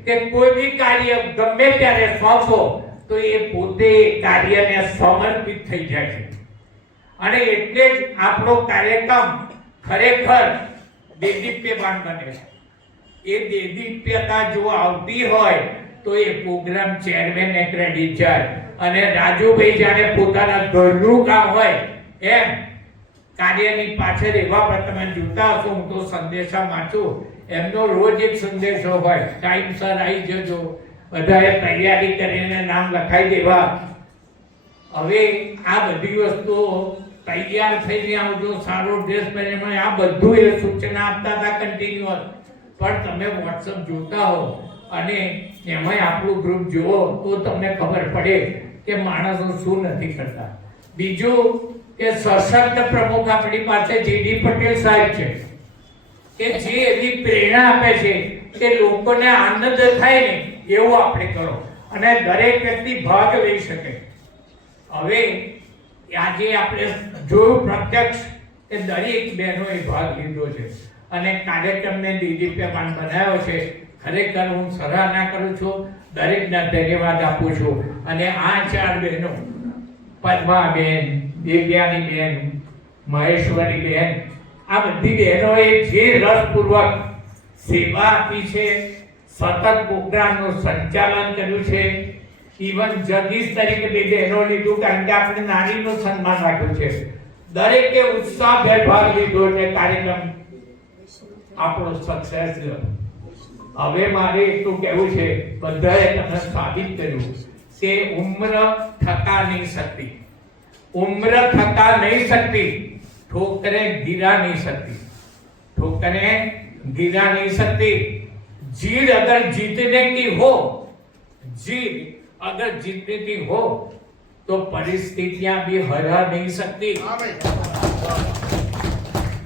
કે કોઈ બી કાર્ય ગમે ત્યારે સોંપો તો એ પોતે કાર્યને સમર્પિત થઈ જાય છે. અને એટલે જ આપણો કાર્યક્રમ ખરેખર દેદીપ્યમાન બને છે. એ દેદીપ્યતા જો આવતી હોય તો એ પ્રોગ્રામ ચેરમેનને ક્રેડિટ જાય. અને રાજુભાઈ જાણે પોતાના ઘરનું કામ હોય એમ કાર્યની પાછળ એવા પણ તમે જોતા હશો. હું તો સંદેશા વાંચું, એમનો રોજ એક સંદેશો હોય, ટાઈમસર આવી જજો, બધાએ તૈયારી કરીને નામ લખાઈ દેવા. હવે આ બધી વસ્તુઓ તૈયાર થઈને આવજો, સારો ડ્રેસ પહેરીને, આ બધું એ સૂચના આપતા હતા કન્ટિન્યુઅસ. પણ તમે વોટ્સઅપ જોતા હો અને એમાંય આપણું ગ્રુપ જુઓ તો તમને ખબર પડે કે માણસો શું નથી કરતા. બીજું કે સશક્ત પ્રમુખ આપણી પાસે જીડી પટેલ સાહેબ છે કે જે એવી પ્રેરણા આપે છે કે લોકોને આનંદ થાય ને એવું આપણે કરો અને દરેક વ્યક્તિ ભાગ લઈ શકે. હવે આજે આપણે જોયું પ્રત્યક્ષ કે દરેક બહેનોએ ભાગ લીધો છે અને કાર્યક્રમને દીદીપ્યમાન બનાવ્યો છે. ખરેખર હું સરાહના કરું છું, દરેકને ધન્યવાદ આપું છું. અને આ ચાર બહેનો, પદ્માબેન, દિવ્યાનીબેન, મહેશ્વરીબેન, આ બધી બહેનોએ જે રસપૂર્વક સેવા આપી છે, સતત પ્રોગ્રામનું સંચાલન કર્યું છે. ઇવન જજીસ તરીકે બે બહેનો લીધું, કારણ કે આપણે નારીનું સન્માન રાખ્યું છે. દરેકે ઉત્સાહભેર ભાગ લીધો એટલે કાર્યક્રમ આપણો સક્સેસ ગયો. હવે મારે એટલું કહેવું છે, બધાએ તમને સાબિત કર્યું કે ઉમ્ર થકા નહીં શકતી, ઉમ્ર થકા નહીં શકતી, ठोकरे गिरा नहीं सकती, ठोकरे गिरा नहीं सकती. जीत अगर जीतने की हो, जीत अगर जीतने की हो तो परिस्थितियां भी हरा नहीं सकती.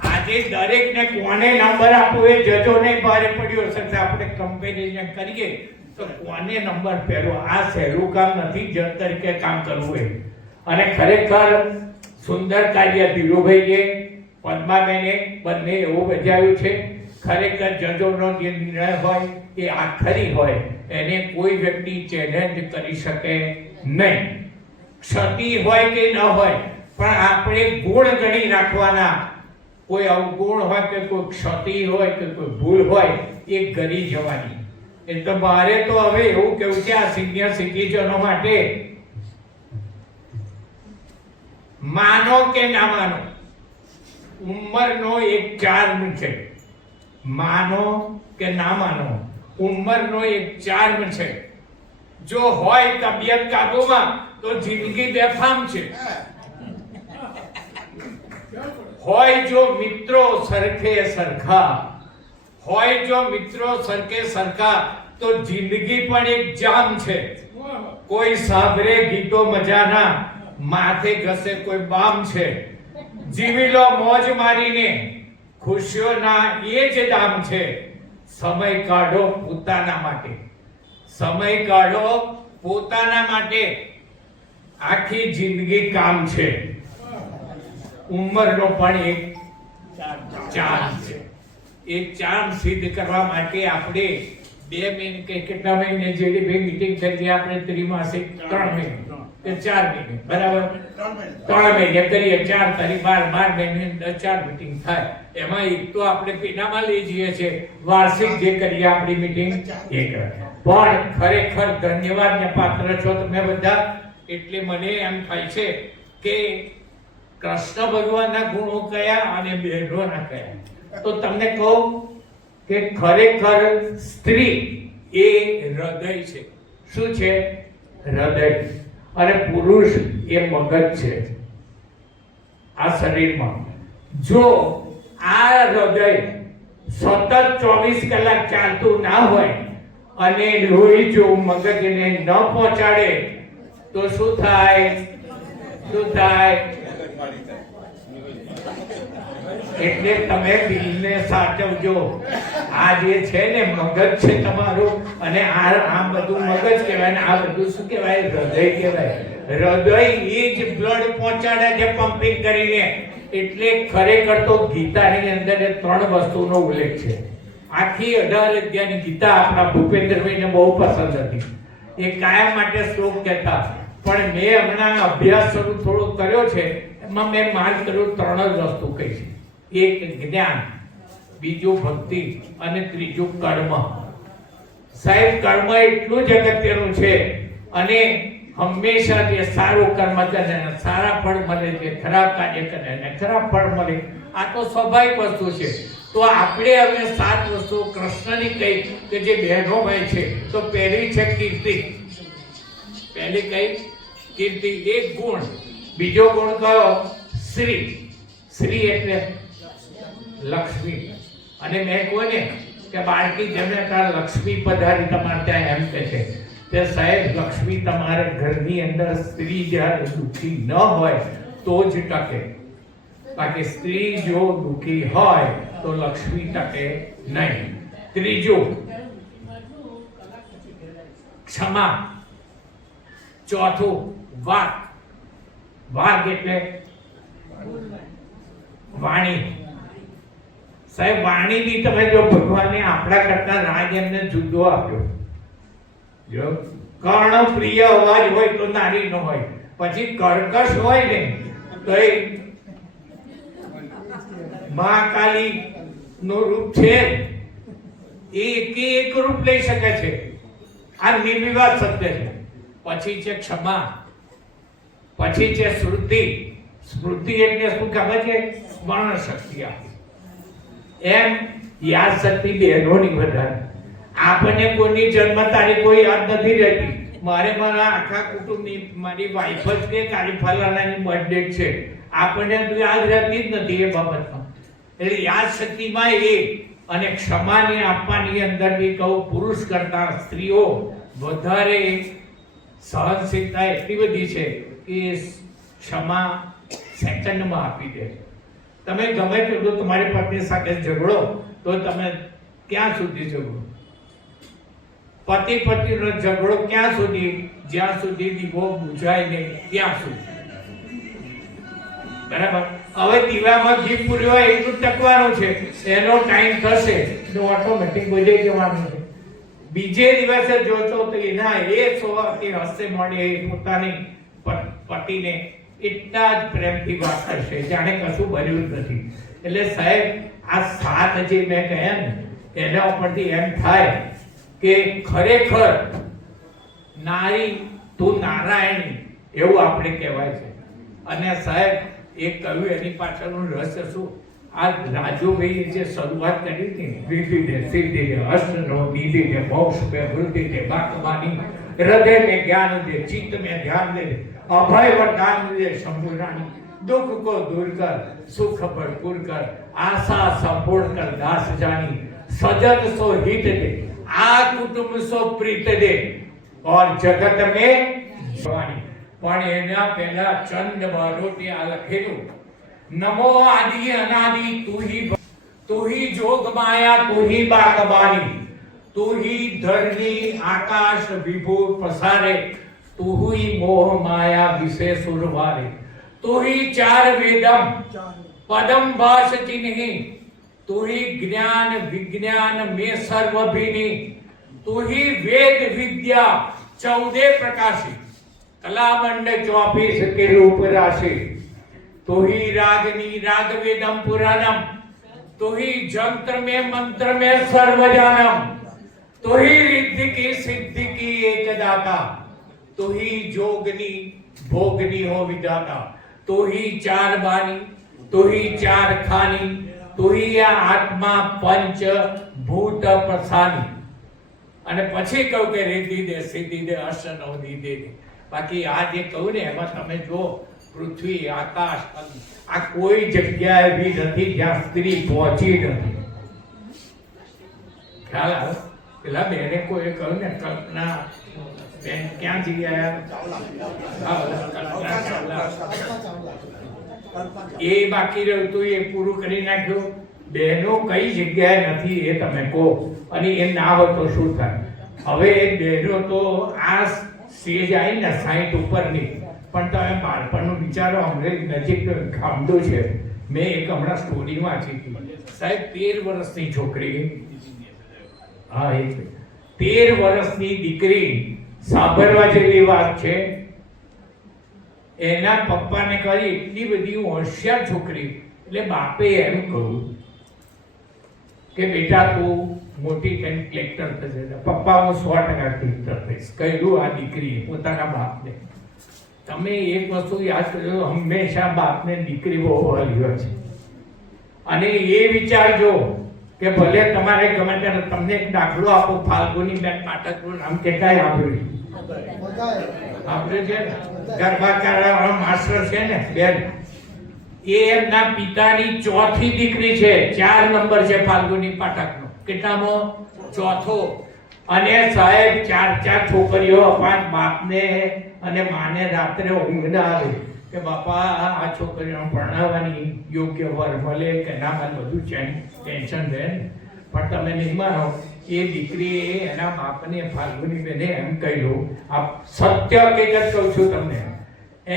આજે દરેકને કોને નંબર આપવો એ જજોને ભારે પડ્યો હશે. આપણે કમ્પેરિઝન કરીએ તો કોને નંબર પહેરવો, આ સહેલું કામ નથી જજ તરીકે કામ કરવું એ. અને ખરેખર સુંદર કાર્ય ધીરુભાઈએ, પદ્માબેને બંને એવું બજાવ્યું છે. ખરેખર જજોનો જે નિર્ણય હોય એ આખરી હોય, એને કોઈ વ્યક્તિ ચેલેન્જ કરી શકે નહીં. ક્ષતિ હોય કે ન હોય, પણ આપણે ગુણ ગણી રાખવાના. કોઈ અવગુણ હોય કે કોઈ ક્ષતિ હોય કે કોઈ ભૂલ હોય એ ગણી જવાની. એટલે મારે તો હવે એવું કેવું છે આ સિનિયર સિટીઝનો માટે, માનો કે ના માનો, ઉંમરનો એક ચાર્મ છે. માનો કે ના માનો, ઉંમરનો એક ચાર્મ છે. જો હોય તબિયત કાબુમાં તો જિંદગી બેફામ છે. હોય જો મિત્રો સરખે સરખા, હોય જો મિત્રો સરખે સરખા તો જિંદગી પણ એક જામ છે. કોઈ સાંભળે ગીતો મજાના, માથે ઘસે કોઈ બામ છે. જીવી લો મોજ મારીને, ખુશીઓના એ જ દામ છે. સમય કાઢો પોતાના માટે, સમય કાઢો પોતાના માટે, આખી જિંદગી કામ છે. ઉંમરનો પણ એક ચાર્મ છે. એ ચાર્મ સિદ્ધ કરવા માટે આપણે 2 મહિને કે કેટલા મહિને જેડી બે મીટિંગ કરી આપણે ત્રિમાસિક 3 મહિને કે 4 મહિને બરાબર 3 મહિને કરીએ 4 તારીખ 12 મહિને 4 મીટિંગ થાય. એમાં એક તો આપણે પેનામાં લઈ જઈએ છીએ વાર્ષિક જે કરીએ આપણી મીટિંગ એક. પણ ખરેખર ધન્યવાદને પાત્ર છો તમે બધા. એટલે મને એમ થાય છે કે કૃષ્ણ ભગવાનના ગુણો કયા અને બહેનોના કયા. તો તમને કહું કે ખરેખર સ્ત્રી એ હૃદય છે. શું છે? હૃદય. અને પુરુષ એ મગજ છે આ શરીરમાં. જો આ હૃદય સતત 24 કલાક ચાલતું ના હોય અને લોહી જો મગજને ન પહોંચાડે તો શું થાય? શું થાય? એટલે તમે દિલને સાચવજો. આ જે છે ને મગજ છે તમારું, અને આ બધું મગજ કહેવાય ને આ બધું શું કહેવાય? હૃદય કહેવાય. હૃદય એ જ બ્લડ પહોંચાડે છે પમ્પિંગ કરીને. એટલે ખરેખર તો ગીતાની અંદર 3 વસ્તુનો ઉલ્લેખ છે. આખી 18 અધ્યાયની ગીતા આપણા ભૂપેન્દ્રભાઈને બહુ પસંદ હતી. એ કાયમ માટે શ્લોક કહેતા. પણ મેં હમણાં અભ્યાસ શરૂ થોડો કર્યો છે, એમાં મેં માર્ક કર્યું 3 જ વસ્તુ કહી છે. એક જ્ઞાન, બીજું ભક્તિ અને ત્રીજું કર્મ. સાહેબ કર્મ એટલું જ અગત્યનું છે. અને હંમેશા જે સારું કર્મ કરે સારા ફળ મળે છે, ખરાબ કાર્ય કરે ને ખરાબ ફળ મળે. આ તો સ્વાભાવિક વસ્તુ છે. તો આપણે હવે 7 વસ્તુ કૃષ્ણની કહી કે જે બહેનો ભાઈ છે. તો પહેલી છે કીર્તિ. પહેલી કઈ? કીર્તિ. એક ગુણ. બીજો ગુણ કયો? શ્રી. શ્રી એટલે લક્ષ્મી. અને મેં કહ્યું ને કે બાળકી જમે ત્યારે લક્ષ્મી પધારી તમારે ત્યાં, એમ કે છે તે સાહેબ લક્ષ્મી તમારા ઘરની અંદર સ્ત્રી જ્યારે દુઃખી ન હોય તો જ ટકે. બાકી સ્ત્રી જો દુઃખી હોય તો લક્ષ્મી ટકે નહીં. ત્રીજું ક્ષમા. ચોથું વાક. વાક એટલે વાણી. સાહેબ વાણીની તમે જો ભગવાને આપણા કરતા રાજ એમને જુદો આપ્યો. જો કર્ણ પ્રિય અવાજ હોય તો નારી નો હોય, પછી કર્કશ હોય ને તો એ મહાકાલી નું રૂપ છે. એક રૂપ લઈ શકે છે. આ નિર્વિવાદ સત્ય છે. પછી છે ક્ષમા. પછી છે સ્મૃતિ. સ્મૃતિ એટલે શું ખબર છે? સ્મરણ શક્તિ આપે. એમ યાદ શક્તિ બહેનોની વધારે. આપણને કોઈની જન્મ તારીખ કોઈ યાદ નથી રહેતી. મારે મારા આખા કુટુંબની મારી વાઈફ જ કે કાળી ફલાણાની બર્થડે છે, આપણને તો યાદ રહેતી જ નથી એ બાબતમાં. એટલે યાદ શક્તિમાં એ અને ક્ષમાને આપવાની અંદર બી કહું પુરુષ કરતા સ્ત્રીઓ વધારે સહનશીલતા એટલી બધી છે કે ક્ષમા સેકન્ડમાં આપી દે. તમે ગમે તેટલું તમારી પત્ની સાથે ઝઘડો તો તમે ક્યાં સુધી ઝઘડો? પતિ પત્નીનો ઝઘડો ક્યાં સુધી? જ્યાં સુધી દીવો બુઝાય નહીં ત્યાં સુધી. બરાબર. હવે દીવામાં ઘી પૂર્યું હોય એટલું ટકવાનું છે. એનો ટાઈમ થશે તો ઓટોમેટિક બુઝાઈ જવાનું છે. બીજે દિવસે જોશો તો એના એ સ્વભાવથી હસે મળે પોતાની પતિને એટલા જ પ્રેમથી વાત કરશે જાણે કશું બન્યું જ નથી. એટલે સાહેબ આ 7 જે મેં કહ્યા ને એના ઉપરથી એમ થાય કે ખરેખર નારી તું નારાયણી એવું આપણે કહેવાય છે. અને સાહેબ એ કહ્યું એની પાછળનું રહસ્ય શું? આ રાજુભાઈએ જે શરૂઆત કરી હતી વિધિ દે સિદ્ધિ દે અષ્ટનો નિધિ દે મોક્ષ પે વૃદ્ધિ દે બાકમાની હૃદય में ज्ञान दे चित्त में ध्यान दे अभय वरदान दे शंभुरानी दुख को दूर कर सुख भरपूर कर आशा संपूर्ण कर दास जानी सजन सो हित दे. આ કુટુંબ સો પ્રીત દે और જગત में જવાની. પણ એના પહેલા ચંદ બારોટે આ લખેલું, નમો આદિ અનાદિ તું ही जोग माया તું ही बागबानी તું ही धरनी आकाश विभुर पसारे તું ही मोह माया विषय सुरवारे તું ही चार वेदम पदम भाष चिन्हि તું ही ज्ञान विज्ञान में सर्वभिनी તું ही वेद विद्या 14 प्रकाशी कलामंड 24 के रूप राशि તું ही रागनी राग वेदम पुराणम તું ही जंत्र में मंत्र में सर्वजानम તું ही रिद्धि की सिद्धि की एक दाता તું ही जोगनी भोगनी हो विदाता તું ही चार बानी તું ही चार खानी તું ही आत्मा पंच भूत प्रसानी. અને પછી કહું કે રીતિ દે સિદ્ધિ દે અષ્ટનવધિ દે. બાકી આ જે કહું ને એમાં તમે જો પૃથ્વી આકાશ આ કોઈ જગ્યાએ બી નથી જ્યાં સ્ત્રી પહોંચી નથી. ખ્યાલ આવે? પેલા બેને કોઈ કહ્યું ને કલ્પના બેન ક્યાં જગ્યા એ બાકી રહ્યું હતું એ પૂરું કરી નાખ્યું. બહેનો કઈ જગ્યાએ નથી એ તમે કહો અને એ ના હોય તો શું થાય? હવે બહેનો તો આ સ્ટેજ આવી ને 60 ઉપરની, પણ તમે બાળપણનું વિચારો. અમને નજીક ખામદો છે, મેં એક હમણાં સ્ટોરી વાંચી હતી સાહેબ. 13 વર્ષની છોકરી, હા એ 13 વર્ષની દીકરી, સાંભળવા જેવી વાત છે. એના પપ્પાને કહી એટલી બધી હોશિયાર છોકરી, એટલે બાપે એમ કહ્યું કે બેટા તું મોટી થઈને કલેક્ટર થશે. પપ્પા હું 100% કલેક્ટર થઈશ કહ્યું આ દીકરીએ પોતાના બાપને. તમે એક વસ્તુ યાદ કરજો, હંમેશા બાપને દીકરી બહુ વહાલી હોય છે. અને એ વિચારજો કે ભલે તમારે ગમે ત્યારે તમને એક દાખલો આપો, ફાલ્ગુની બેન પાઠકનું નામ કેટલાય આપ્યું આપણે છે ગરબા કરાવવાળા માસ્ટર છે ને બેન, એ એમના પિતાની ચોથી દીકરી છે. 4 નંબર છે ફાલ્ગુની પાઠકનો. કેટલામો? ચોથો. અને સાહેબ 4 છોકરીઓ અપાત બાપને અને માને રાત્રે ઊંઘ ના આવે કે બાપા આ છોકરીઓને ભણાવવાની યોગ્ય વર મળે કે ના મળે, બધું ટેન્શન રહે. પણ તમે નહીં માનો, એ દીકરીએ એના બાપને ફાલ્ગુની બેને એમ કહ્યું, આ સત્ય હકીકત કહું છું તમને,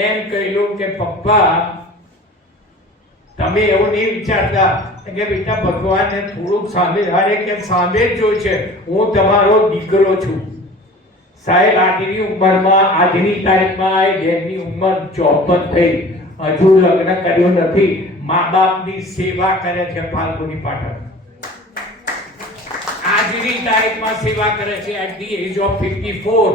એમ કહ્યું કે પપ્પા તમે એવું નહીં વિચારતા કે બેટા ભગવાનને થોડુંક સામે હારે કે સામે જ જોઈ છે, હું તમારો દીકરો છું. સાહેબ આજની ઉંમરમાં, આજની તારીખમાં એ બેનની ઉંમર 54 થઈ, હજુ લગ્ન કર્યું નથી, મા બાપની સેવા કરે છે ફાલ્ગુની પાઠક. આજની તારીખમાં સેવા કરે છે એટ ધી એજ ઓફ 54.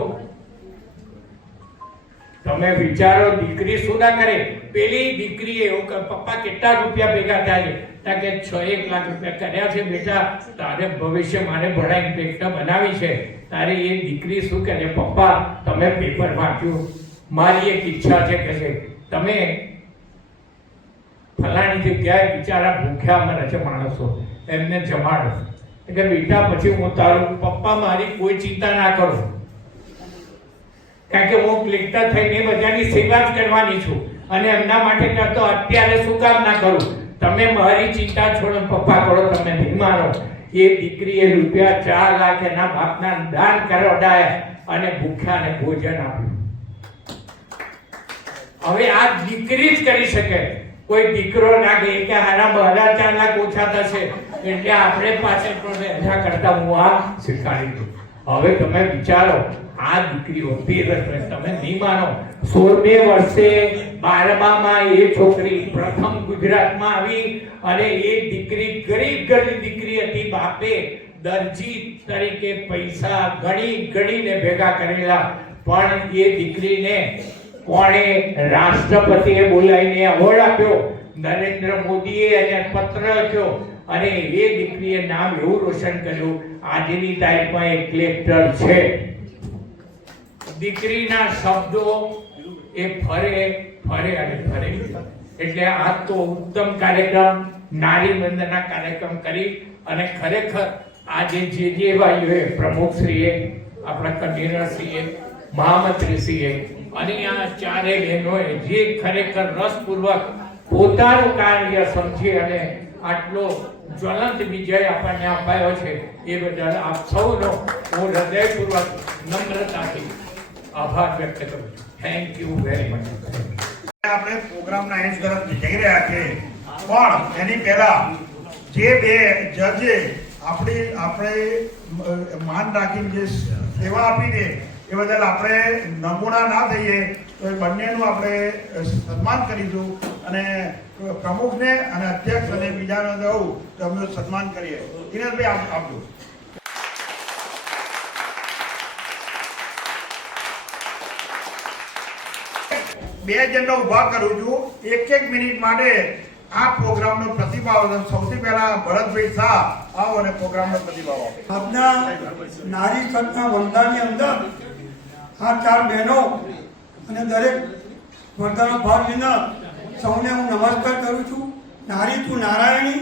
તમે વિચારો દીકરી શું ના કરે. પેલી દીકરીએ એવું કે પપ્પા કેટલા રૂપિયા ભેગા થાય છે? કે 6-1 લાખ રૂપિયા કર્યા છે બેટા, તારે ભવિષ્ય મારે ભણાઈ પેટા બનાવી છે. તારે એ દીકરી શું કહે છે? પપ્પા તમે પેપર વાંચ્યું, મારી એક ઈચ્છા છે કે તમે ફલાણી જગ્યાએ બિચારા ભૂખ્યા મરે છે માણસો, એમને જમાડો. કે બેટા પછી હું તારું પપ્પા મારી કોઈ ચિંતા ના કરો, કારણ કે હું કલેક્ટર થઈને બધાની સેવા જ કરવાની છું અને એમના માટે કરતો અત્યારે શું કામ ના કરું? તમે મારી ચિંતા છોડો, પપ્પા કરો, તમે નહીં માનો. એ દીકરીએ રૂપિયા 4 લાખ એના બાપના દાન કરાવડાયા અને ભૂખ્યાને ભોજન આપ્યું. હવે આ દીકરી જ કરી શકે, કોઈ દીકરો ના કહે કે હારા 4 લાખ ઓછા થશે એટલે આપણે પાછળ પણ એના કરતા હું આ શીખવાડી દઉં. હવે તમે વિચારો, આ દીકરીઓ 13 તમે નહીં માનો, 16 વર્ષે 12માં એ છોકરી પ્રથમ ગુજરાતમાં આવી અને એ દીકરી ગરીબ દીકરી હતી. બાપે દરજી તરીકે પૈસા ગણીને ભેગા કરેલા, પણ એ દીકરીને કોણે રાષ્ટ્રપતિએ બોલાવીને એવોર્ડ આપ્યો, નરેન્દ્ર મોદીએ એને પત્ર લખ્યો અને એ દીકરીએ નામ એવું રોશન કર્યું. આજની તારીખમાં એ કલેક્ટર છે. દીકરીના શબ્દો એ ફરે અને ફરે. એટલે આ તો ઉત્તમ કાર્યક્રમ, નારી વંદના કાર્યક્રમ કરી અને ખરેખર આજે જે ભાઈઓએ પ્રમુખશ્રીએ, આપણા કન્વીનરશ્રીએ, મહામંત્રીશ્રીએ અને આ ચારે બહેનોએ જે ખરેખર રસપૂર્વક પોતાનું કાર્ય સમજી અને આટલો જ્વલંત વિજય આપણને અપાયો છે એ બદલ આપ સૌનો હું હૃદયપૂર્વક નમ્રતાથી આભાર વ્યક્ત કરું છું. Thank you very much. આપણે પ્રોગ્રામના એન્ડ તરફ જઈ રહ્યા છે, પણ એની પહેલા જે બે જજે આપણે માન રાખીને જે સેવા આપી છે એ બદલ આપણે નમૂના ના થઈએ તો એ બંનેનું આપણે સન્માન કરીશું અને પ્રમુખને અને અધ્યક્ષ અને બીજાને દઉં તો અમે સન્માન કરીએ. દિનેશભાઈ આપજો. બે જણને ઉભા કરું છું, એક મિનિટ માટે આ પ્રોગ્રામનો પ્રતિભાવ. સૌથી પહેલા ભરતભાઈ શાહ આવો અને પ્રોગ્રામનો પ્રતિભાવ આપો. આજના નારી સત્તા વંદાની અંદર આ ચાર બહેનો અને દરેક સ્પર્ધાનો ભાગ લેનાર સૌને હું નમસ્કાર કરું છું. નારી તું નારાયણી,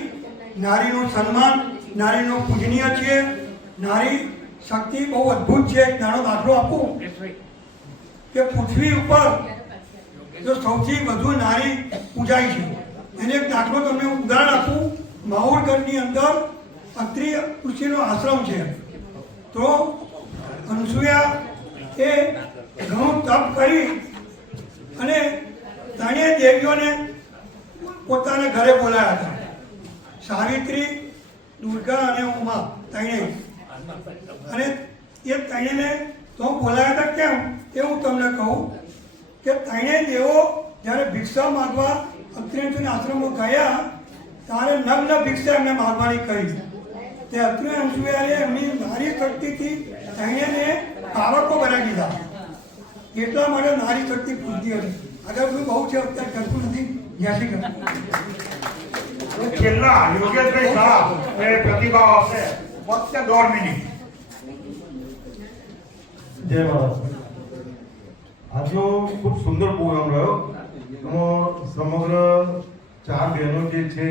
નારીનું સન્માન, નારીનો પૂજનીય છે. નારી શક્તિ બહુ અદ્ભુત છે. એક નાનો દાખલો આપું કે પૃથ્વી ઉપર જો સૌથી વધુ નારી પૂજાય છે એને એક દાખલો તમને ઉદાહરણ આપું. માહુરગઢની અંદર અત્રિ ઋષિનો આશ્રમ છે. તો અનસુયા એ ઘણું તપ કરી અને ત્રણેય દેવીઓને પોતાના ઘરે બોલાયા હતા. સાવિત્રી, દુર્ગા અને ઉમા ત્રણેય. અને એ ત્રણેયને તો બોલાયા હતા કેમ એ હું તમને કહું કે ત્રણેય દેવો જ્યારે ભિક્ષા માગવા અત્રિના આશ્રમમાં ગયા ત્યારે નગ્ન ભિક્ષા એમને માગવાની કહી. તે અત્રિ અનસુયાએ એમની નારી શક્તિથી ત્રણેયને પાવકો બનાવી દીધા. એટલા માટે નારી શક્તિ પૂજ્ય હતી. આગળ બહુ છે, અત્યારે કરતું નથી. જ્યાંથી છેલ્લા યોગેશભાઈ શાહ એ પ્રતિભાવ આપશે. ફક્ત 1.5 મિનિટ. જય મહારાજ. આજનો ખૂબ સુંદર પ્રોગ્રામ રહ્યો. એમાં સમગ્ર ચાર બહેનો જે છે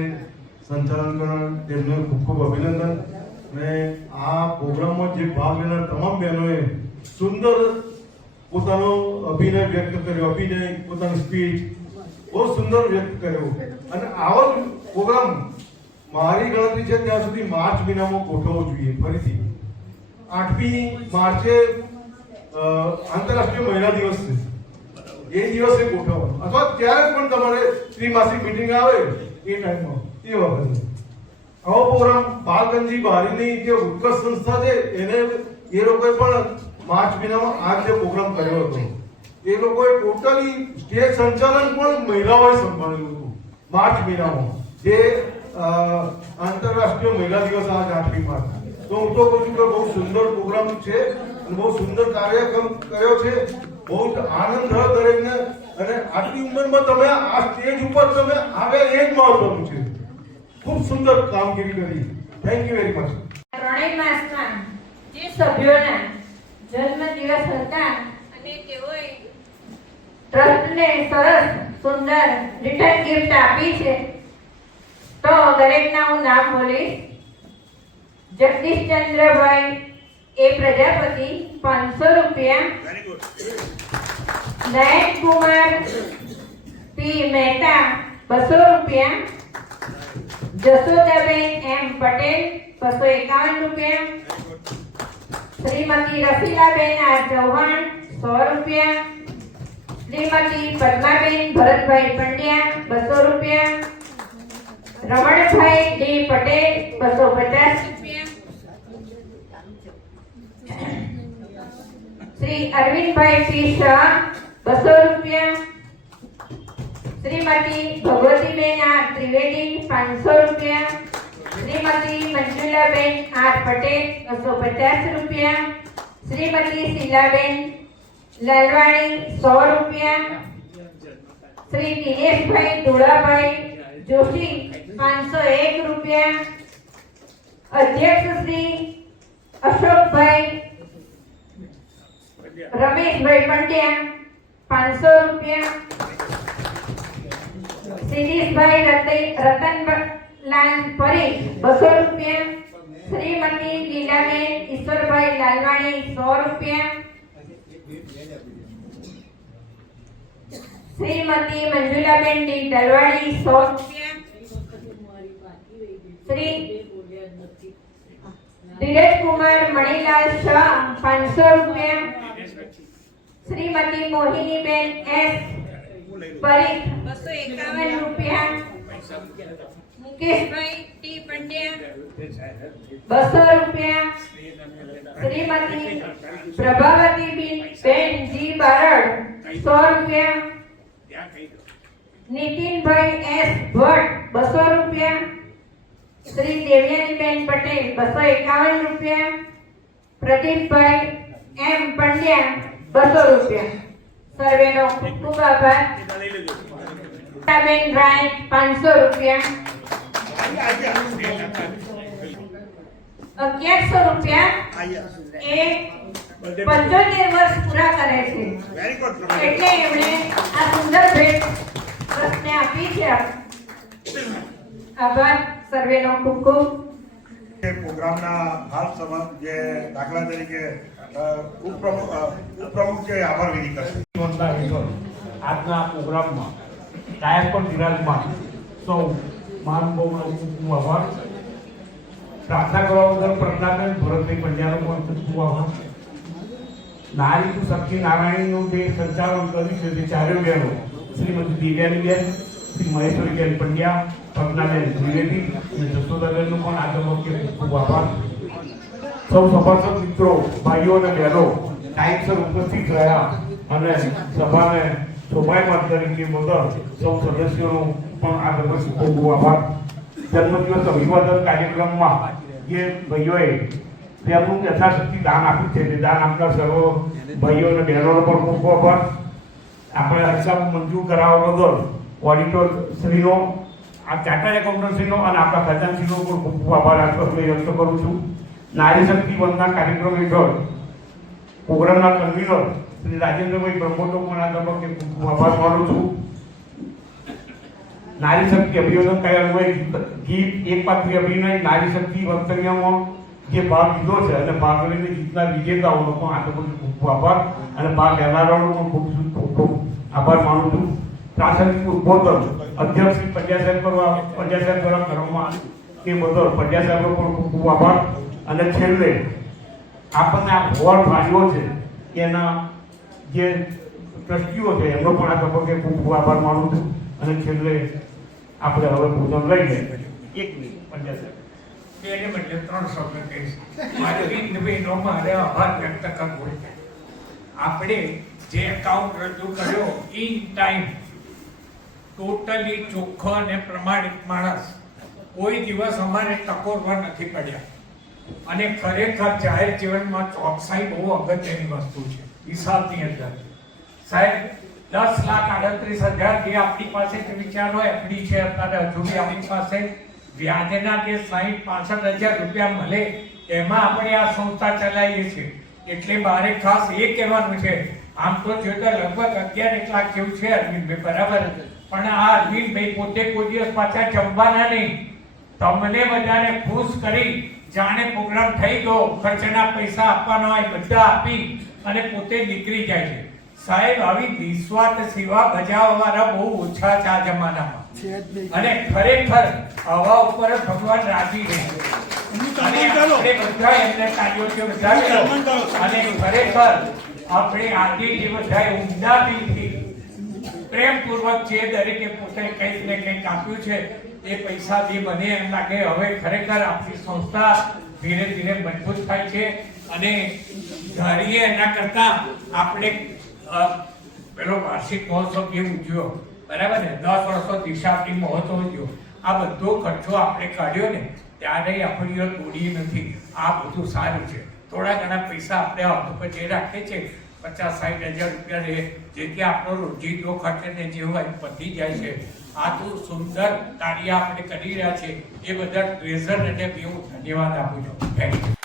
સંચાલન કરનાર તેમને ખૂબ ખૂબ અભિનંદન. અને આ પ્રોગ્રામમાં જે ભાગ લેનાર તમામ બહેનોએ સુંદર પોતાનો અભિનય વ્યક્ત કર્યો. પોતાની સ્પીચ બહુ સુંદર વ્યક્ત કર્યો. અને આવો પ્રોગ્રામ મારી ગણતરી છે ત્યાં સુધી માર્ચ મહિનામાં ગોઠવવો જોઈએ. ફરીથી 8મી માર્ચે આંતરરાષ્ટ્રીય મહિલા દિવસ છે, એ દિવસે ગોઠવવાનો અથવા ત્યારે પણ તમારે ત્રિમાસિક મીટિંગ આવે એ ટાઈમમાં એ વખતે આવો પ્રોગ્રામ. બાલગંજી બારીની જે ઉત્કર્ષ સંસ્થા છે એને એ લોકોએ પણ માર્ચ મહિનામાં આ જે પ્રોગ્રામ કર્યો હતો. એ લોકોએ ટોટલી સ્ટેજ સંચાલન પણ મહિલાઓએ સંભાળ્યું હતું માર્ચ મહિનામાં, જે આંતરરાષ્ટ્રીય મહિલા દિવસ આજ 8મી માર્ચ. તો હું તો કહું છું કે બહુ સુંદર પ્રોગ્રામ છે અને બહુ સુંદર કાર્યક્રમ કર્યો છે. બહુ આનંદ થયો દરેકને. અને આટલી ઉંમરમાં તમે આ સ્ટેજ ઉપર તમે આવ્યા એ જ મહત્વનું છે. ખૂબ સુંદર કામગીરી કરી. Thank you very much. ત્રણેય માસમાં જે સભ્યોના જન્મદિવસ હતા અને તેઓએ ટ્રસ્ટને સરસ સુંદર રિટર્ન ગિફ્ટ આપી છે, તો દરેકના હું નામ બોલીશ. જગદીશચંદ્રભાઈ એ પ્રજાપતિ 500 રૂપિયા. નયન કુમાર પી મહેતા 200 રૂપિયા. જસોદાબેન એમ પટેલ 251 રૂપિયા. શ્રીમતી રસીલાબેન આર ચૌહાણ 100 રૂપિયા. શ્રીમતી પદ્માબેન ભરતભાઈ પંડ્યા 200 રૂપિયા. રમણભાઈ ડી પટેલ 250 રૂપિયા. શ્રી અરવિંદભાઈ પી શાહ 200 રૂપિયા. શ્રીમતી ભગવતીબેન આર ત્રિવેદી 500 રૂપિયા. શ્રીમતી મંજુલાબેન આર પટેલ 250 રૂપિયા. શ્રીમતી શીલાબેન લાલવાણી 100 રૂપિયા. શ્રી દિનેશભાઈ ધોળાભાઈ જોશી 501 રૂપિયા. અધ્યક્ષ શ્રી અશોકભાઈ રમેશભાઈ પંડ્યા 500 રૂપિયા. શિરીષભાઈ રતનલાલ પરી 200 રૂપિયા. શ્રીમતી લીલાબેન ઈશ્વરભાઈ લાલવાણી 100 રૂપિયા, શ્રીમતી મંજુલાબેન ડી દલવાડી 100 રૂપિયા, શ્રી ધીરજકુમાર મણીલાલ શાહ 500 રૂપિયા, શ્રીમતી મોહિનીબેન એસ પરીખ 251 રૂપિયા, મુકેશભાઈ ટી પંડ્યા 200 રૂપિયા, શ્રીમતી પ્રભાવતી બેન જી બારડ 100 રૂપિયા, નીતિનભાઈ એસ ભટ્ટ 200 રૂપિયા, શ્રી દેવયાનીબેન પટેલ 251 રૂપિયા, પ્રદીપભાઈ એમ પંડ્યા 200 રૂપિયા. સર્વેનો ખૂબ ખૂબ આભાર. બેન રાય 500 રૂપિયા, 1100 રૂપિયા એ 75 વર્ષ પૂરા કરે છે એટલે એમણે આ સુંદર ભેટ પ્રશ્ને આપી છે. આભાર. સર્વેનો ખૂબ ખૂબ. પ્રોગ્રામના હાલ સમક્ષ જે દાખલા તરીકે ઉપપ્રમુખ છે આભાર વિધિ કરશે. આજના પ્રોગ્રામમાં કાયમ પણ વિરાજમાન સૌ મહાનુભાવોનો ખૂબ આભાર. પ્રાર્થના કરવા બદલ પ્રજ્ઞાબેન ભરતભાઈ પંડ્યાનો પણ ખૂબ આભાર. નારી તું શક્તિ નારાયણનું જે સંચાલન કર્યું છે તે ચારેય બહેનો શ્રીમતી દિવ્યાનીબેન, શ્રી મહેશ્વરીબેન પંડ્યા, પ્રજ્ઞાબેન દ્વિવેદી અને જશોદાબેનનો પણ આ તબક્કે ખૂબ આભાર. સૌ સભાસદ મિત્રો, ભાઈઓ અને બહેનો ટાઈમસર ઉપસ્થિત રહ્યા અને સભાને શોભાયમાન તરીકે બદલ સૌ સદસ્યોનો પણ આ તબક્કે ખૂબ ખૂબ આભાર. જન્મદિવસ અભિવાદન કાર્યક્રમમાં જે ભાઈઓએ તેમનું યથાશક્તિ દાન આપ્યું છે તે દાન આપનાર સર્વ ભાઈઓ અને બહેનોનો પણ ખૂબ ખૂબ આભાર. આપણે હિસાબ મંજૂર કરાવવા બદલ ઓડિટર શ્રીનો, આ ચાર્ટર્ડ એકાઉન્ટન્ટ શ્રીનો અને આપણા ખજાનશ્રીનો પણ ખૂબ ખૂબ આભાર વ્યક્ત કરું છું. નારી શક્તિ વંદના કાર્યક્રમ હેઠળ પ્રોગ્રામના કન્વીનર શ્રી રાજેન્દ્રભાઈ બ્રહ્મોટો પણ આ તબક્કે ખૂબ ખૂબ આભાર માનું છું. નારી શક્તિ અભિવાદન કાર્યક્રમમાં ગીત એક પાત્રી અભિનય નારી શક્તિ વક્તવ્યમાં જે ભાગ લીધો છે અને ભાગ લઈને જીતના વિજેતાઓનો પણ આ તબક્કે ખૂબ ખૂબ આભાર અને ભાગ લેનારાઓનો પણ ખૂબ ખૂબ આભાર માનું છું. પ્રાસંગિક ઉદ્બોધન અધ્યક્ષ શ્રી પંડ્યા સાહેબ દ્વારા કરવામાં તે બદલ પંડ્યા સાહેબનો પણ ખૂબ ખૂબ આભાર. અને છેલ્લે આપણને આ હોર ભાઈઓ છે એના જે ટ્રસ્ટીઓ છે એમનો પણ આ તબક્કે ખૂબ ખૂબ આભાર માનું છું. અને છેલ્લે આપણે હવે ભોજન લઈને 1 મિનિટ પંડ્યા સાહેબ એને બદલે 3 શબ્દ કહીશ. મારે બહેનો મારે આભાર વ્યક્ત કરવો. આપણે જે એકાઉન્ટ રજૂ કર્યો ઇન ટાઈમ, ટોટલી ચોખ્ખો અને પ્રમાણિત માણસ, કોઈ દિવસ અમારે ટકોરવા નથી પડ્યા. અને ખરેખર જાહેર જીવનમાં ચોકસાઈ બહુ અગત્યની વસ્તુ છે. હિસાબની અંદર સાહેબ 10,38,000 જે આપણી પાસે વિચારો એફડી છે અત્યારે હજુ બી આપણી પાસે વ્યાજના જે 60-65,000 રૂપિયા મળે એમાં આપણે આ સંસ્થા ચલાવીએ છીએ. એટલે મારે ખાસ એ કહેવાનું છે, આમ તો જોતા લગભગ 11 લાખ જેવું છે અરવિંદભાઈ, બરાબર, પણ આ અરવિંદભાઈ પોતે કોઈ દિવસ પાછા જમવાના નહીં. તમને બધાને ખુશ કરી જાણે પ્રોગ્રામ થઈ ગયો, ખર્ચના પૈસા આપવાના હોય બધા આપી અને પોતે નીકળી જાય છે. સાહેબ આવી નિસ્વાર્થ સેવા બજાવવાવાળા બહુ ઓછા છે આ જમાનામાં. અને ખરેખર આવા ઉપર ભગવાન રાજી રહે. અને આપણે બધા એમને કાર્યો અને ખરેખર આપણે આજે જે બધા ઉમદા દિલથી પ્રેમપૂર્વક જે દરેકે પોતે કંઈક ને કંઈક આપ્યું છે એ પૈસાથી મને એમ લાગે હવે ખરેખર આપણી સંસ્થા ધીરે ધીરે મજબૂત થાય છે. અને ધારીએ એના કરતા આપણે પેલો વાર્ષિક મહોત્સવ જે ઉજવ્યો, બરાબર ને, 10 વર્ષો દિશાપી મહોત્સવ ઉજવ્યો, આ બધો ખર્ચો આપણે કાઢ્યો ને ત્યારે આપણી તોડી નથી. આ બધું સારું છે. થોડા ઘણા પૈસા આપણે હાથ ઉપર જે રાખીએ છીએ 50-60,000 રૂપિયા રહે, જેથી આપણો રોજીદો ખર્ચ ને જે હોય પતી જાય છે. આ તો સુંદર કાર્ય આપણે કરી રહ્યા છે એ બધા ટ્રેઝર અને બી હું ધન્યવાદ આપું છું. Thank you.